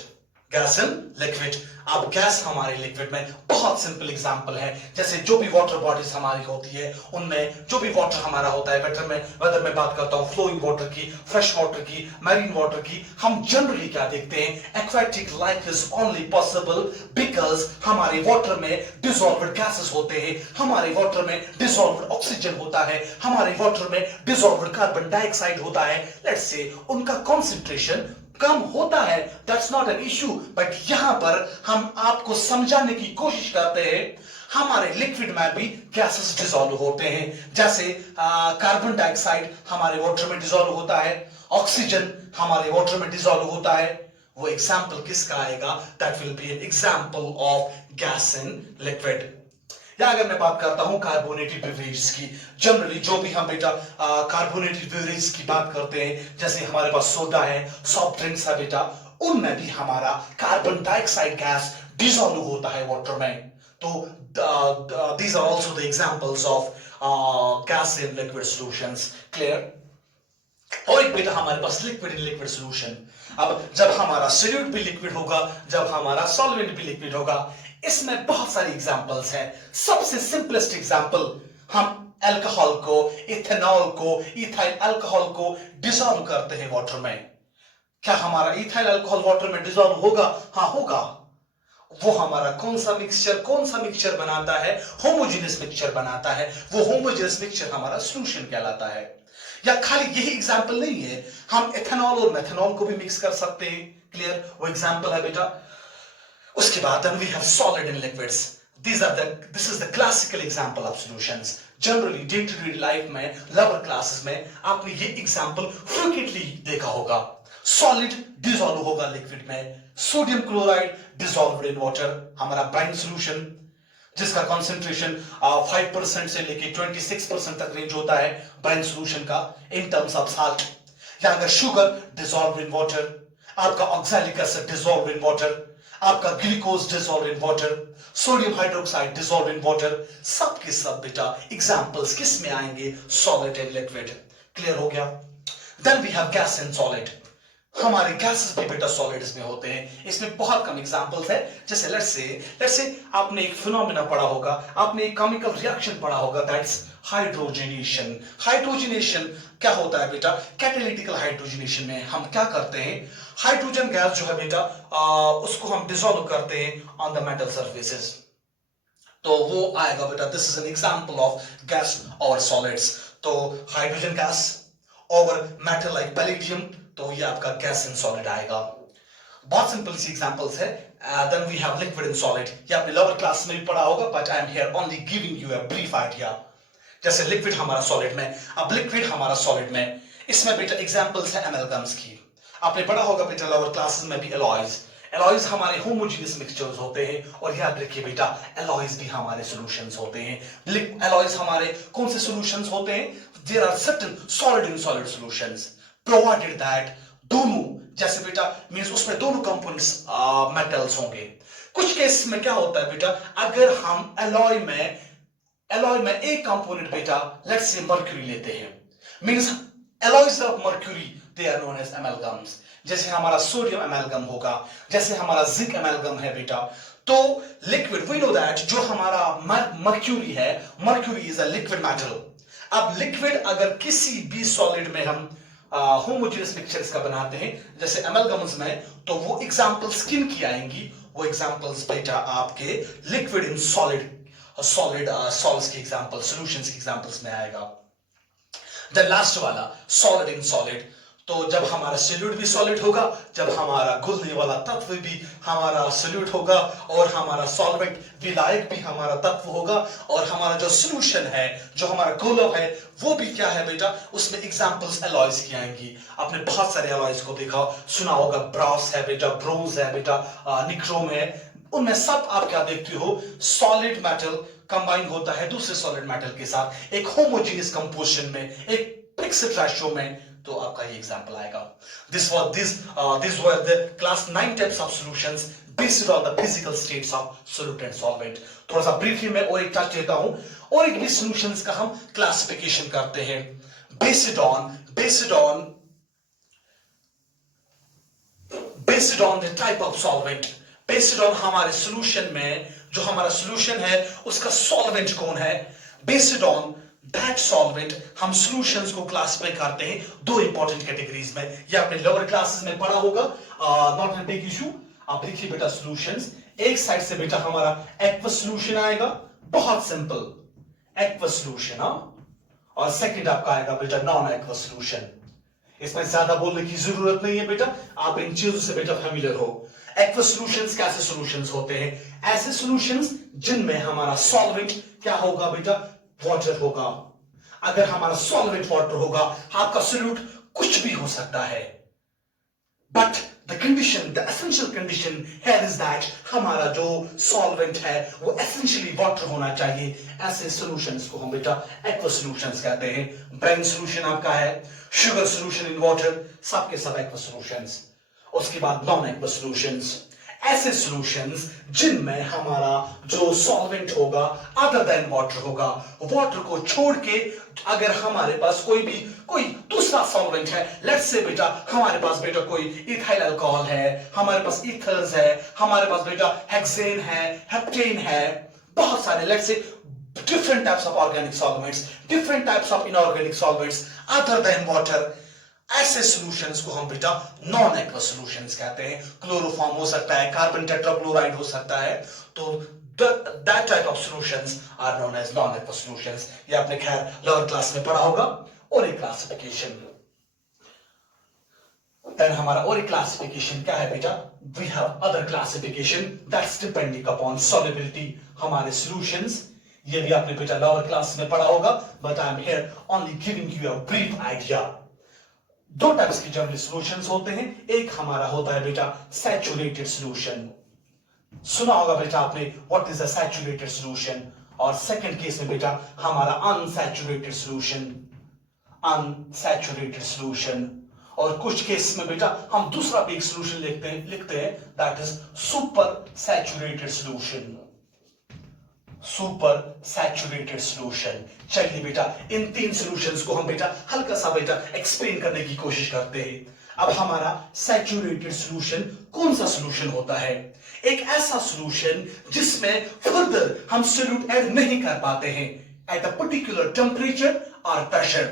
gas in liquid. अब गैस हमारे लिक्विड में बहुत सिंपल एग्जांपल है, जैसे जो भी वाटर बॉडीज हमारी होती है उनमें जो भी वाटर हमारा होता है, वेदर में बात करता हूं फ्लोइंग वाटर की, फ्रेश वाटर की, मैरीन वाटर की, हम जनरली क्या देखते हैं? Aquatic life is only possible because हमारे वाटर में डिसॉल्व्ड गैसेस होते हैं, हमारे वाटर में डिसॉल्व्ड ऑक्सीजन होता है, हमारे वाटर में डिसॉल्व्ड कार्बन डाइऑक्साइड होता है। लेट्स से उनका कॉन्सेंट्रेशन कम होता है, that's not an issue, but यहां पर हम आपको समझाने की कोशिश करते हैं हमारे लिक्विड में भी गैसेस डिसॉल्व होते हैं। जैसे कार्बन डाइऑक्साइड हमारे वाटर में डिसॉल्व होता है, ऑक्सीजन हमारे वाटर में डिसॉल्व होता है, वो एग्जाम्पल किसका आएगा? That will be an example of gas in liquid. या अगर मैं बात करता हूं कार्बोनेटेड बेवरेज की, जनरली जो भी हम बेटा कार्बोनेटेड बेवरेज की बात करते हैं, जैसे हमारे पास सोडा है, सॉफ्ट ड्रिंक्स है बेटा, उनमें भी हमारा कार्बन डाइऑक्साइड गैस डिसॉल्व होता है वाटर में। तो these are also the examples of gas in liquid solutions. Clear? और एक बेटा हमारे पास लिक्विड इन लिक्विड सॉल्यूशन। अब जब हमारा सोल्यूट भी लिक्विड होगा, जब हमारा सॉल्वेंट भी लिक्विड होगा, इसमें बहुत सारी एग्जांपल्स हैं। सबसे सिंपलेस्ट एग्जांपल, हम अल्कोहल को, इथेनॉल को, इथाइल अल्कोहल को डिसॉल्व करते हैं वाटर में। क्या हमारा इथाइल अल्कोहल वाटर में डिसॉल्व होगा? हाँ होगा। वो हमारा कौन सा मिक्सचर बनाता है? होमोजेनियस मिक्सचर बनाता है। वो होमोजेनियस मिक्सचर हमारा सॉल्यूशन कहलाता है। या खाली यही एग्जांपल नहीं है, हम एथेनॉल और मेथनॉल को भी मिक्स कर सकते हैं। क्लियर? वो एग्जांपल है बेटा। उसके बाद then we have solid in liquids. This is the classical example of solutions. Generally day to day life में, lower classes में आपने ये example frequently देखा होगा। Solid dissolve होगा liquid में, sodium chloride dissolved in water, हमारा brine solution जिसका concentration 5% से लेके 26% तक रेंज होता है brine solution का in terms of salt। या अगर शुगर dissolved in water, आपका oxalic acid dissolved in water, आपका glucose dissolve in water, sodium hydroxide dissolve in water, सब के सब बेटा एग्जांपल्स किस में आएंगे? Solid and liquid. क्लियर हो गया? Then we have gas and solid. हमारे गैसेस भी बेटा सॉलिड्स में होते हैं। इसमें बहुत कम एग्जांपल्स है। जैसे लेट्स से आपने एक फिनोमेना पढ़ा होगा, आपने एक केमिकल रिएक्शन पढ़ा होगा, दैट्स हाइड्रोजनेशन। हाइड्रोजनेशन क्या होता है बेटा? कैटालिटिकल हाइड्रोजनेशन में हम क्या करते हैं? हाइड्रोजन गैस जो है बेटा उसको हम डिसॉल्व करते हैं ऑन द मेटल सर्फेसेस, तो वो आएगा बेटा, this is an example of gas और सॉलिड्स। तो हाइड्रोजन गैस और मेटल लाइक पैलेडियम, तो ये आपका गैस एंड सॉलिड आएगा। बहुत सिंपल सी एग्जांपल्स है। Then we have liquid and solid. ये आपने लोअर क्लास में भी पढ़ा होगा, but I am here only giving you a brief idea. जैसे लिक्विड हमारा सॉलिड में, अब लिक्विड हमारा सॉलिड में, इसमें बेटा एग्जांपल्स है एमलगम्स की। आपने पढ़ा होगा बेटा लोअर क्लासेस में भी एलॉयज। एलॉयज हमारे होमोजेनियस मिक्सचर्स होते हैं, और याद रखिए बेटा एलॉयज भी हमारे सॉल्यूशंस होते हैं। एलॉयज हमारे कौन से सॉल्यूशंस होते हैं? There are certain solid in solid solutions provided that दोनों, जैसे बेटा मींस उसमें दोनों कंपोनेंट्स मेटल्स होंगे। कुछ केस में क्या होता है बेटा, अगर हम एलॉय में एक कंपोनेंट बेटा लेट्स से मर्क्यूरी लेते हैं, means alloys of mercury they are known as amalgams. जैसे हमारा सोडियम एमलगम होगा, जैसे हमारा जिंक एमलगम है बेटा। तो लिक्विड वी नो दैट जो हमारा मर्क्यूरी है, mercury is a liquid metal. अब लिक्विड अगर किसी भी सॉलिड में हम होमोजेनियस मिक्सचर्स का बनाते हैं, जैसे एमलगम्स में, तो वो एग्जांपल्स किन की आएंगी? वो एग्जांपल्स बेटा आपके लिक्विड इन सॉल्ट्स के एग्जांपल, सॉल्यूशंस के एग्जांपल्स में आएगा। द लास्ट वाला सॉलिड इन सॉलिड, तो जब हमारा सोल्यूट भी सॉलिड होगा, जब हमारा घुलने वाला तत्व भी हमारा सोल्यूट होगा, और हमारा सॉल्वेंट विलायक भी हमारा तत्व होगा, और हमारा जो सॉल्यूशन है, जो हमारा घोलक है, वो भी क्या है बेटा? उसमें एग्जांपल्स एलॉयज की आएंगी। आपने बहुत सारे एलॉयज को देखा सुना होगा, ब्रास है बेटा, ब्रोंज है बेटा, निक्रोम है। उनमें सब आप क्या देखते हो? सॉलिड मेटल कंबाइन होता है दूसरे सॉलिड मेटल के साथ एक होमोजेनियस कंपोजिशन में, एक फिक्स्ड रेशियो में, तो आपका ये एग्जांपल आएगा। These were the class 9 types of solutions based on the physical states of solute and solvent। थोड़ा सा ब्रीफली मैं और एक टच देता हूं, और एक भी सॉल्यूशंस का हम क्लासिफिकेशन करते हैं based on the type of solvent, based on हमारे सॉल्यूशन में जो हमारा सॉल्यूशन है उसका सॉल्वेंट कौन है, based on दैट सॉल्वेंट हम सॉल्यूशंस को क्लासिफाई करते हैं दो इंपॉर्टेंट कैटेगरीज में। ये आपने लोअर क्लासेस में पढ़ा होगा, नॉट अ बिग इशू। आप देखिए बेटा सॉल्यूशंस, एक साइड से बेटा हमारा एक्वस सॉल्यूशन आएगा, बहुत सिंपल एक्वस सॉल्यूशन, और सेकंड आपका आएगा बेटा नॉन एक्वस सॉल्यूशन। इसमें ज्यादा बोलने की जरूरत नहीं है बेटा, आप इन चीजों से बेटा फैमिलियर हो। एक्वस सॉल्यूशंस कैसे सॉल्यूशंस होते हैं? ऐसे सॉल्यूशंस जिनमें हमारा सॉल्वेंट क्या होगा बेटा? वाटर होगा। अगर हमारा सॉल्वेंट वाटर होगा, आपका सोल्यूट कुछ भी हो सकता है, but The condition, the essential condition here is that हमारा जो solvent है वो essentially water होना चाहिए. ऐसे solutions को हम बेटा aqueous solutions कहते हैं. Brine solution आपका है, sugar solution in water, सबके सब aqueous solutions. उसके बाद non-aqueous solutions. ऐसे solutions जिनमें हमारा जो solvent होगा other than water होगा, water को छोड़ के अगर हमारे पास कोई दूसरा सॉल्वेंट है, लेट्स से बेटा हमारे पास बेटा कोई इथाइल अल्कोहल है, हमारे पास ईथर्स है, हमारे पास बेटा हेक्सेन है, हेप्टेन है, बहुत सारे let's say different types of organic solvents, different types of inorganic solvents other than water. ऐसे सॉल्यूशंस को हम बेटा नॉन एक्वस सॉल्यूशंस कहते हैं. क्लोरोफॉर्म हो सकता है, कार्बन टेट्राक्लोराइड हो सकता है, तो that type of solutions are known as non-aqueous solutions. ये आपने खैर लोअर क्लास में पढ़ा होगा. ओरी क्लासिफिकेशन. then हमारा ओरी क्लासिफिकेशन क्या है बेटा? we have other classification that's depending upon solubility. हमारे solutions ये भी आपने बेटा लोअर क्लास में पढ़ा होगा, but I am here only giving you a brief idea. दो टाइप्स की जनरल सॉल्यूशंस होते हैं. एक हमारा होता है बेटा सैचुरेटेड सॉल्यूशन. सुना होगा बेटा आपने what is a saturated solution. और सेकंड केस में बेटा हमारा अनसैचुरेटेड सॉल्यूशन. Unsaturated solution. और कुछ केस में बेटा हम दूसरा भी एक सॉल्यूशन लिखते हैं that is super saturated solution. Super saturated solution. चलिए बेटा इन तीन सॉल्यूशंस को हम बेटा हल्का सा बेटा एक्सप्लेन करने की कोशिश करते हैं. अब हमारा सैचुरेटेड सॉल्यूशन कौन सा सॉल्यूशन होता है? एक ऐसा सॉल्यूशन जिसमें फर्दर हम सॉल्यूट ऐड नहीं कर पाते हैं एट अ पर्टिकुलर टेंपरेचर और प्रेशर.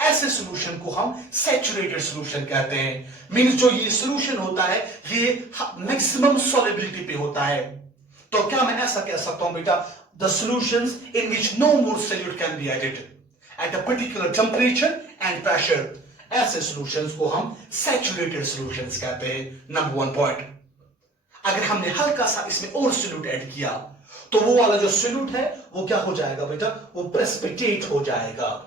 ऐसे सॉल्यूशन को हम सैचुरेटेड सॉल्यूशन कहते हैं. मींस जो ये सॉल्यूशन होता है ये मैक्सिमम सॉल्युबिलिटी पे होता है. तो क्या मैं ऐसा कह सकता हूं बेटा the solutions in which no more solute can be added at a particular temperature and pressure. ऐसे सॉल्यूशंस को हम सैचुरेटेड सॉल्यूशंस कहते हैं. Number one point. अगर हमने हल्का सा इसमें और सॉल्यूट ऐड किया तो वो वाला जो सॉल्यूट है वो क्या हो जाएगा बेटा? वो प्रेसिपिटेट हो जाएगा.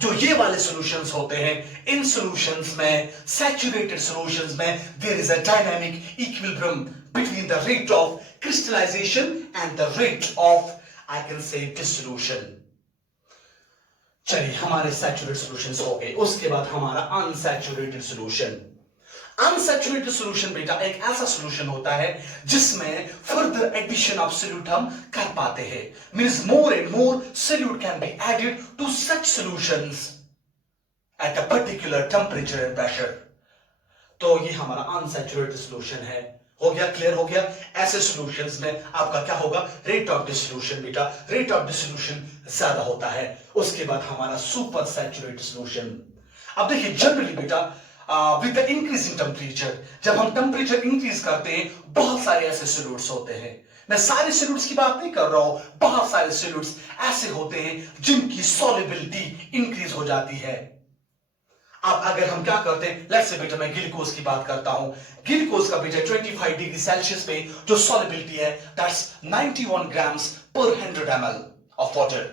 जो ये वाले सॉल्यूशंस होते हैं इन सॉल्यूशंस में सैचुरेटेड सॉल्यूशंस में there is a dynamic equilibrium between the rate of crystallisation and the rate of I can say dissolution. चलिए हमारे सैचुरेटेड सॉल्यूशंस हो गए. उसके बाद हमारा अनसैचुरेटेड सॉल्यूशन. अनसैचुरेटेड सॉल्यूशन बेटा एक ऐसा सॉल्यूशन होता है जिसमें फर्दर एडिशन ऑफ सॉल्यूट हम कर पाते हैं. Means more and more solute can be added to such solutions at a particular temperature and pressure. तो ये हमारा अनसैचुरेटेड सॉल्यूशन है. हो गया? क्लियर हो गया? ऐसे सॉल्यूशंस में आपका क्या होगा? रेट ऑफ डिसोल्यूशन बेटा रेट ऑफ डिसोल्यूशन ज्यादा होता है. उसके बाद हमारा सुपर सैचुरेटेड सॉल्यूशन. अब देखिए जनरली बेटा with the increase in temperature, जब हम टेम्परेचर इंक्रीज करते हैं बहुत सारे ऐसे सॉल्यूट्स होते हैं. मैं सारे सॉल्यूट्स की बात नहीं कर रहा हूं, बहुत सारे सॉल्यूट्स ऐसे होते हैं जिनकी सॉल्युबिलिटी इंक्रीज हो जाती है. अब अगर हम क्या करते हैं, लेट्स से बेटा मैं ग्लूकोज की बात करता हूं. ग्लूकोज का बेटा 25 डिग्री सेल्सियस पे जो सॉल्युबिलिटी है दैट्स 91 ग्राम्स पर 100 ml ऑफ वाटर.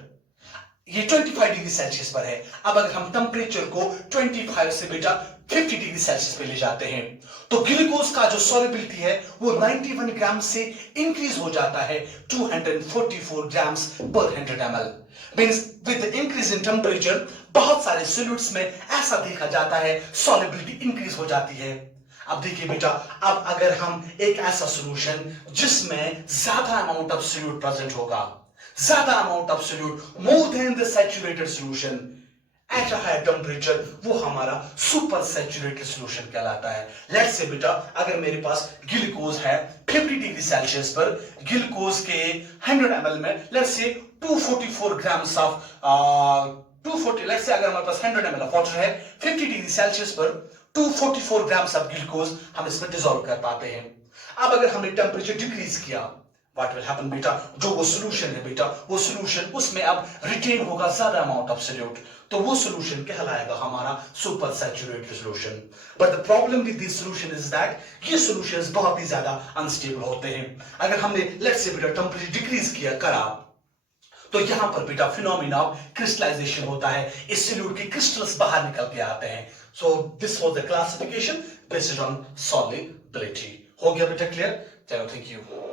ये 25 डिग्री सेल्सियस पर है. अब अगर हम टेम्परेचर को 25 से बेटा 50 डिग्री सेल्सियस पे ले जाते हैं तो ग्लूकोज का जो सॉल्युबिलिटी है वो 91 ग्राम से इंक्रीज हो जाता है 244 ग्राम्स पर 100 ml. Means with the increase in temperature बहुत सारे सॉल्यूट्स में ऐसा देखा जाता है सॉल्युबिलिटी इंक्रीज हो जाती है. अब देखिए बेटा अब अगर हम एक ऐसा सॉल्यूशन जिसमें ज्यादा अमाउंट ऑफ सॉल्यूट प्रेजेंट होगा, ज्यादा amount of solute more than the saturated solution at a higher temperature, वो हमारा सुपर सैचुरेटेड सॉल्यूशन कहलाता है. लेट्स से बेटा अगर मेरे पास ग्लूकोज है 50 डिग्री सेल्सियस पर, ग्लूकोज के 100 ml में let's say 244 grams of 240 let's say अगर हमारे पास 100 ml ऑफ वाटर है 50 डिग्री सेल्सियस पर 244 ग्राम्स ऑफ ग्लूकोज हम इसमें डिसॉल्व कर पाते हैं. अब अगर हमने टेंपरेचर डिक्रीज किया What will happen बेटा? जो वो सॉल्यूशन है बेटा वो सॉल्यूशन उसमें अब रिटेन होगा ज्यादा अमाउंट ऑफ सॉल्यूट, तो वो सॉल्यूशन कहलाएगा हमारा super saturated solution. But the problem with this solution is that ये सॉल्यूशंस बहुत ही ज्यादा अनस्टेबल होते हैं. अगर हमने लेट्स से बेटा टेंपरेचर डिक्रीज किया करा तो यहां पर बेटा फिनोमिना ऑफ क्रिस्टलाइजेशन होता है, इस सॉल्यूट के क्रिस्टल्स बाहर निकल के आते हैं। So this was the classification based on solubility. हो गया बेटा क्लियर? चलो थैंक यू।